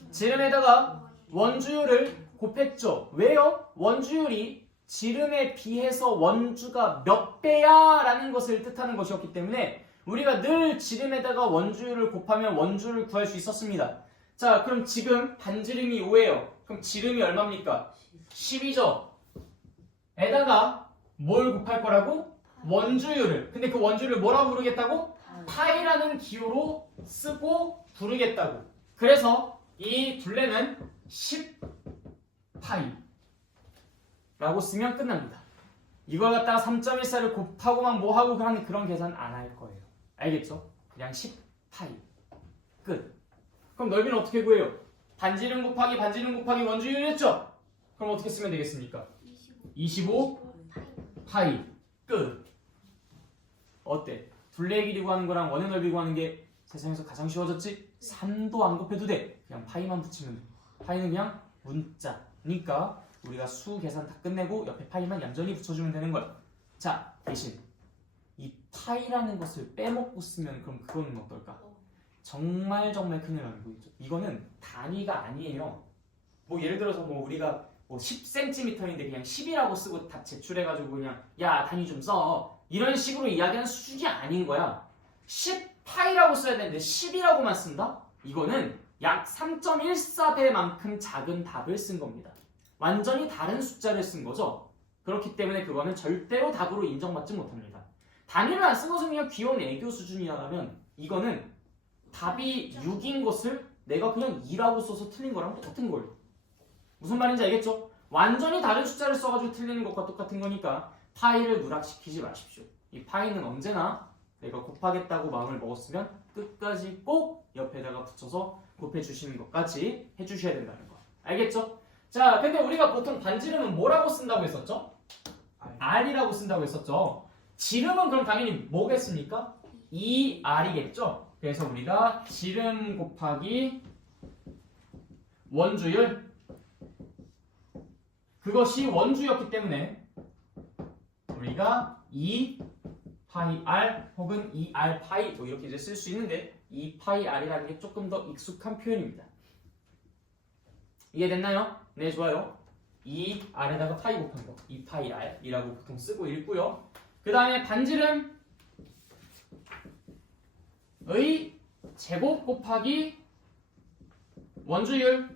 지름에다가 원주율을 곱했죠. 왜요? 원주율이 지름에 비해서 원주가 몇 배야? 라는 것을 뜻하는 것이었기 때문에 우리가 늘 지름에다가 원주율을 곱하면 원주를 구할 수 있었습니다. 자, 그럼 지금 반지름이 5예요. 그럼 지름이 얼마입니까? 10이죠. 에다가 뭘 곱할 거라고? 원주율을. 근데 그 원주율을 뭐라고 부르겠다고? 파이라는 기호로 쓰고 부르겠다고. 그래서 이 둘레는 10파이 라고 쓰면 끝납니다. 이걸 갖다가 3.14를 곱하고 막 뭐하고 하는 그런 계산 안 할 거예요. 알겠죠? 그냥 10파이 끝. 그럼 넓이는 어떻게 구해요? 반지름 곱하기 원주율이었죠? 그럼 어떻게 쓰면 되겠습니까? 25파이 끝. 어때? 둘레의 길이 구하는 거랑 원의 넓이 구하는 게 세상에서 가장 쉬워졌지? 3도 안 곱해도 돼. 그냥 파이만 붙이면 돼. 파이는 그냥 문자니까 우리가 수 계산 다 끝내고 옆에 파이만 얌전히 붙여주면 되는 거야. 자, 대신 이 파이라는 것을 빼먹고 쓰면 그럼 그거는 어떨까? 정말 큰일 나는 거죠. 이거는 단위가 아니에요. 뭐 예를 들어서 뭐 우리가 뭐 10cm인데 그냥 10이라고 쓰고 답 제출해가지고 그냥 야 단위 좀 써 이런 식으로 이야기하는 수준이 아닌 거야. 10파이라고 써야 되는데 10이라고만 쓴다? 이거는 약 3.14배만큼 작은 답을 쓴 겁니다. 완전히 다른 숫자를 쓴 거죠. 그렇기 때문에 그거는 절대로 답으로 인정받지 못합니다. 단위를 안 쓴 것은 그냥 귀여운 애교 수준이라면 이거는 답이 6인 것을 내가 그냥 2라고 써서 틀린 거랑 똑같은 거예요. 무슨 말인지 알겠죠? 완전히 다른 숫자를 써가지고 틀리는 것과 똑같은 거니까 파이를 누락시키지 마십시오. 이 파이는 언제나 내가 곱하겠다고 마음을 먹었으면 끝까지 꼭 옆에다가 붙여서 곱해주시는 것까지 해주셔야 된다는 거. 알겠죠? 자, 근데 우리가 보통 반지름은 뭐라고 쓴다고 했었죠? R이라고 쓴다고 했었죠. 지름은 그럼 당연히 뭐겠습니까? 2R이겠죠? 그래서 우리가 지름 곱하기 원주율 그것이 원주였기 때문에 우리가 2파이 R 혹은 2R 파이 뭐 이렇게 이제 쓸 수 있는데 2파이 R이라는 게 조금 더 익숙한 표현입니다. 이해됐나요? 네, 좋아요. 2R에다가 파이 곱한 거 2파이 R이라고 보통 쓰고 읽고요. 그 다음에 반지름의 제곱 곱하기 원주율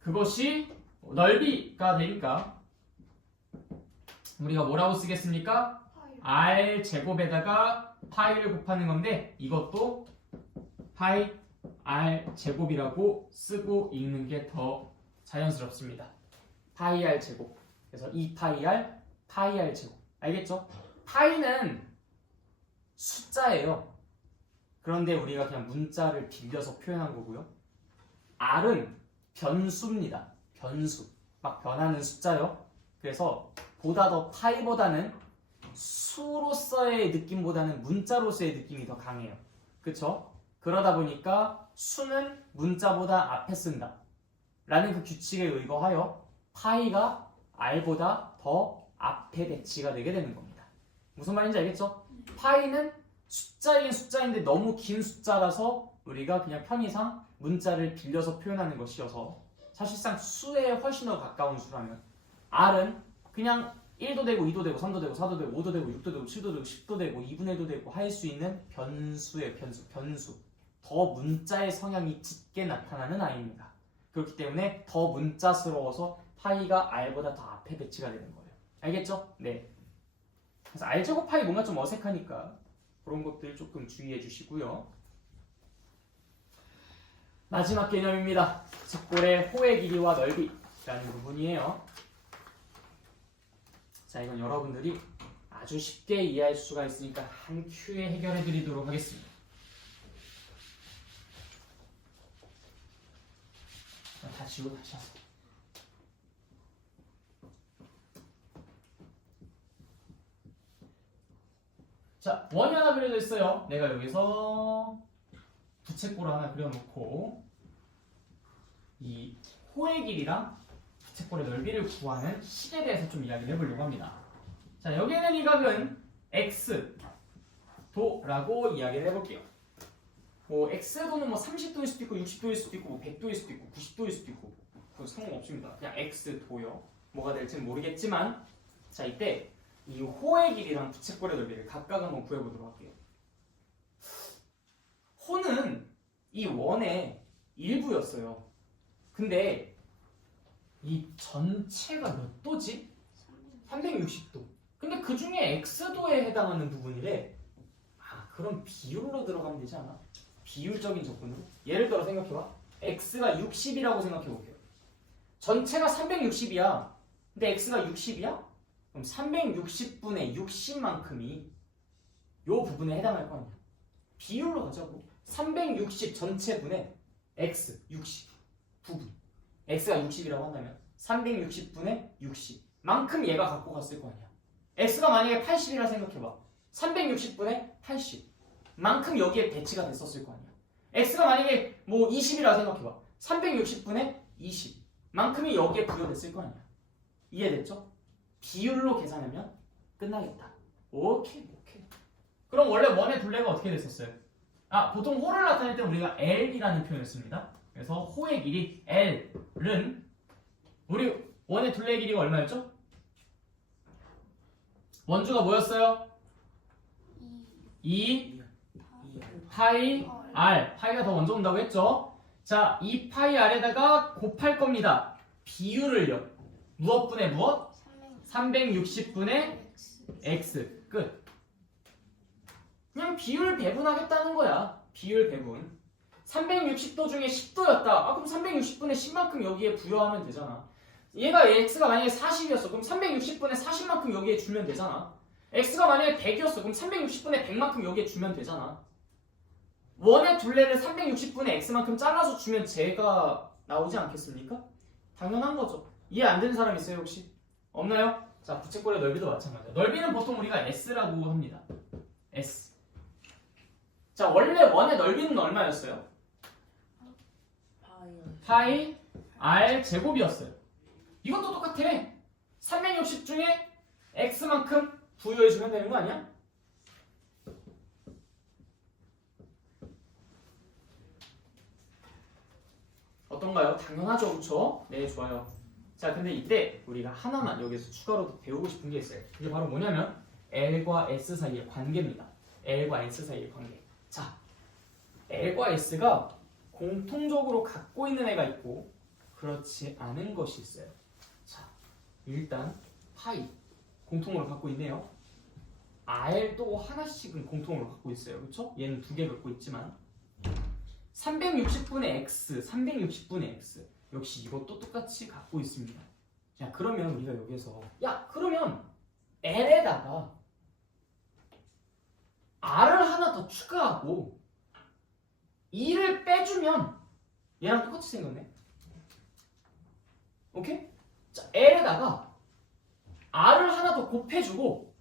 그것이 넓이가 되니까 우리가 뭐라고 쓰겠습니까? R 제곱에다가 파이를 곱하는 건데 이것도 파이 R 제곱이라고 쓰고 읽는 게 더 자연스럽습니다. 파이 R 제곱. 그래서 2파이 R, 파이 R 제곱. 알겠죠? 파이는 숫자예요. 그런데 우리가 그냥 문자를 빌려서 표현한 거고요. R은 변수입니다. 변수. 막 변하는 숫자요. 그래서 보다 더 파이보다는 수로서의 느낌보다는 문자로서의 느낌이 더 강해요. 그쵸? 그러다 보니까 수는 문자보다 앞에 쓴다. 라는 그 규칙에 의거하여 파이가 R보다 더 앞에 배치가 되게 되는 겁니다. 무슨 말인지 알겠죠? 파이는 숫자인 숫자인데 너무 긴 숫자라서 우리가 그냥 편의상 문자를 빌려서 표현하는 것이어서 사실상 수에 훨씬 더 가까운 수라면 R은 그냥 1도 되고 2도 되고 3도 되고 4도 되고 5도 되고 6도 되고 7도 되고 10도 되고 2분의 1도 되고 할 수 있는 변수의 변수. 더 문자의 성향이 짙게 나타나는 아이입니다. 그렇기 때문에 더 문자스러워서 파이가 R보다 더 앞에 배치가 되는 거예요. 알겠죠? 네. 그래서 R 제곱 파이 뭔가 좀 어색하니까 그런 것들 조금 주의해 주시고요. 마지막 개념입니다. 직골의 호의 길이와 넓이라는 부분이에요. 자, 이건 여러분들이 아주 쉽게 이해할 수가 있으니까 한 큐에 해결해 드리도록 하겠습니다. 다 지우고 다시 하세요. 자, 원이 하나 그려져 있어요. 내가 여기서 부채꼴 하나 그려놓고 이 호의 길이랑 부채꼴의 넓이를 구하는 식에 대해서 좀 이야기를 해보려고 합니다. 자, 여기는 이 각은 x도라고 이야기를 해볼게요. 뭐 x도는 뭐 30도일 수도 있고 60도일 수도 있고 뭐 100도일 수도 있고 90도일 수도 있고 그건 상관없습니다. 그냥 x도요. 뭐가 될지는 모르겠지만 자 이때 이 호의 길이랑 부채꼴의 넓이를 각각 한번 구해보도록 할게요. 호는 이 원의 일부였어요. 근데 이 전체가 몇 도지? 360도. 근데 그 중에 x도에 해당하는 부분이래. 아, 그럼 비율로 들어가면 되지 않아? 비율적인 접근으로. 예를 들어 생각해봐. x가 60이라고 생각해볼게요. 전체가 360이야. 근데 x가 60이야? 그럼 360분의 60만큼이 요 부분에 해당할 거 아니야. 비율로 가자고. 360 전체분의 x 60 부분. x가 60이라고 한다면 360분의 60 만큼 얘가 갖고 갔을 거 아니야. x가 만약에 80이라 생각해봐. 360분의 80 만큼 여기에 배치가 됐었을 거 아니야. x가 만약에 뭐 20이라 생각해봐. 360분의 20 만큼이 여기에 부여됐을 거 아니야. 이해됐죠? 비율로 계산하면 끝나겠다. 오케이. 그럼 원래 원의 둘레가 어떻게 됐었어요? 아, 보통 호를 나타낼 때 우리가 L이라는 표현을 씁니다. 그래서 호의 길이 L은 우리 원의 둘레의 길이가 얼마였죠? 원주가 뭐였어요? 2 파이 R. 파이가 더 먼저 온다고 했죠? 자, 2 파이 R에다가 곱할 겁니다. 비율을요. 무엇분의 무엇? 360분의 X. 끝. 그냥 비율 배분하겠다는 거야. 비율 배분. 360도 중에 10도였다. 아, 그럼 360분의 10만큼 여기에 부여하면 되잖아. 얘가 x가 만약에 40이었어. 그럼 360분의 40만큼 여기에 주면 되잖아. x가 만약에 100이었어. 그럼 360분의 100만큼 여기에 주면 되잖아. 원의 둘레를 360분의 x만큼 잘라서 주면 제가 나오지 않겠습니까? 당연한 거죠. 이해 안 되는 사람 있어요 혹시? 없나요? 자, 부채꼴의 넓이도 마찬가지야. 넓이는 보통 우리가 s라고 합니다. s. 자, 원래 원의 넓이는 얼마였어요? 파이 r 제곱이었어요. 이것도 똑같아. 360 중에 x만큼 부여해주면 되는 거 아니야? 어떤가요? 당연하죠, 그렇죠? 네, 좋아요. 자, 근데 이때 우리가 하나만 여기서 추가로 더 배우고 싶은 게 있어요. 그게 바로 뭐냐면 L과 S 사이의 관계입니다. L과 S 사이의 관계. 자, L과 S가 공통적으로 갖고 있는 애가 있고 그렇지 않은 것이 있어요. 자, 일단 파이 공통으로 갖고 있네요. R도 하나씩은 공통으로 갖고 있어요. 그렇죠? 얘는 두 개 갖고 있지만 360분의 X, 360분의 X 역시 이것도 똑같이 갖고 있습니다. 자, 그러면 우리가 여기서 그러면 L에다가 R을 하나 더 추가하고 2를 빼주면 얘랑 똑같이 생겼네. 오케이? 자, L에다가 R을 하나 더 곱해주고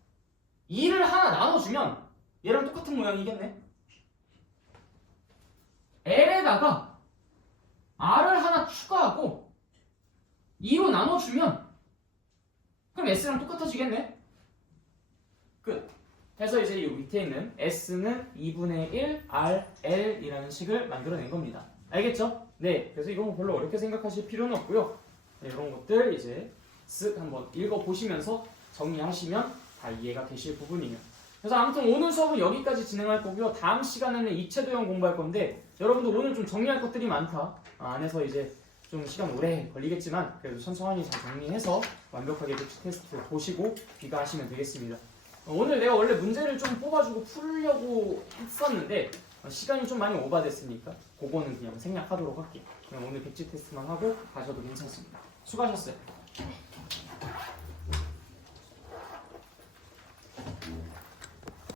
2를 하나 나눠주면 얘랑 똑같은 모양이겠네. L에다가 R을 하나 추가하고 2로 나눠주면 그럼 S랑 똑같아지겠네. 끝. 해서 이제 이 밑에 있는 S는 2분의 1 RL이라는 식을 만들어낸 겁니다. 알겠죠? 네. 그래서 이건 뭐 별로 어렵게 생각하실 필요는 없고요. 네, 이런 것들 이제 쓱 한번 읽어보시면서 정리하시면 다 이해가 되실 부분이에요. 그래서 아무튼 오늘 수업은 여기까지 진행할 거고요. 다음 시간에는 이체도형 공부할 건데 여러분들 오늘 좀 정리할 것들이 많다. 안에서 이제 좀 시간 오래 걸리겠지만 그래도 천천히 잘 정리해서 완벽하게 테스트 보시고 귀가하시면 되겠습니다. 오늘 내가 원래 문제를 좀 뽑아주고 풀려고 했었는데 시간이 좀 많이 오버됐으니까 그거는 그냥 생략하도록 할게요. 그냥 오늘 백지 테스트만 하고 가셔도 괜찮습니다. 수고하셨어요.